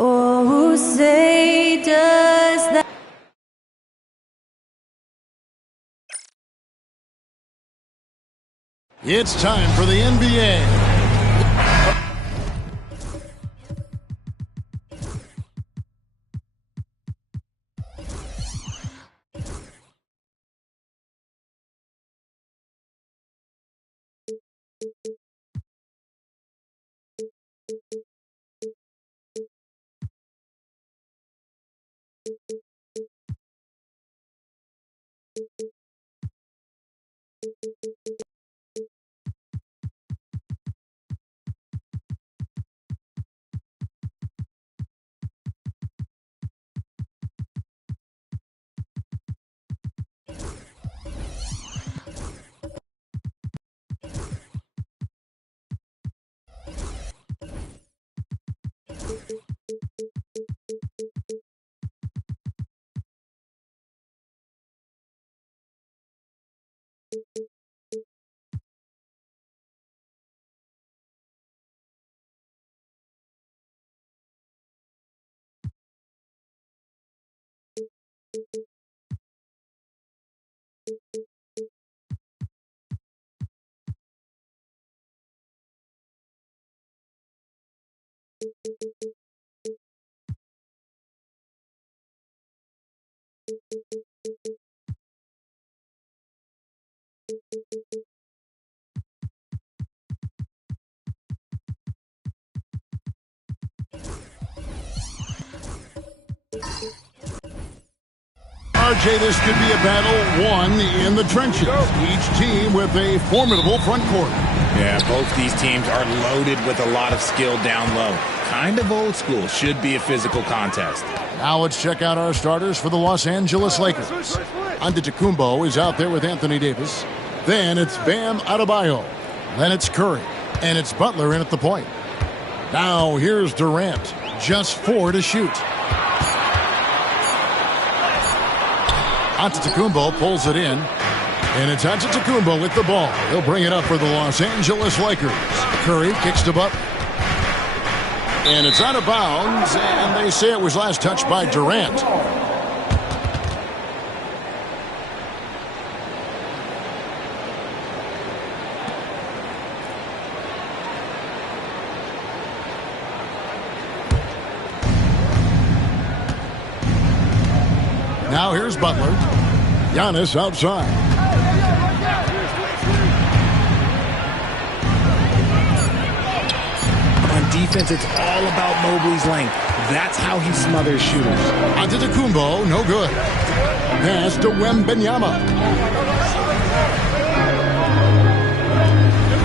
Oh, say does that. It's time for the NBA. RJ, this could be a battle won in the trenches. Each team with a formidable front court. Yeah, both these teams are loaded with a lot of skill down low. Kind of old school. Should be a physical contest. Now let's check out our starters for the Los Angeles Lakers. Antetokounmpo is out there with Anthony Davis. Then it's Bam Adebayo. Then it's Curry. And it's Butler in at the point. Now here's Durant. Just 4 to shoot. Antetokounmpo pulls it in. And it's Antetokounmpo with the ball. He'll bring it up for the Los Angeles Lakers. Curry kicks to Butler. And it's out of bounds, and they say it was last touched by Durant. Now here's Butler. Giannis outside. On defense, it's all about Mobley's length. That's how he smothers shooters. Antetokounmpo, no good. Pass to Wembanyama.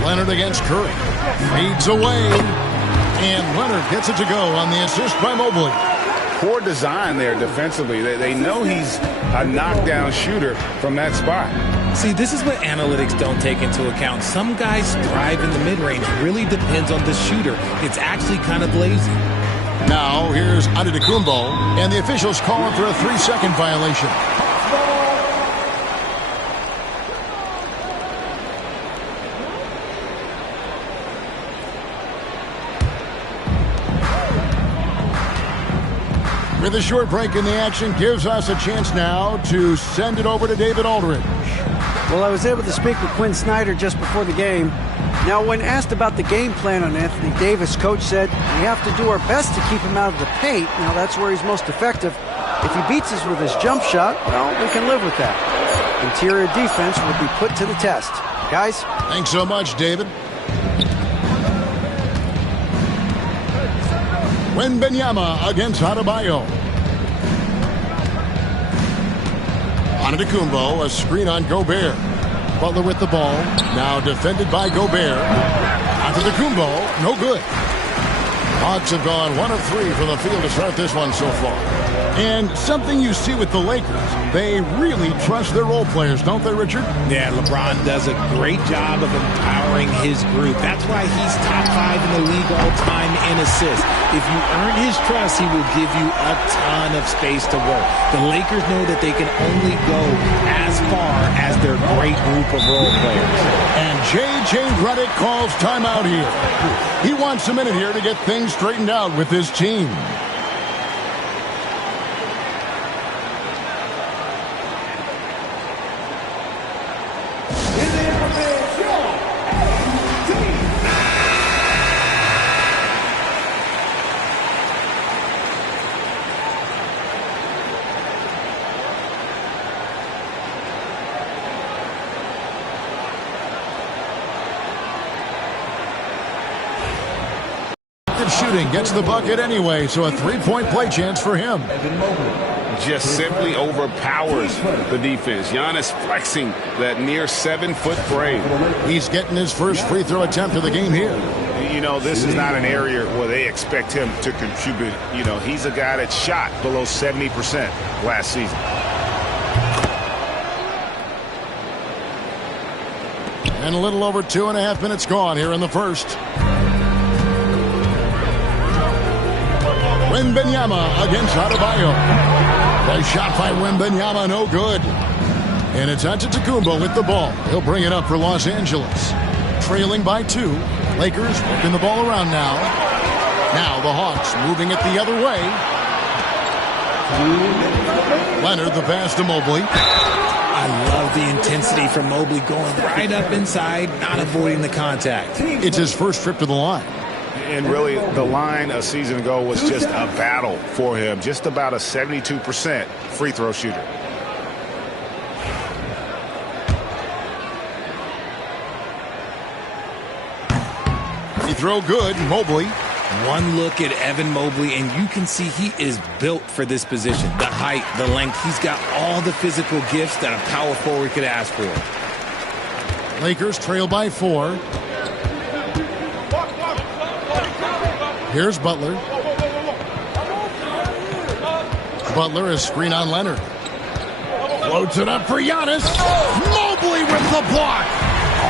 Leonard against Curry. Fades away. And Leonard gets it to go on the assist by Mobley. Poor design there defensively. They know he's a knockdown shooter from that spot. See, this is what analytics don't take into account. Some guys thrive in the mid-range. Really depends on the shooter. It's actually kind of lazy. Now, here's Antetokounmpo, and the officials call him for a 3-second violation. With a short break in the action, gives us a chance now to send it over to David Aldridge. Well, I was able to speak with Quinn Snyder just before the game. Now, when asked about the game plan on Anthony Davis, Coach said, we have to do our best to keep him out of the paint. Now, that's where he's most effective. If he beats us with his jump shot, well, we can live with that. Interior defense will be put to the test. Guys? Thanks so much, David. Wembanyama against Adebayo. Antetokounmpo, a screen on Gobert. Butler with the ball. Now defended by Gobert. Antetokounmpo, no good. Hawks have gone 1 of 3 from the field to start this one so far. And something you see with the Lakers, they really trust their role players, don't they, Richard? Yeah, LeBron does a great job of empowering his group. That's why he's top 5 in the league all time in assists. If you earn his trust, he will give you a ton of space to work. The Lakers know that they can only go as far as their great group of role players. And J.J. Redick calls timeout here. He wants a minute here to get things straightened out with his team. Shooting gets the bucket anyway, so a 3-point play chance for him. Just simply overpowers the defense. Giannis flexing that near 7-foot frame. He's getting his first free throw attempt of the game here. You know, this is not an area where they expect him to contribute. You know, he's a guy that shot below 70% last season. And a little over 2.5 minutes gone here in the first. Wembanyama against Adebayo. The shot by Wembanyama, no good. And it's Antetokounmpo with the ball. He'll bring it up for Los Angeles. Trailing by 2. Lakers working the ball around now. Now the Hawks moving it the other way. Leonard, the pass to Mobley. I love the intensity from Mobley going right up inside, not avoiding the contact. It's his first trip to the line. And really, the line a season ago was just a battle for him. Just about a 72% free throw shooter. Free throw good, Mobley. One look at Evan Mobley, and you can see he is built for this position. The height, the length, he's got all the physical gifts that a power forward could ask for. Lakers trail by 4. Here's Butler. Butler is screen on Leonard. Floats it up for Giannis. Mobley with the block.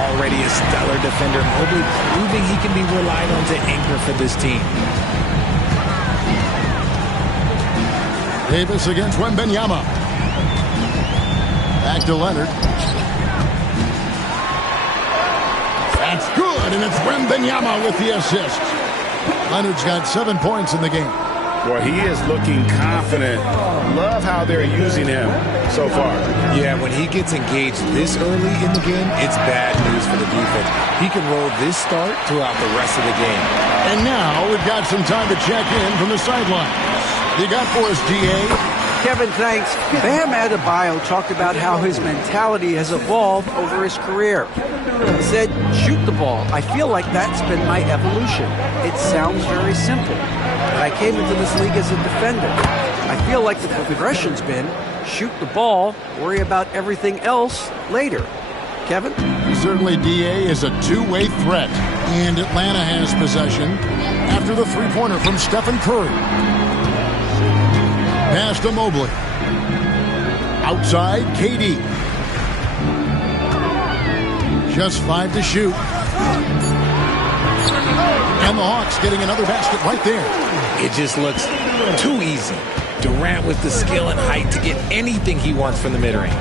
Already a stellar defender. Mobley proving he can be relied on to anchor for this team. Davis against Wembanyama. Back to Leonard. That's good, and it's Wembanyama with the assist. Leonard's got 7 points in the game. Well, he is looking confident. Love how they're using him so far. Yeah, when he gets engaged this early in the game, it's bad news for the defense. He can roll this start throughout the rest of the game. And now we've got some time to check in from the sidelines. You got for us, DA? Kevin, thanks. Bam Adebayo talked about how his mentality has evolved over his career. He said, shoot the ball. I feel like that's been my evolution. It sounds very simple, but I came into this league as a defender. I feel like the progression's been shoot the ball, worry about everything else later. Kevin? Certainly, D.A. is a two-way threat. And Atlanta has possession after the three-pointer from Stephen Curry. Pass to Mobley. Outside, KD. Just 5 to shoot. And the Hawks getting another basket right there. It just looks too easy. Durant with the skill and height to get anything he wants from the mid-range.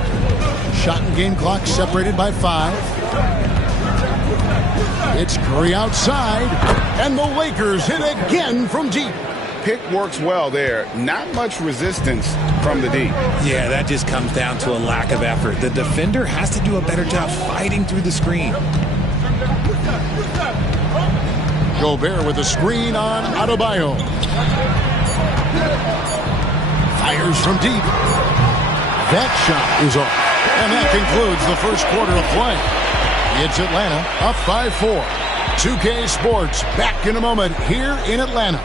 Shot and game clock separated by 5. It's Curry outside. And the Lakers hit again from deep. Pick works well there. Not much resistance from the D. Yeah, that just comes down to a lack of effort. The defender has to do a better job fighting through the screen. Gobert with a screen on Adebayo. Fires from deep. That shot is off. And that concludes the first quarter of play. It's Atlanta up by 4. 2K Sports back in a moment here in Atlanta.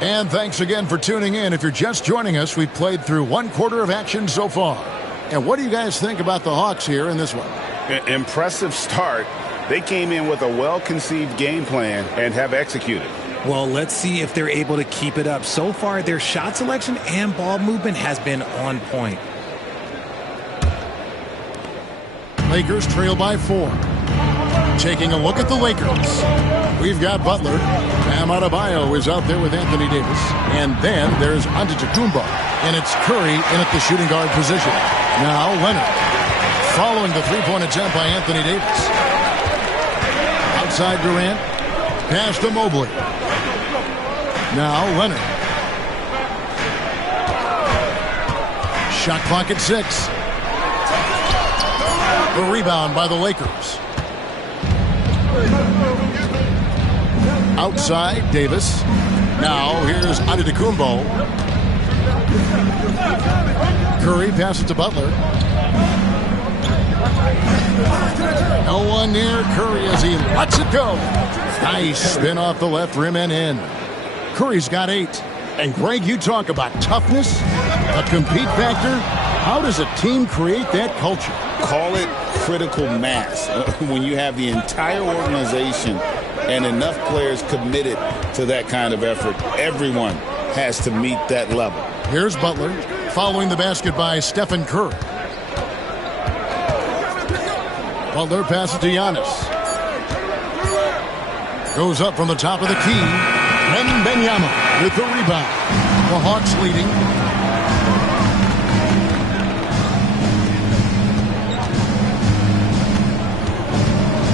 And thanks again for tuning in. If you're just joining us, we've played through one quarter of action so far. And what do you guys think about the Hawks here in this one? Impressive start. They came in with a well-conceived game plan and have executed. Well, let's see if they're able to keep it up. So far, their shot selection and ball movement has been on point. Lakers trail by 4. Taking a look at the Lakers. We've got Butler. Bam Adebayo is out there with Anthony Davis. And then there's Antetokounmpo. And it's Curry in at the shooting guard position. Now Leonard. Following the three-point attempt by Anthony Davis. Outside Durant. Pass to Mobley. Now Leonard. Shot clock at 6. The rebound by the Lakers. Outside, Davis. Now, here's Antetokounmpo. Curry passes to Butler. No one near Curry as he lets it go. Nice spin off the left rim and in. Curry's got 8. And, Greg, you talk about toughness, a compete factor. How does a team create that culture? Call it critical mass. When you have the entire organization and enough players committed to that kind of effort, everyone has to meet that level. Here's Butler following the basket by Stephen Curry. Butler passes to Giannis. Goes up from the top of the key. Wembanyama with the rebound. The Hawks leading.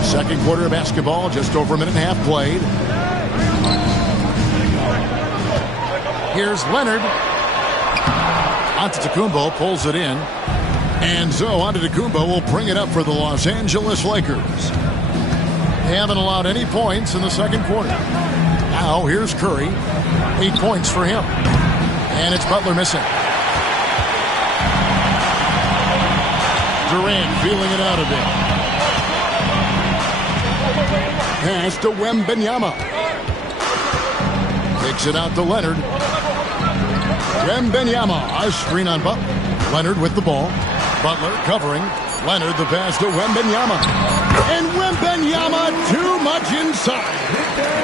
Second quarter of basketball, just over a minute and a half played. Here's Leonard. Antetokounmpo pulls it in. And so Antetokounmpo will bring it up for the Los Angeles Lakers. They haven't allowed any points in the second quarter. Now here's Curry. 8 points for him. And it's Butler missing. Durant feeling it out a bit. Pass to Wembanyama. Kicks it out to Leonard. Wembanyama. A screen on Butler. Leonard with the ball. Butler covering. Leonard the pass to Wembanyama. And Wembanyama too much inside.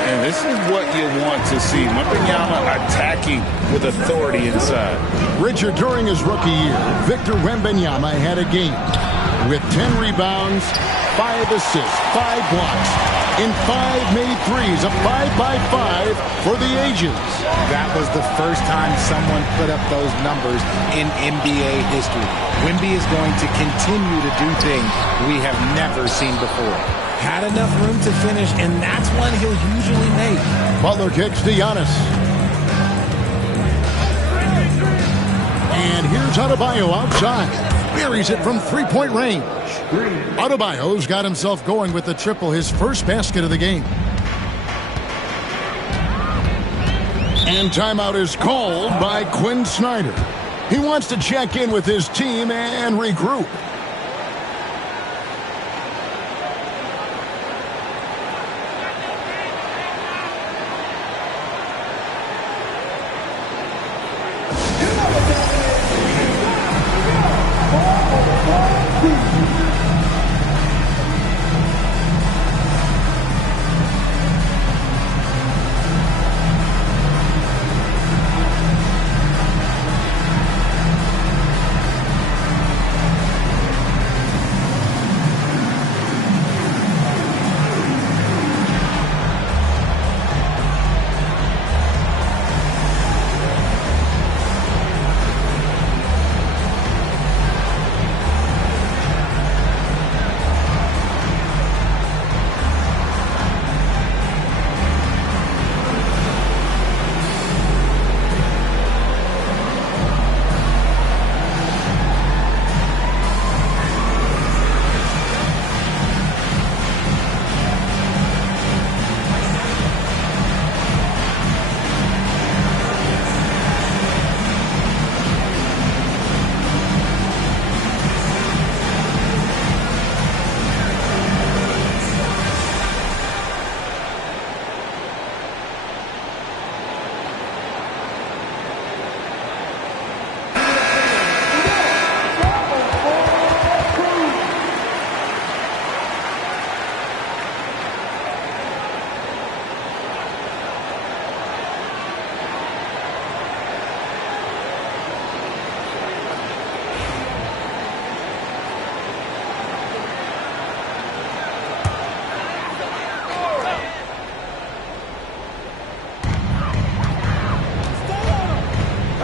And this is what you want to see. Wembanyama attacking with authority inside. Richard, during his rookie year, Victor Wembanyama had a game with 10 rebounds, 5 assists, 5 blocks, in 5 made threes, a 5-by-5 for the ages. That was the first time someone put up those numbers in NBA history. Wemby is going to continue to do things we have never seen before. Had enough room to finish, and that's one he'll usually make. Butler kicks to Giannis. And here's Adebayo outside. Buries it from three-point range. Adebayo's got himself going with the triple, his first basket of the game. And timeout is called by Quinn Snyder. He wants to check in with his team and regroup.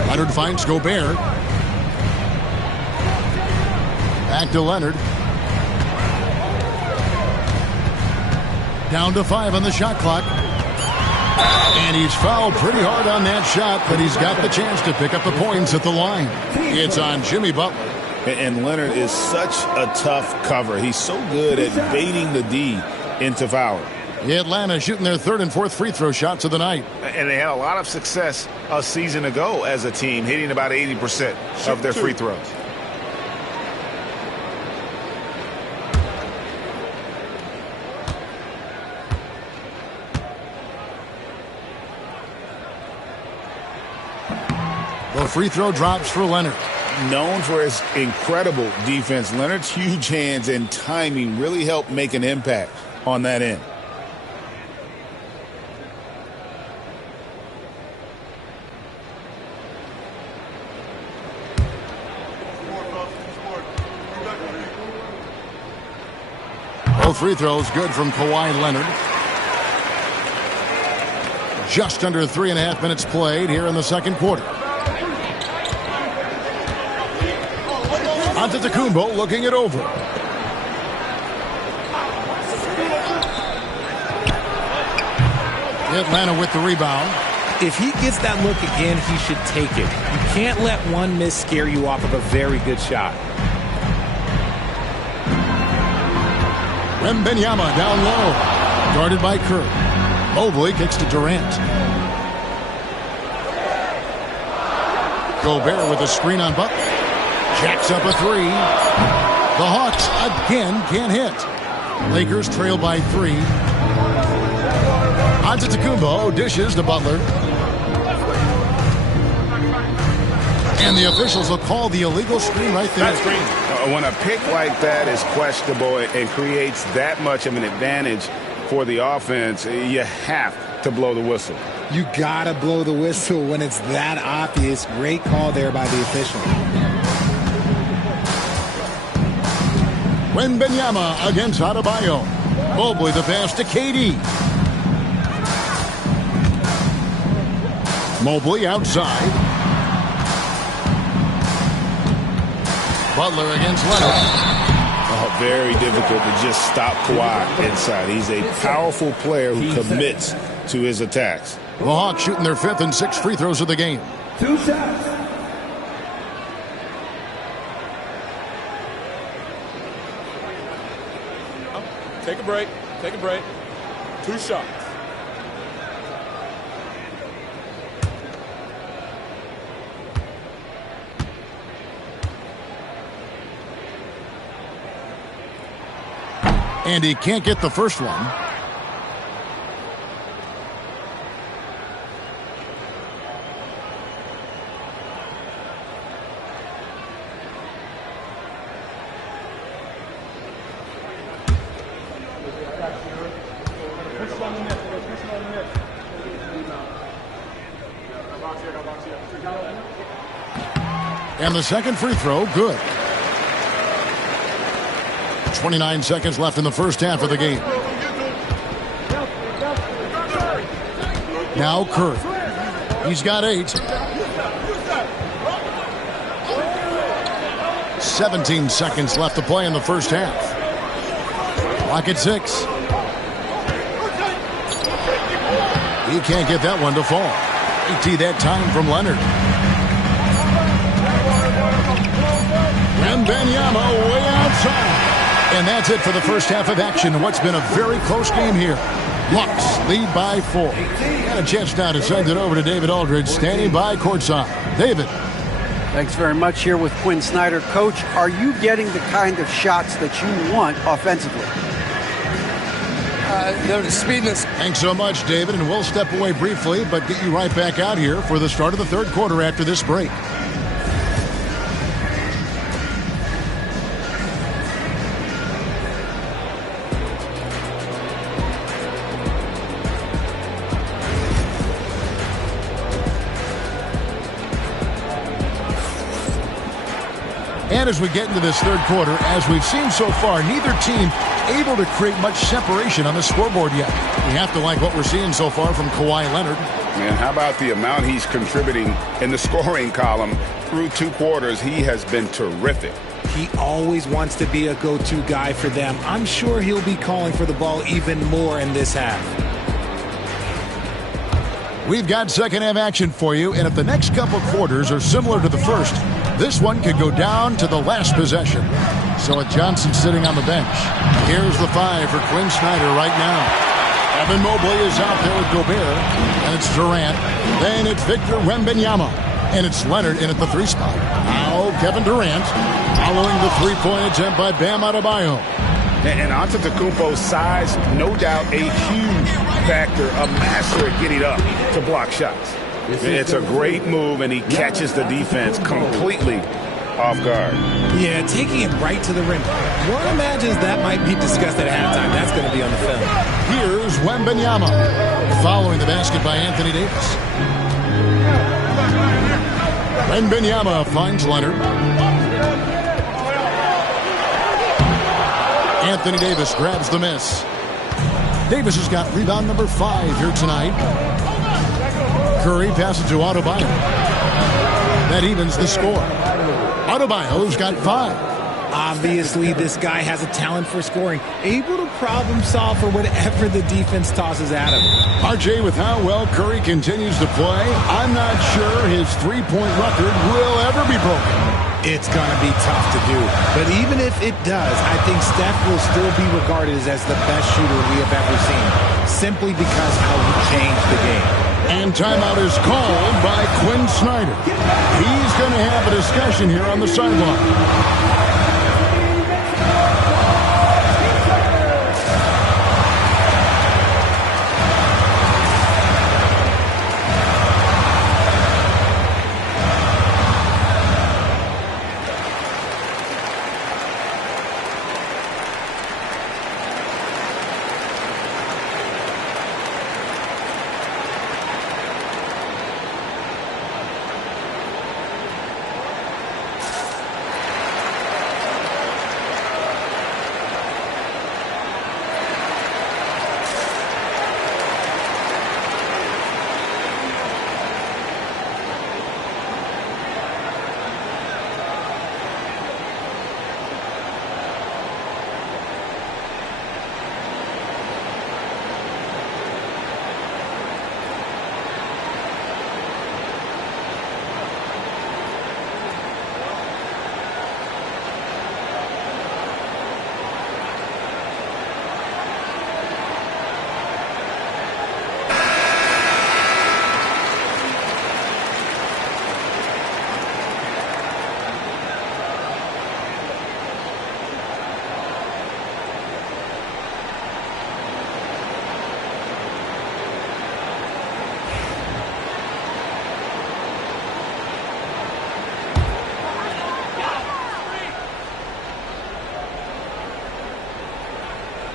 Leonard finds Gobert. Back to Leonard. Down to 5 on the shot clock. And he's fouled pretty hard on that shot, but he's got the chance to pick up the points at the line. It's on Jimmy Butler. And Leonard is such a tough cover. He's so good at baiting the D into fouling. Atlanta shooting their third and fourth free throw shots of the night. And they had a lot of success a season ago as a team, hitting about 80% of their free throws. The free throw drops for Leonard. Known for his incredible defense, Leonard's huge hands and timing really helped make an impact on that end. Both free throws good from Kawhi Leonard. Just under 3.5 minutes played here in the second quarter. Antetokounmpo looking it over. Atlanta with the rebound. If he gets that look again, he should take it. You can't let one miss scare you off of a very good shot. Wembanyama down low. Guarded by Kerr. Mobley kicks to Durant. Gobert with a screen on Butler. Jacks up a three. The Hawks again can't hit. Lakers trail by 3. Antetokounmpo dishes to Butler. And the officials will call the illegal screen right there. That screen. When a pick like that is questionable and creates that much of an advantage for the offense, you have to blow the whistle. You gotta blow the whistle when it's that obvious. Great call there by the official. Wembanyama against Adebayo. Mobley the pass to KD. Mobley outside. Butler against Leonard. Oh, very difficult to just stop Kawhi inside. He's a powerful player who commits to his attacks. The Hawks shooting their 5th and 6th free throws of the game. 2 shots. Take a break. Take a break. 2 shots. And he can't get the first one. And the second free throw, good. 29 seconds left in the first half of the game. Now Curry. He's got 8. 17 seconds left to play in the first half. Clock at 6. He can't get that one to fall. 18 that time from Leonard. Wembanyama way outside. And that's it for the first half of action. What's been a very close game here. Bucks lead by 4. Got a chance now to send it over to David Aldridge, standing by courtside. David. Thanks very much here with Quinn Snyder. Coach, are you getting the kind of shots that you want offensively? The speediness. Thanks so much, David. And we'll step away briefly, but get you right back out here for the start of the third quarter after this break. And as we get into this third quarter, as we've seen so far, neither team able to create much separation on the scoreboard yet. We have to like what we're seeing so far from Kawhi Leonard. Man, how about the amount he's contributing in the scoring column through 2 quarters? He has been terrific. He always wants to be a go-to guy for them. I'm sure he'll be calling for the ball even more in this half. We've got second half action for you, and if the next couple quarters are similar to the first, this one could go down to the last possession. So with Johnson sitting on the bench, here's the 5 for Quinn Snyder right now. Evan Mobley is out there with Gobert, and it's Durant. Then it's Victor Wembanyama, and it's Leonard in at the 3 spot. Now Kevin Durant following the 3-point attempt by Bam Adebayo. And Antetokounmpo's size, no doubt a huge factor, a master at getting up to block shots. It's a great move, and he catches the defense completely off guard. Yeah, taking it right to the rim. One imagines that might be discussed at halftime. That's going to be on the film. Here's Wembanyama following the basket by Anthony Davis. Wembanyama finds Leonard. Anthony Davis grabs the miss. Davis has got rebound number 5 here tonight. Curry passes to Adebayo. That evens the score. Adebayo's got 5. Obviously, this guy has a talent for scoring, able to problem solve for whatever the defense tosses at him. RJ, with how well Curry continues to play, I'm not sure his 3-point record will ever be broken. It's going to be tough to do. But even if it does, I think Steph will still be regarded as the best shooter we have ever seen, simply because how he changed the game. And timeout is called by Quinn Snyder. He's going to have a discussion here on the sideline.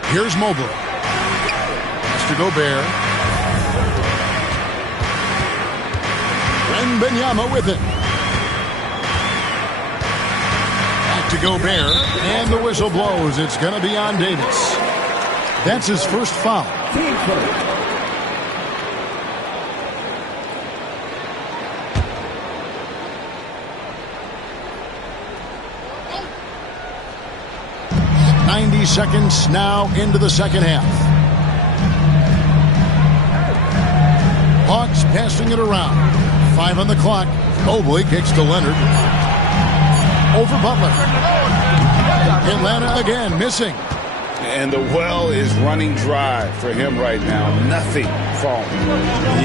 Here's Mobley. Has to Gobert. Wembanyama with it. Back to Gobert. And the whistle blows. It's going to be on Davis. That's his first foul. Seconds now into the second half. Hawks passing it around. 5 on the clock. Mobley kicks to Leonard. Over Butler. Atlanta again missing. And the well is running dry for him right now. Nothing falling.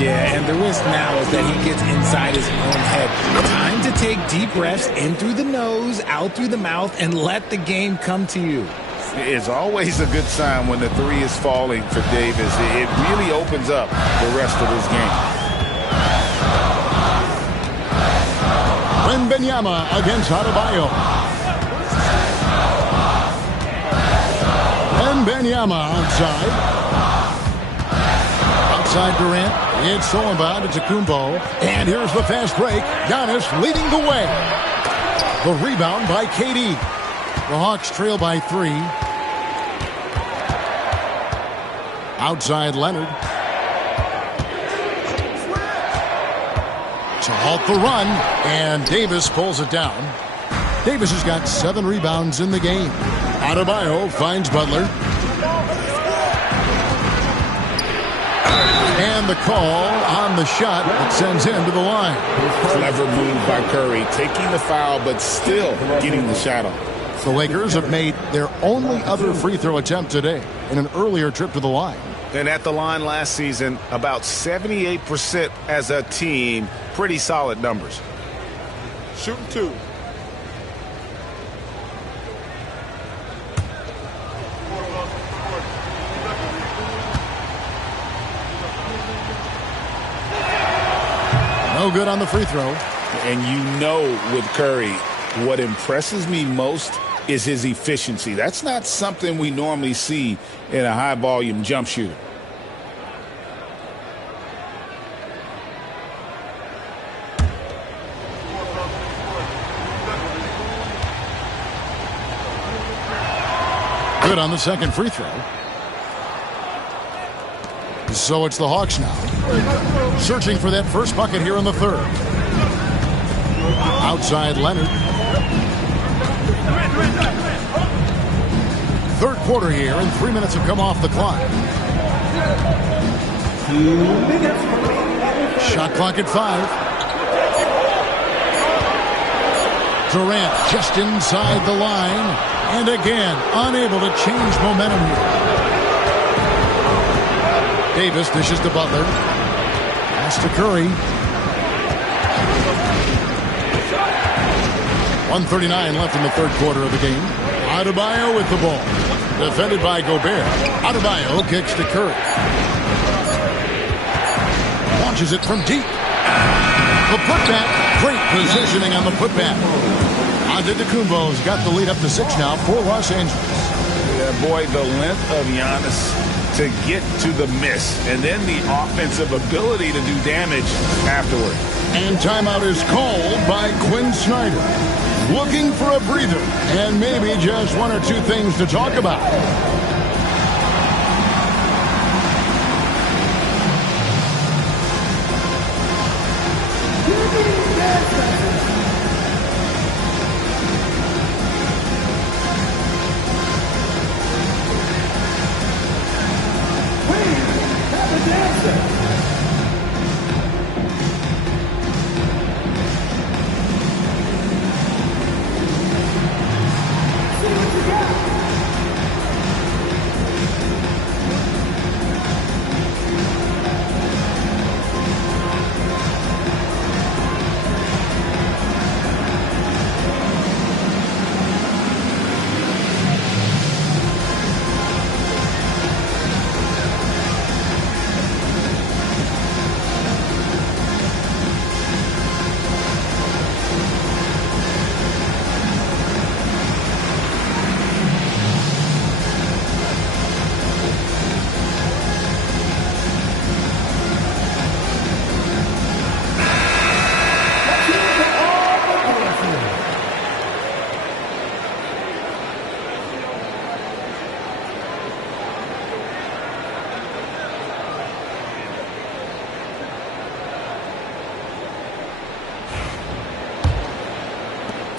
Yeah, and the risk now is that he gets inside his own head. Time to take deep breaths in through the nose, out through the mouth, and let the game come to you. It's always a good sign when the three is falling for Davis. It really opens up the rest of his game. Wembanyama against Adebayo. Wembanyama outside. Outside Durant. It's Solomon. It's Akumbo. And here's the fast break. Giannis leading the way. The rebound by KD. The Hawks trail by 3. Outside Leonard. To halt the run, and Davis pulls it down. Davis has got 7 rebounds in the game. Adebayo finds Butler. And the call on the shot that sends him to the line. Clever move by Curry, taking the foul, but still getting the shot off. The Lakers have made their only other free throw attempt today in an earlier trip to the line. And at the line last season, about 78% as a team. Pretty solid numbers. Shooting 2. No good on the free throw. And you know with Curry, what impresses me most is his efficiency. That's not something we normally see in a high-volume jump shooter. Good on the second free throw. So it's the Hawks now. Searching for that first bucket here in the third. Outside Leonard. Third quarter here, and 3 minutes have come off the clock. Shot clock at 5. Durant just inside the line, and again unable to change momentum here. Davis dishes to Butler. Pass to Curry. 1:39 left in the third quarter of the game. Adebayo with the ball. Defended by Gobert. Adebayo kicks to Curry. Launches it from deep. The putback. Great positioning on the putback. Antetokounmpo's got the lead up to 6 now for Los Angeles. Yeah, boy, the length of Giannis to get to the miss, and then the offensive ability to do damage afterward. And timeout is called by Quinn Snyder. Looking for a breather and maybe just 1 or 2 things to talk about.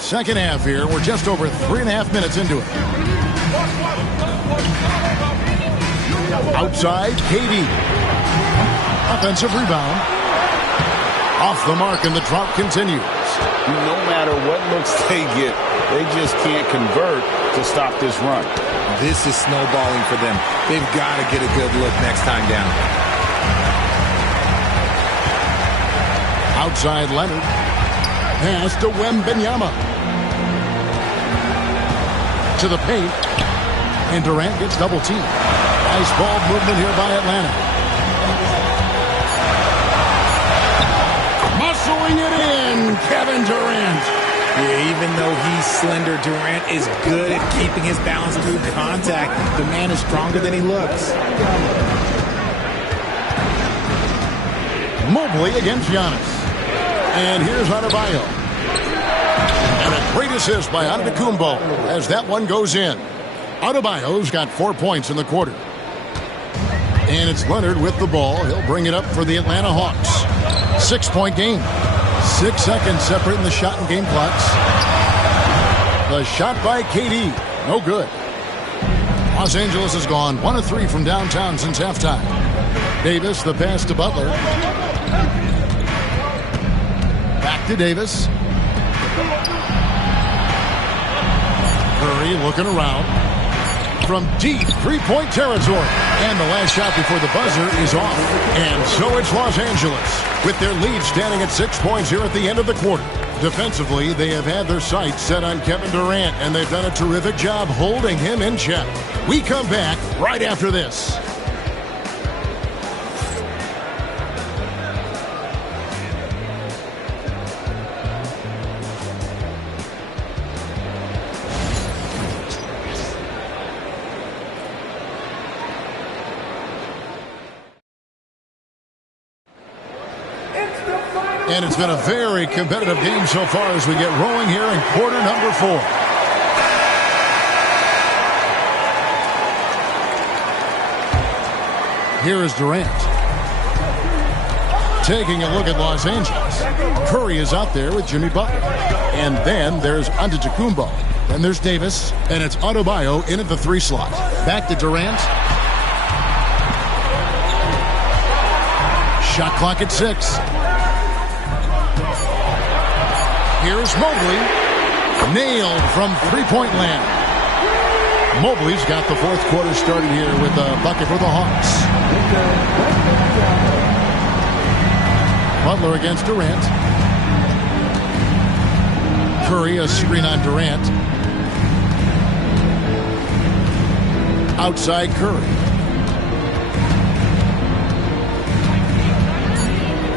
Second half here. We're just over 3.5 minutes into it. Outside, KD. Offensive rebound. Off the mark, and the drought continues. No matter what looks they get, they just can't convert to stop this run. This is snowballing for them. They've got to get a good look next time down. Outside Leonard. Pass to Wembanyama. To the paint. And Durant gets double teamed. Nice ball movement here by Atlanta. Muscling it in, Kevin Durant. Yeah, even though he's slender, Durant is good at keeping his balance through contact. The man is stronger than he looks. Mobley against Giannis. And here's Adebayo. And a great assist by Antetokounmpo as that one goes in. Adebayo's got 4 points in the quarter. And it's Leonard with the ball. He'll bring it up for the Atlanta Hawks. 6-point game. 6 seconds separating the shot and game clocks. The shot by KD. No good. Los Angeles has gone 1 of 3 from downtown since halftime. Davis, the pass to Butler. Back to Davis. Curry looking around. From deep three-point territory. And the last shot before the buzzer is off. And so it's Los Angeles, with their lead standing at 6 points here at the end of the quarter. Defensively, they have had their sights set on Kevin Durant, and they've done a terrific job holding him in check. We come back right after this. And it's been a very competitive game so far as we get rolling here in quarter number 4. Here is Durant. Taking a look at Los Angeles. Curry is out there with Jimmy Butler. And then there's Antetokounmpo. Then there's Davis. And it's Adebayo in at the 3 slot. Back to Durant. Shot clock at 6. Here's Mobley. Nailed from three-point land. Mobley's got the fourth quarter started here with a bucket for the Hawks. Butler against Durant. Curry, a screen on Durant. Outside Curry.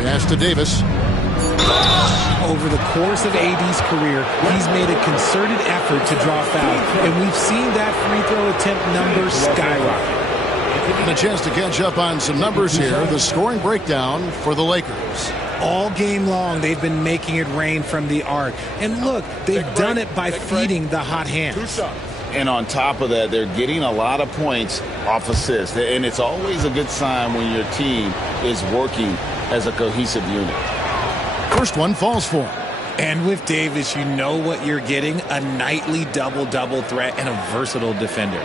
Pass to Davis. Over the course of AD's career, he's made a concerted effort to draw foul, and we've seen that free throw attempt number skyrocket. And a chance to catch up on some numbers here. The scoring breakdown for the Lakers. All game long, they've been making it rain from the arc. And look, they've done it by feeding the hot hand. And on top of that, they're getting a lot of points off assists. And it's always a good sign when your team is working as a cohesive unit. First one falls for him. And with Davis, you know what you're getting, a nightly double-double threat and a versatile defender.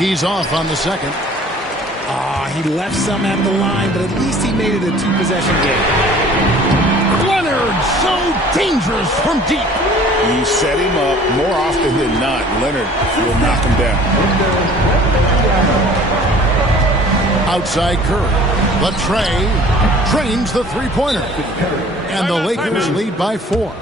He's off on the second. He left some at the line, but at least he made it a 2-possession game. Leonard, so dangerous from deep. You set him up more often than not. Leonard will knock him down. Outside Curry. Latrey trains the three-pointer. And the Lakers lead by 4.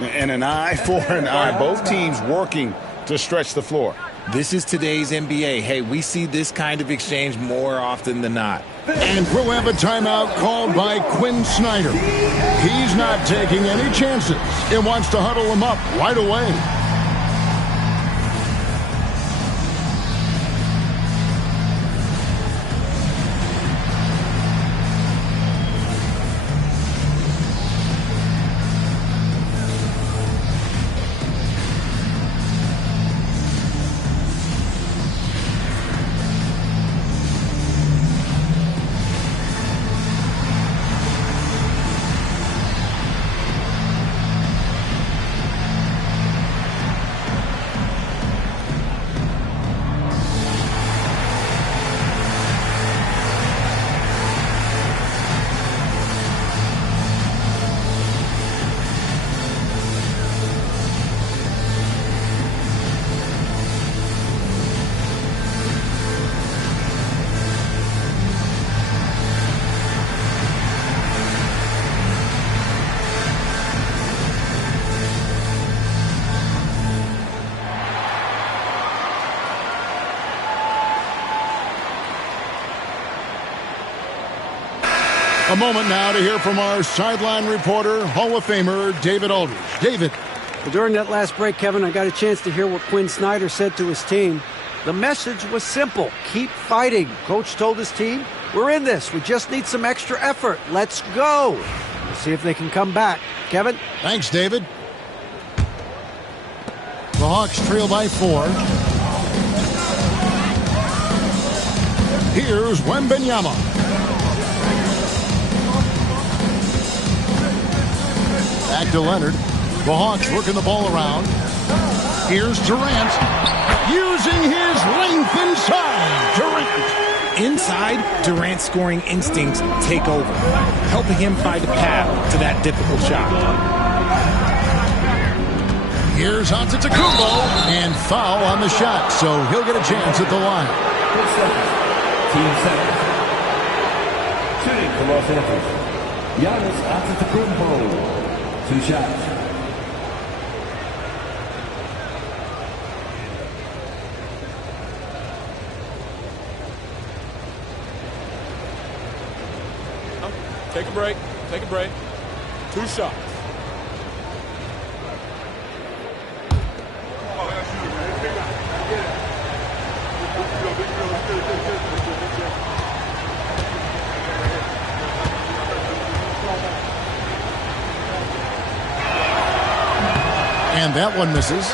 And an eye for an eye. Both teams working to stretch the floor. This is today's NBA. Hey, we see this kind of exchange more often than not. And we'll have a timeout called by Quinn Snyder. He's not taking any chances. He wants to huddle them up right away. A moment now to hear from our sideline reporter, Hall of Famer David Aldridge. David. Well, during that last break, Kevin, I got a chance to hear what Quinn Snyder said to his team. The message was simple. Keep fighting. Coach told his team, we're in this. We just need some extra effort. Let's go. We'll see if they can come back. Kevin? Thanks, David. The Hawks trail by 4. Here's Wembanyama. Back to Leonard. The Hawks working the ball around. Here's Durant. Using his length inside. Durant. Inside, Durant's scoring instincts take over, helping him find a path to that difficult shot. Here's Antetokounmpo, and foul on the shot, so he'll get a chance at the line. Team second. Shooting for Los Angeles, Giannis Antetokounmpo. 2 shots. Take a break. Take a break. 2 shots. And that one misses.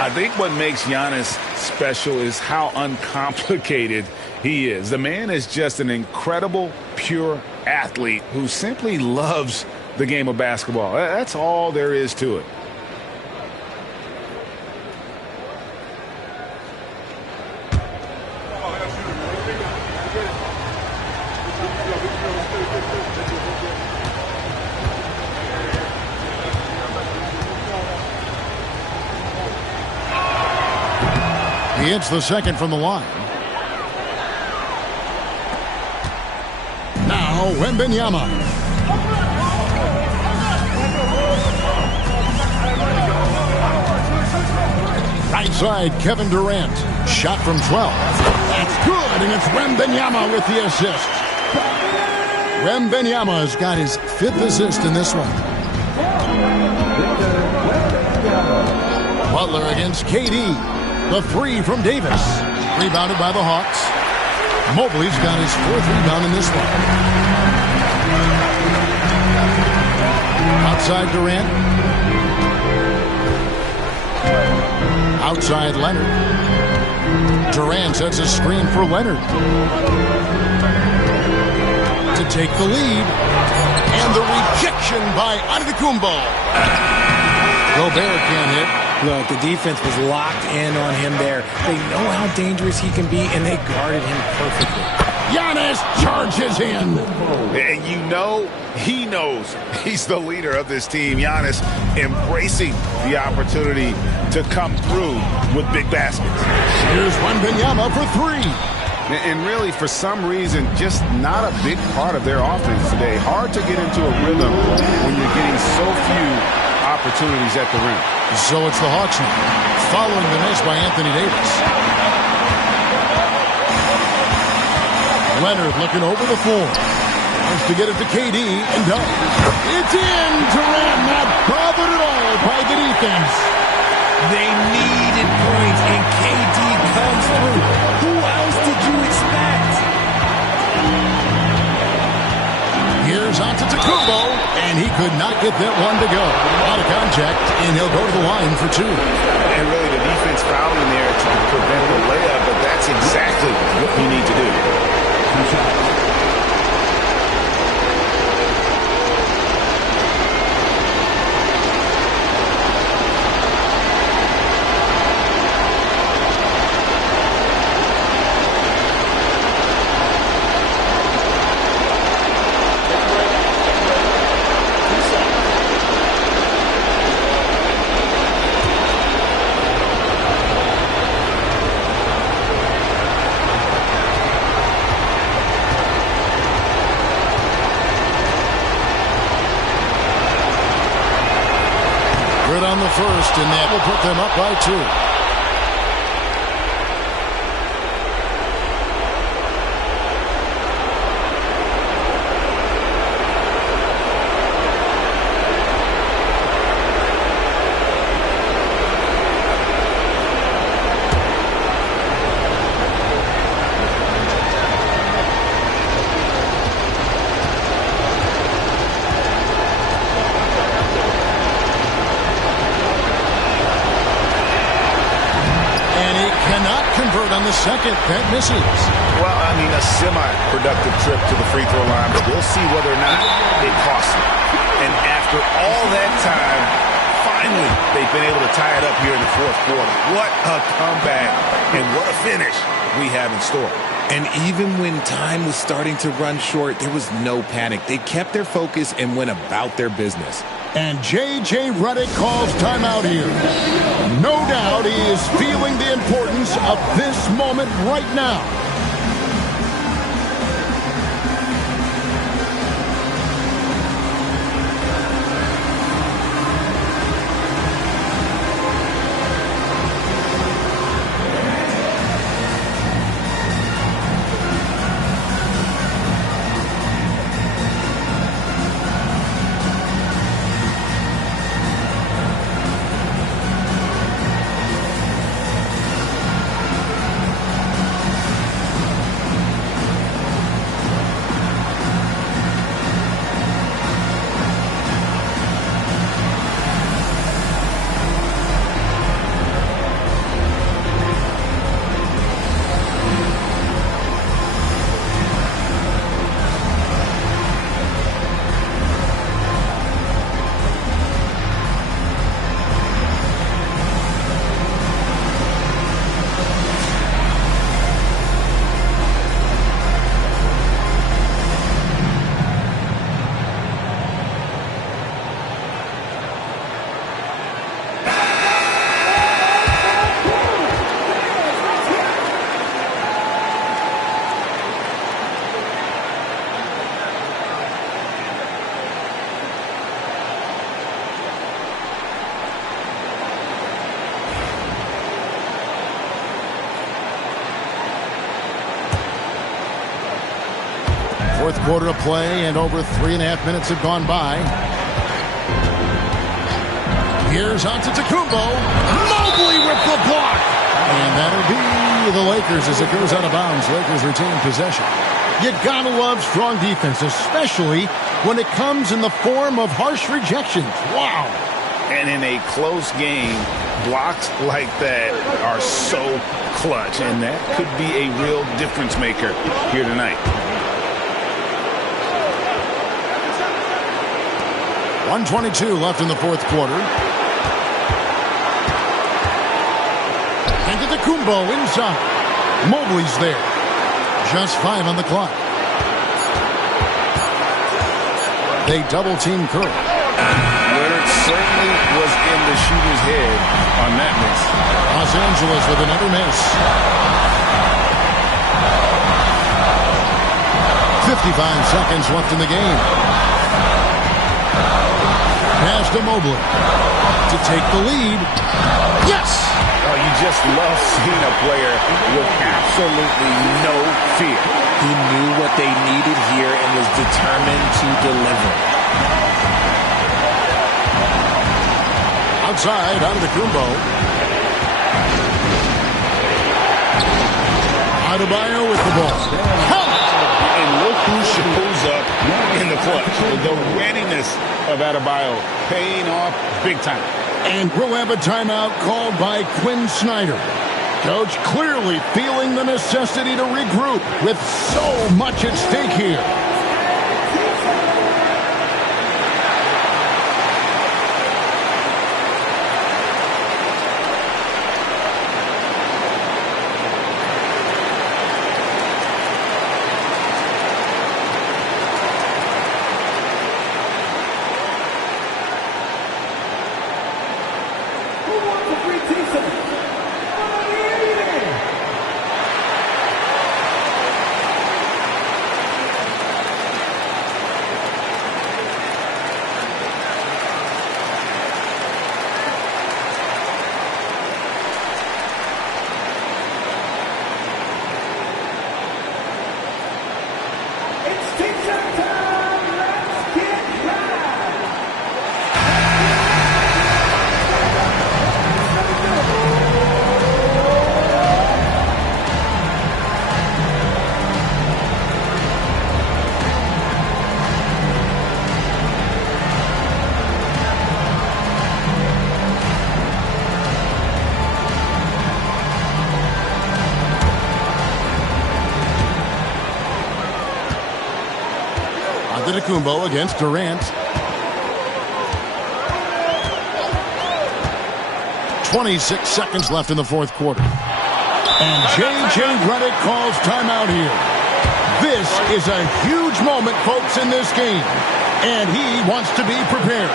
I think what makes Giannis special is how uncomplicated he is. The man is just an incredible, pure athlete who simply loves the game of basketball. That's all there is to it. He hits the second from the line. Now Wembanyama. Right side, Kevin Durant. Shot from 12. That's good, and it's Wembanyama with the assist. Wembanyama's got his 5th assist in this one. Butler against KD. The 3 from Davis. Rebounded by the Hawks. Mobley's got his 4th rebound in this one. Outside Durant. Outside Leonard. Durant sets a screen for Leonard to take the lead. And the rejection by Antetokounmpo. Gobert can't hit. Look, the defense was locked in on him there. They know how dangerous he can be, and they guarded him perfectly. Giannis charges in. And you know, he knows he's the leader of this team. Giannis embracing the opportunity to come through with big baskets. Here's Wembanyama for 3. And really, for some reason, just not a big part of their offense today. Hard to get into a rhythm when you're getting so few opportunities at the rim. So it's the Hawks now, following the miss by Anthony Davis. Leonard looking over the floor. Wants to get it to KD and does. It's in. Durant not bothered at all by the defense. They needed points, and KD comes through. Who else did you expect? Here's Antetokounmpo, and he could not get that one to go. Out of contact, and he'll go to the line for 2. And really, the defense fouled in there to prevent the layup, but that's exactly what you need to do. On the first, and that will put them up by 2. a second. That misses. Well, I mean, a semi-productive trip to the free throw line, but we'll see whether or not it costs them. And after all that time, finally, they've been able to tie it up here in the fourth quarter. What a comeback and what a finish we have in store. And even when time was starting to run short, there was no panic. They kept their focus and went about their business. And J.J. Redick calls timeout here. No doubt he is feeling the importance of this moment right now. Fourth quarter of play, and over 3.5 minutes have gone by. Here's Antetokounmpo. Mobley with the block. And that'll be the Lakers as it goes out of bounds. Lakers retain possession. You gotta love strong defense, especially when it comes in the form of harsh rejections. Wow. And in a close game, blocks like that are so clutch, and that could be a real difference maker here tonight. 1:22 left in the fourth quarter. Antetokounmpo inside. Mobley's there. Just 5 on the clock. They double-team Curry. Leonard certainly was in the shooter's head on that miss. Los Angeles with another miss. 55 seconds left in the game. Pass to Mobley to take the lead. Yes! Oh, you just love seeing a player with absolutely no fear. He knew what they needed here and was determined to deliver. Outside, Antetokounmpo. Adebayo with the ball. And look who shows up in the clutch. The readiness of Adebayo paying off big time. And we'll have a timeout called by Quinn Snyder. Coach clearly feeling the necessity to regroup with so much at stake here. Antetokounmpo against Durant. 26 seconds left in the fourth quarter. And J.J. Redick calls timeout here. This is a huge moment, folks, in this game. And he wants to be prepared.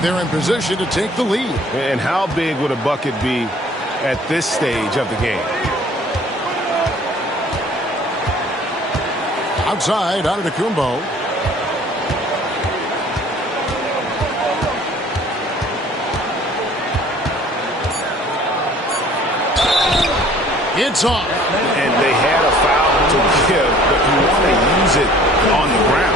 They're in position to take the lead. And how big would a bucket be at this stage of the game? Outside, Antetokounmpo. It's off. And they had a foul to give, but you want to use it on the ground.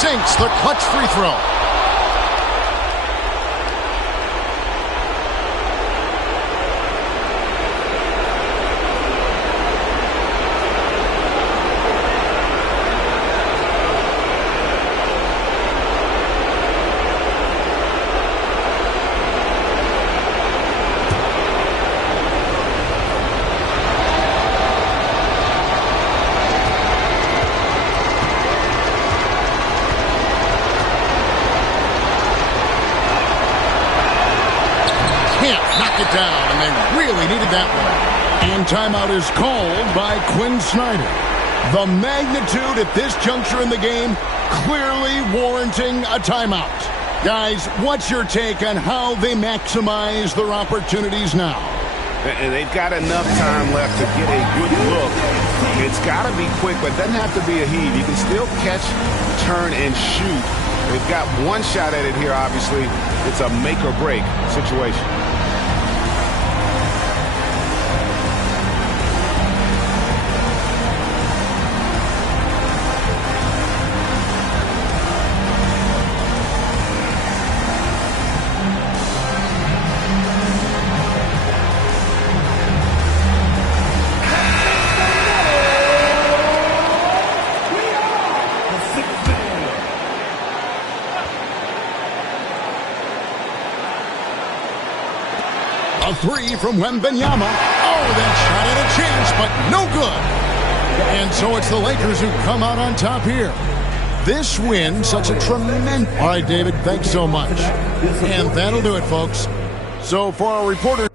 Sinks the clutch free throw. It down, and they really needed that one. And timeout is called by Quinn Snyder. The magnitude at this juncture in the game clearly warranting a timeout. Guys, what's your take on how they maximize their opportunities now? And they've got enough time left to get a good look. It's got to be quick, but it doesn't have to be a heave. You can still catch, turn, and shoot. They've got one shot at it here, obviously. It's a make-or-break situation. A three from Wembanyama. Oh, that shot had a chance, but no good. And so it's the Lakers who come out on top here. This win, such a tremendous... All right, David, thanks so much. And that'll do it, folks. So for our reporter